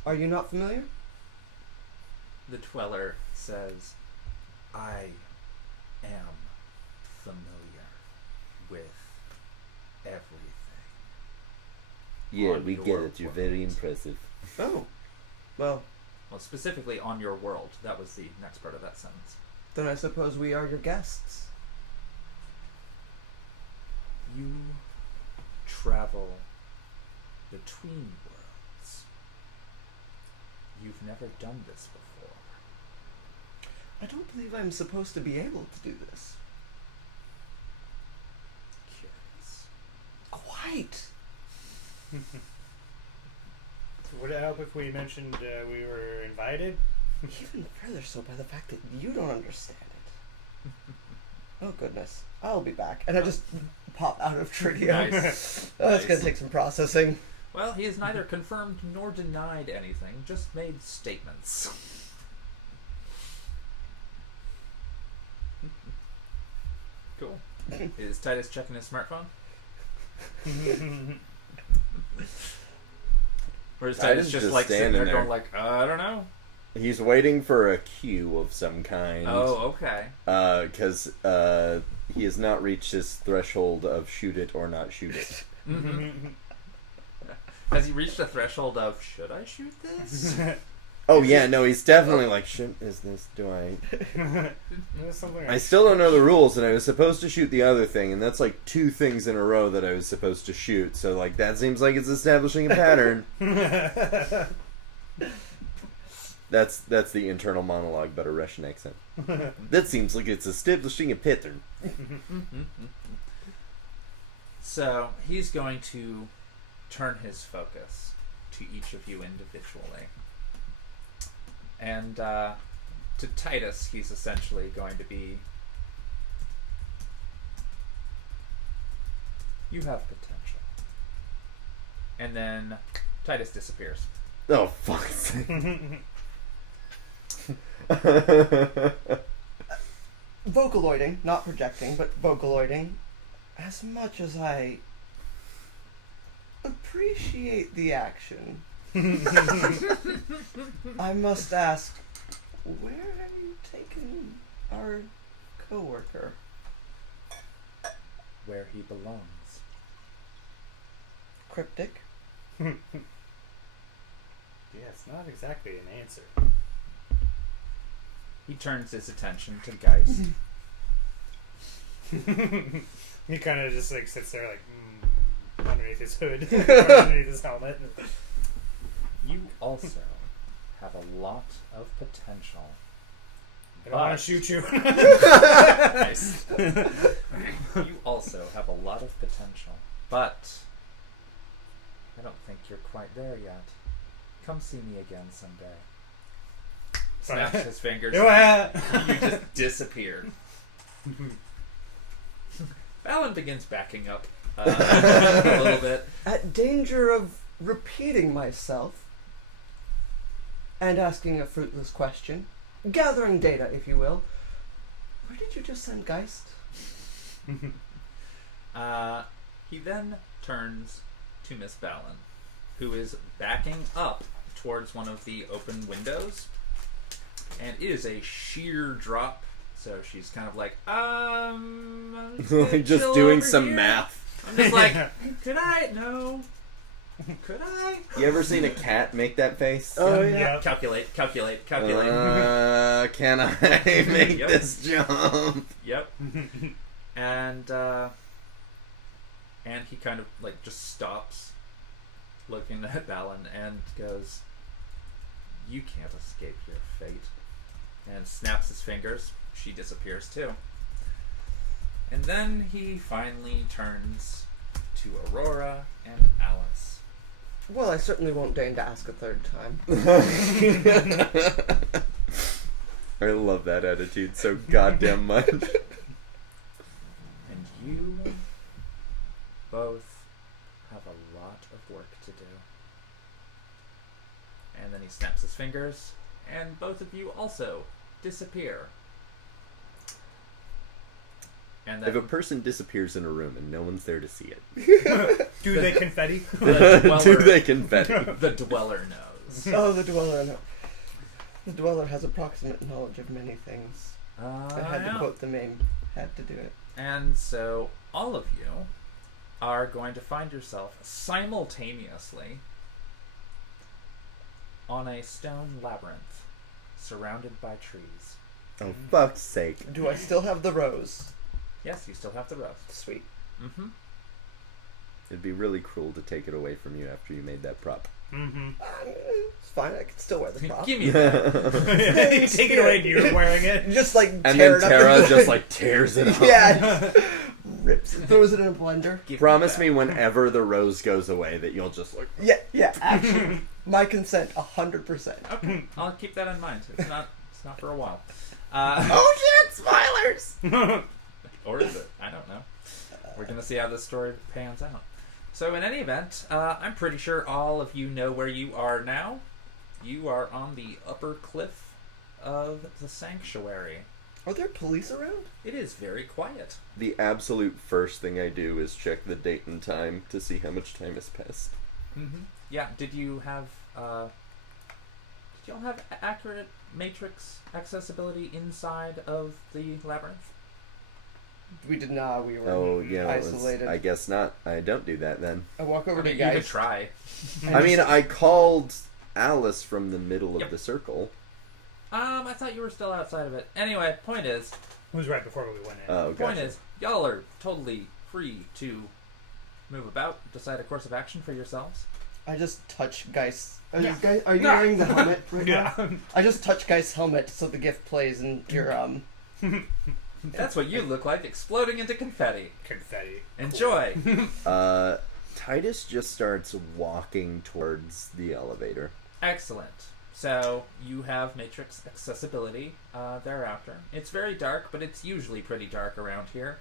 Are you not familiar? The dweller says, I am familiar with everything. Yeah, On we your get it. You're very world. impressive. Oh. Well, Well, specifically on your world. That was the next part of that sentence. then I suppose we are your guests. You travel between worlds. You've never done this before. I don't believe I'm supposed to be able to do this. Curious. Quite. Would it help if we mentioned we were invited? Even further so by the fact that you don't understand it. Oh goodness. I'll be back. And I just pop out of Tridio. Nice. Oh, it's gonna Nice. take some processing. Well, he has neither confirmed nor denied anything, just made statements. Cool. Is Titus checking his smartphone? Or is Titus Titus just just like sitting standing there going there. like, I don't know. He's waiting for a cue of some kind. Oh, okay. Because he has not reached his threshold of shoot it or not shoot it. Mm-hmm. Has he reached a threshold of, should I shoot this? Oh yeah, no, he's definitely like, do I... I still don't know the rules, and I was supposed to shoot the other thing, and that's like 2 things in a row that I was supposed to shoot, so like that seems like it's establishing a pattern. That's the internal monologue, but a Russian accent. That seems like it's establishing a pattern. So he's going to turn his focus to each of you individually. And to Titus, he's essentially going to be... You have potential. And then Titus disappears. Oh, fuck's sake. Vocaloiding, not projecting, but vocaloiding. As much as I appreciate the action, I must ask, where have you taken our coworker? Where he belongs. Cryptic? Yeah, it's not exactly an answer. He turns his attention to Geist. He kind of just like sits there like underneath his hood, or underneath his helmet. You also have a lot of potential. I don't want to shoot you. Nice. You also have a lot of potential, but I don't think you're quite there yet. Come see me again someday. Snaps his fingers. You just disappear. Alan begins backing up a little bit. At danger of repeating myself and asking a fruitless question, gathering data, if you will, where did you just send Geist? He then turns to Miss Ballin, who is backing up towards one of the open windows, and it is a sheer drop, so she's kind of like, I'm just doing some math. I'm just like, could I? No. Could I? You ever seen a cat make that face? Oh, yeah. Yep. Calculate. Can I make Yep. this jump? Yep. And he kind of like just stops looking at Balin and goes, you can't escape your fate. And snaps his fingers. She disappears too. And then he finally turns to Aurora and Alice. Well, I certainly won't deign to ask a third time. I love that attitude so goddamn much. And you both have a lot of work to do. And then he snaps his fingers, and both of you also disappear. And then If a person disappears in a room and no one's there to see it, Do they confetti? do they confetti? the dweller knows. Oh, the Dweller. The Dweller has approximate knowledge of many things. I had to Yeah. quote the meme. Had to do it. And so all of you are going to find yourself simultaneously on a stone labyrinth surrounded by trees. Oh, fuck's sake. Do I still have the rose? Yes, you still have the rose. Sweet. Mm-hmm. It'd be really cruel to take it away from you after you made that prop. Mm-hmm. It's fine. I can still wear the prop. Give me that. You take it away and you're wearing it. Just like And tear then it up. Tara just like tears it up. Yeah. Rips it, throws it in a blender. Give Promise that. me whenever the rose goes away that you'll just like... Yeah. Actually, my consent 100%. Okay, I'll keep that in mind. It's not for a while. Oh shit, spoilers! Or is it? I don't know. We're gonna see how this story pans out. So in any event, I'm pretty sure all of you know where you are now. You are on the upper cliff of the sanctuary. Are there police around? It is very quiet. The absolute first thing I do is check the date and time to see how much time has passed. Mm-hmm. Yeah. Did you Do y'all have accurate matrix accessibility inside of the labyrinth? We did not. We were Oh yeah, isolated. I guess not. I don't do that then. I walk over to You guys. could try. I mean, I called Alice from the middle of Yep. the circle. I thought you were still outside of it. Anyway, point is, It was right before we went in. Oh, point gotcha. is, y'all are totally free to move about, decide a course of action for yourselves. I just touch Geist. Yeah. Guys, are you wearing the helmet right now? Yeah. I just touch Geist's helmet so the gift plays in your That's what you look like, exploding into confetti. Confetti. Enjoy. Titus just starts walking towards the elevator. Excellent. So you have matrix accessibility thereafter. It's very dark, but it's usually pretty dark around here.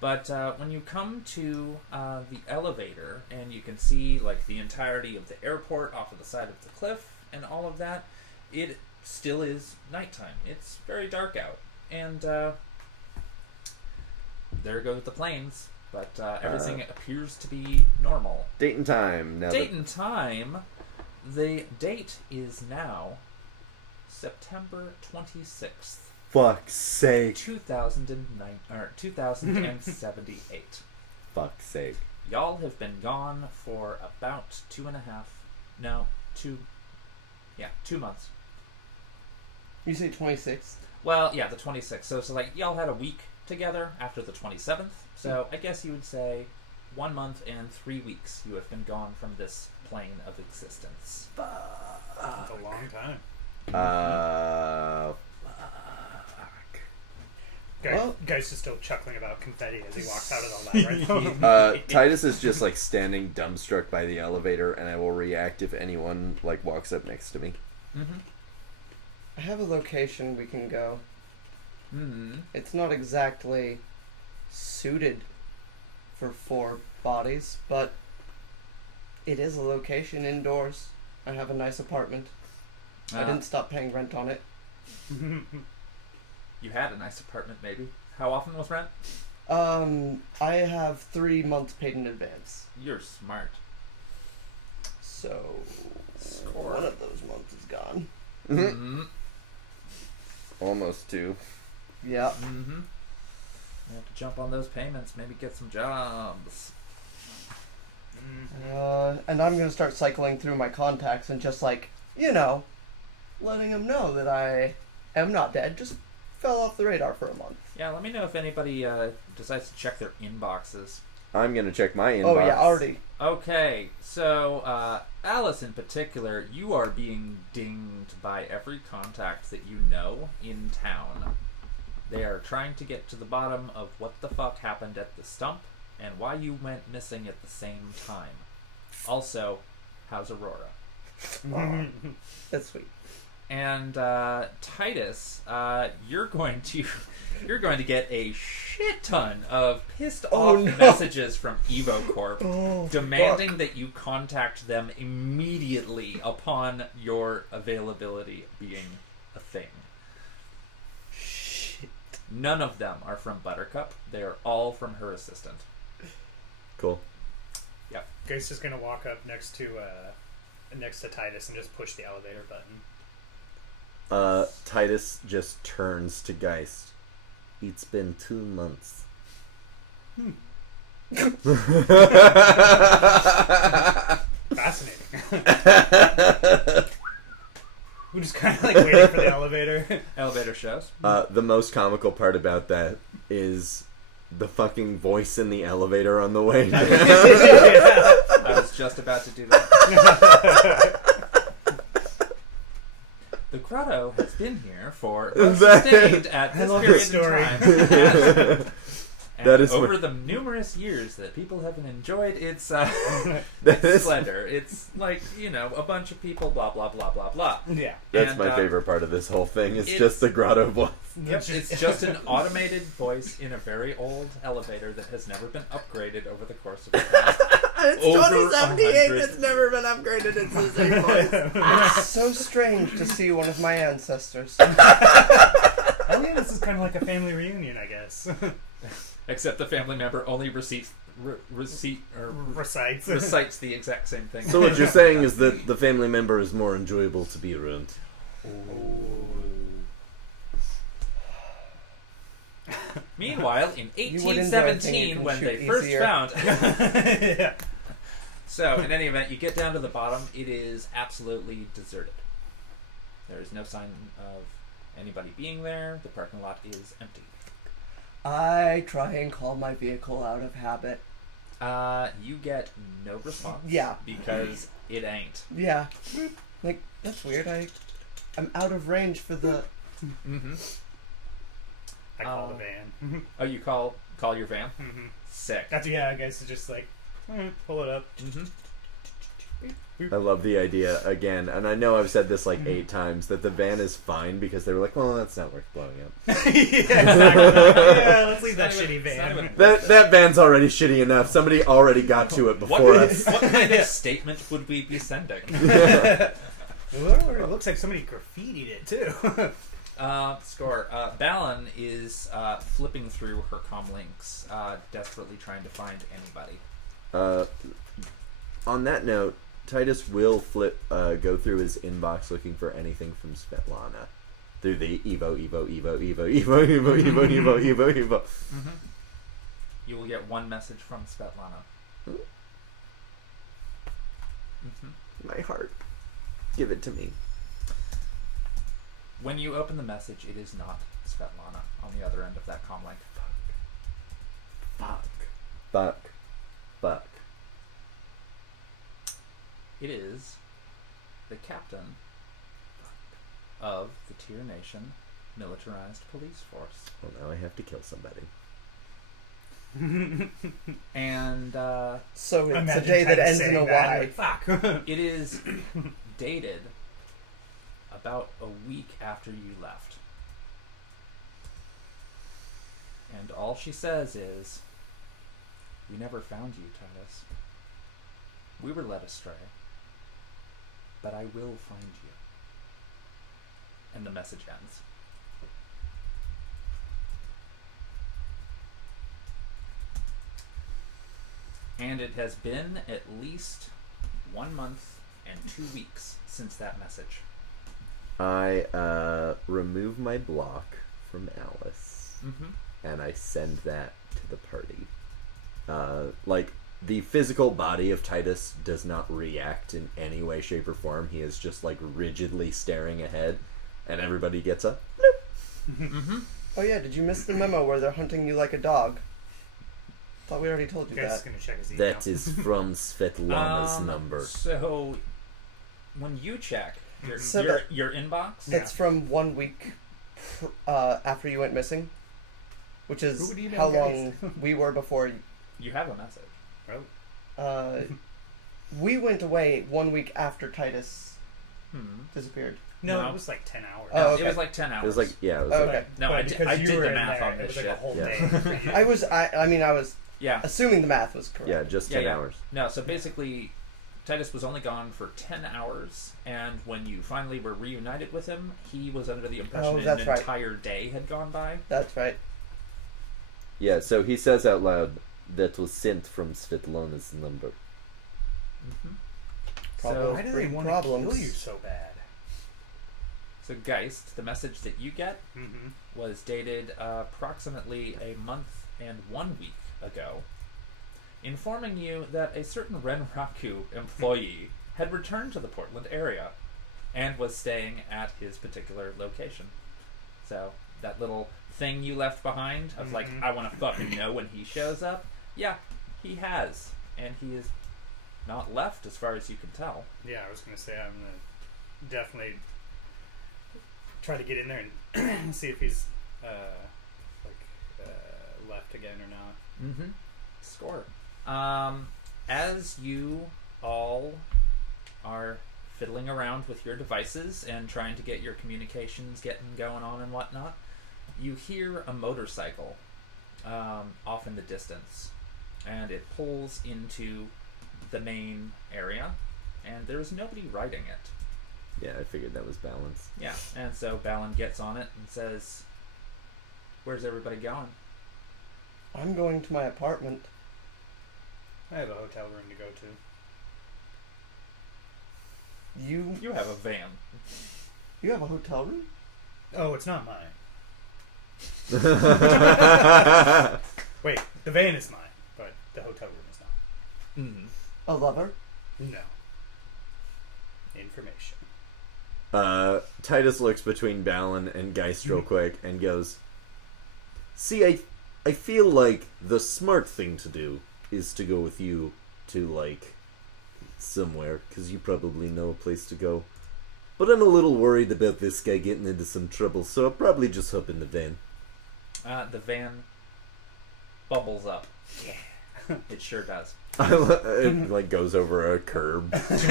But when you come to the elevator and you can see like the entirety of the airport off of the side of the cliff and all of that, it still is nighttime. It's very dark out. And there go the planes, but everything appears to be normal. Date and time. Now Date and time. The date is now September 26th, fuck's sake. 2009 or 2078. Fuck's sake. Y'all have been gone for about 2 months. You say 26th? Well, yeah, the 26th. So like y'all had a week together after the 27th. So I guess you would say 1 month and 3 weeks you have been gone from this plane of existence. That's a long time. Geist is still chuckling about confetti as he walks out of the labyrinth. Titus is just like standing dumbstruck by the elevator, and I will react if anyone like walks up next to me. Mm-hmm. I have a location we can go. Mm-hmm. It's not exactly suited for 4 bodies, but it is a location indoors. I have a nice apartment. I didn't stop paying rent on it. You had a nice apartment, maybe. How often was rent? I have 3 months paid in advance. You're smart. So Score. one of those months is gone. Mm-hmm. Almost 2. Yeah. Mm-hmm. You have to jump on those payments, maybe get some jobs. And I'm gonna start cycling through my contacts and just like, letting them know that I am not dead. Just fell off the radar for a month. Yeah, let me know if anybody decides to check their inboxes. I'm gonna check my inbox. Oh yeah, already. Okay, so Alice in particular, you are being dinged by every contact that you know in town. They are trying to get to the bottom of what the fuck happened at the stump and why you went missing at the same time. Also, how's Aurora? That's sweet. And Titus, you're going to get a shit ton of pissed off messages from EvoCorp demanding that you contact them immediately upon your availability being a thing. Shit. None of them are from Buttercup. They are all from her assistant. Cool. Geist is gonna walk up next to Titus and just push the elevator button. Titus just turns to Geist. It's been 2 months. Fascinating. We're just kind of like waiting for the elevator. Elevator shows. The most comical part about that is the fucking voice in the elevator on the way down. I was just about to do that. The grotto has been here for sustained at this love period this story. of time. And That is over what- the numerous years that people have enjoyed its That is- splendor. It's like, a bunch of people, blah, blah, blah, blah, blah. Yeah. That's And, my favorite part of this whole thing. It's it's- just the grotto voice. Yep, it's just an automated voice in a very old elevator that has never been upgraded over the course of the past. It's Over 2078. 100. It's never been upgraded. It's the same voice. It's so strange to see one of my ancestors. Oh yeah, this is kind of like a family reunion, I guess. Except the family member only recites Recites. the exact same thing. So what you're saying is that the family member is more enjoyable to be around. Meanwhile, in You would enjoy a thing you 1817, can when shoot they first easier. found... Yeah. So, in any event, you get down to the bottom. It is absolutely deserted. There is no sign of anybody being there. The parking lot is empty. I try and call my vehicle out of habit. You get no response. Yeah. Because it ain't. Yeah. Like, that's weird. I'm out of range for the... Mm-hmm. I call the van. Oh, you call your van? Mm-hmm. Sick. That's, yeah, I guess it's just like, pull it up. Mm-hmm. I love the idea again, and I know I've said this like 8 times that the van is fine because they were like, well, that's not worth blowing up. Yeah, exactly. Yeah, let's leave that It's not shitty even- it's not van. even- That van's already shitty enough. Somebody already got to it before us. What kind of statement would we be sending? It looks like somebody graffitied it too. Score. Balin is flipping through her comm links, desperately trying to find anybody. On that note, Titus will go through his inbox looking for anything from Svetlana through the Evo. Mm-hmm. You will get one message from Svetlana. Mm-hmm. My heart, give it to me. When you open the message, it is not Svetlana on the other end of that comm link. Fuck. It is the captain of the Tier Nation militarized police force. Well, now I have to kill somebody. And So it's a Imagine day that Titus ends in a saying that, Y. like, fuck. it is dated about a week after you left. And all she says is, "We never found you, Titus. We were led astray. But I will find you." And the message ends. And it has been at least 1 month and 2 weeks since that message. I remove my block from Alice, Mm-hmm. and I send that to the party. Like, the physical body of Titus does not react in any way, shape, or form. He is just, like, rigidly staring ahead, and everybody gets a bloop. Mm-hmm. Oh yeah, did you miss the memo where they're hunting you like a dog? Thought we already told you Guys is that. gonna check his email. That is from Svetlana's number. So, when you check your, So your inbox, It's from 1 week after you went missing, which Who is would email how guys? long we were before. you have a message. We went away 1 week after Titus Hmm. disappeared. No, No. it was like 10 hours. Oh, okay. It was like 10 hours. It was like, yeah, it was Oh, like, okay. No, But I because you did were the in math there, on this it was like shit. a whole Yeah. day for you. I mean, I was Yeah. assuming the math was correct. yeah, just 10 hours. No, so basically, Titus was only gone for 10 hours, and when you finally were reunited with him, he was under the impression Oh, an that's right. entire day had gone by. That's right. Yeah, so he says out loud, that was sent from Svetlana's number. Mm-hmm. Problem. Why do they Bring want to problems. kill you so bad? So Geist, the message that you get Mm-hmm. was dated approximately a month and 1 week ago, informing you that a certain Renraku employee had returned to the Portland area and was staying at his particular location. So that little thing you left behind of like, Mhm. I want to fucking know when he shows up, yeah, he has. And he is not left as far as you can tell. Yeah, I was gonna say I'm gonna definitely try to get in there and see if he's left again or not. Mm-hmm. Score. As you all are fiddling around with your devices and trying to get your communications getting going on and whatnot, you hear a motorcycle off in the distance, and it pulls into the main area, and there's nobody riding it. Yeah, I figured that was balanced. Yeah, and so Balin gets on it and says, "Where's everybody going?" I'm going to my apartment. I have a hotel room to go to. You You have a van. You have a hotel room? Oh, it's not mine. Wait, the van is mine, but the hotel room is not. Mm. A lover? No. Information. Titus looks between Balin and Geist real quick and goes, "See, I feel like the smart thing to do is to go with you to, like, somewhere, because you probably know a place to go. But I'm a little worried about this guy getting into some trouble, so I'll probably just hop in the van." The van bubbles up. Yeah. It sure does. It, like, goes over a curb. Is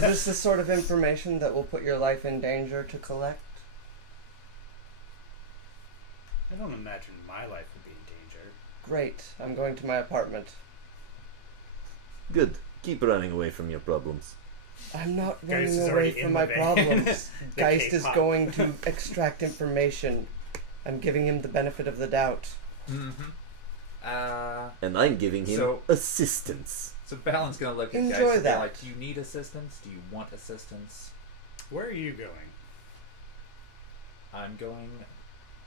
this the sort of information that will put your life in danger to collect? I don't imagine my life would be in danger. Great. I'm going to my apartment. Good. Keep running away from your problems. I'm not Geist running is away already from in my the van. problems. The Geist is K-pop. going to extract information. I'm giving him the benefit of the doubt. Mm-hmm. And I'm giving him So- assistance. So Balin's gonna look at Enjoy Geist and be that. like, do you need assistance? Do you want assistance? Where are you going? I'm going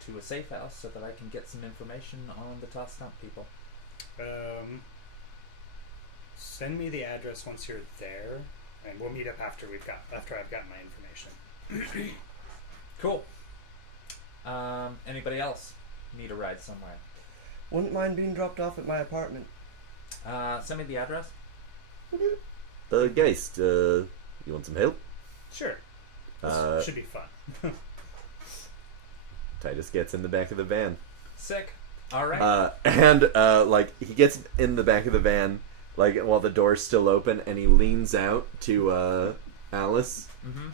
to a safe house so that I can get some information on the Toss Stump people. Send me the address once you're there, and we'll meet up after I've gotten my information. Cool. Anybody else need a ride somewhere? Wouldn't mind being dropped off at my apartment. Send me the address. Geist, you want some help? Sure. This Uh, should be fun. Titus gets in the back of the van. Sick. All right. Like, he gets in the back of the van, like, while the door's still open, and he leans out to, Alice, Mm-hmm.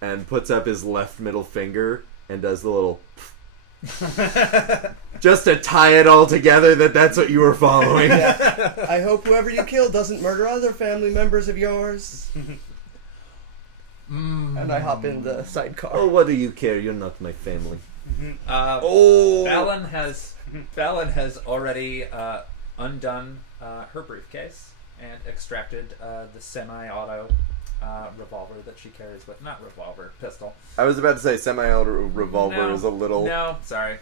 and puts up his left middle finger, and does the little... just to tie it all together that that's what you were following. Yeah. I hope whoever you kill doesn't murder other family members of yours. And I hop in the sidecar. Oh, what do you care? You're not my family. Oh. Balin has already undone her briefcase and extracted the semi-auto revolver that she carries with, not revolver, pistol. I was about to say semi-auto revolver No. is a little... No, sorry.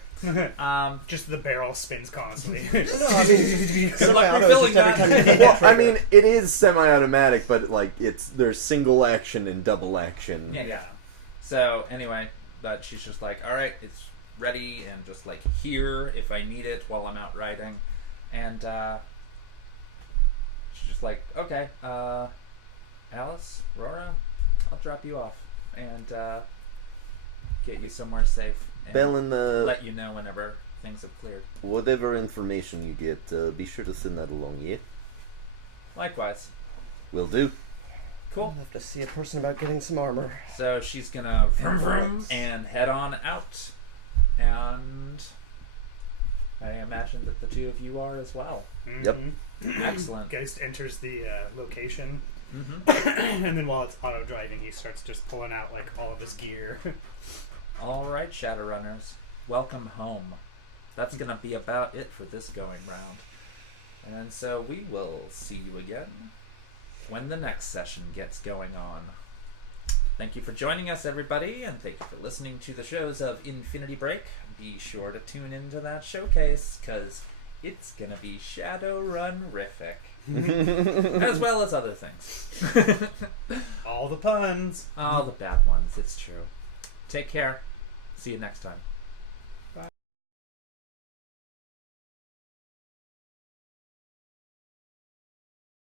Just the barrel spins constantly. No, I mean, Good luck semi-auto is refilling just every that. time you hit the Well, I trigger. mean, it is semi-automatic, but, like, there's single action and double action. Yeah. So anyway, but she's just like, all right, it's ready, and just like here if I need it while I'm out riding, and she's just like, okay, Alice, Rora, I'll drop you off and get you somewhere safe. And Balin, let you know whenever things have cleared. whatever information you get, be sure to send that along, yeah? Likewise. Will do. Cool. I'll have to see a person about getting some armor. So she's gonna vroom vroom and head on out, and I imagine that the two of you are as well. Yep. Excellent. Geist enters the location, Mm-hmm. and then while it's auto driving, he starts just pulling out like all of his gear. All right, Shadowrunners, welcome home. That's gonna be about it for this going round, and so we will see you again when the next session gets going on. Thank you for joining us, everybody, and thank you for listening to the shows of Infinity Break. Be sure to tune into that showcase, because it's gonna be Shadowrun-rific. As well as other things. All the puns. All the bad ones, it's true. Take care. See you next time.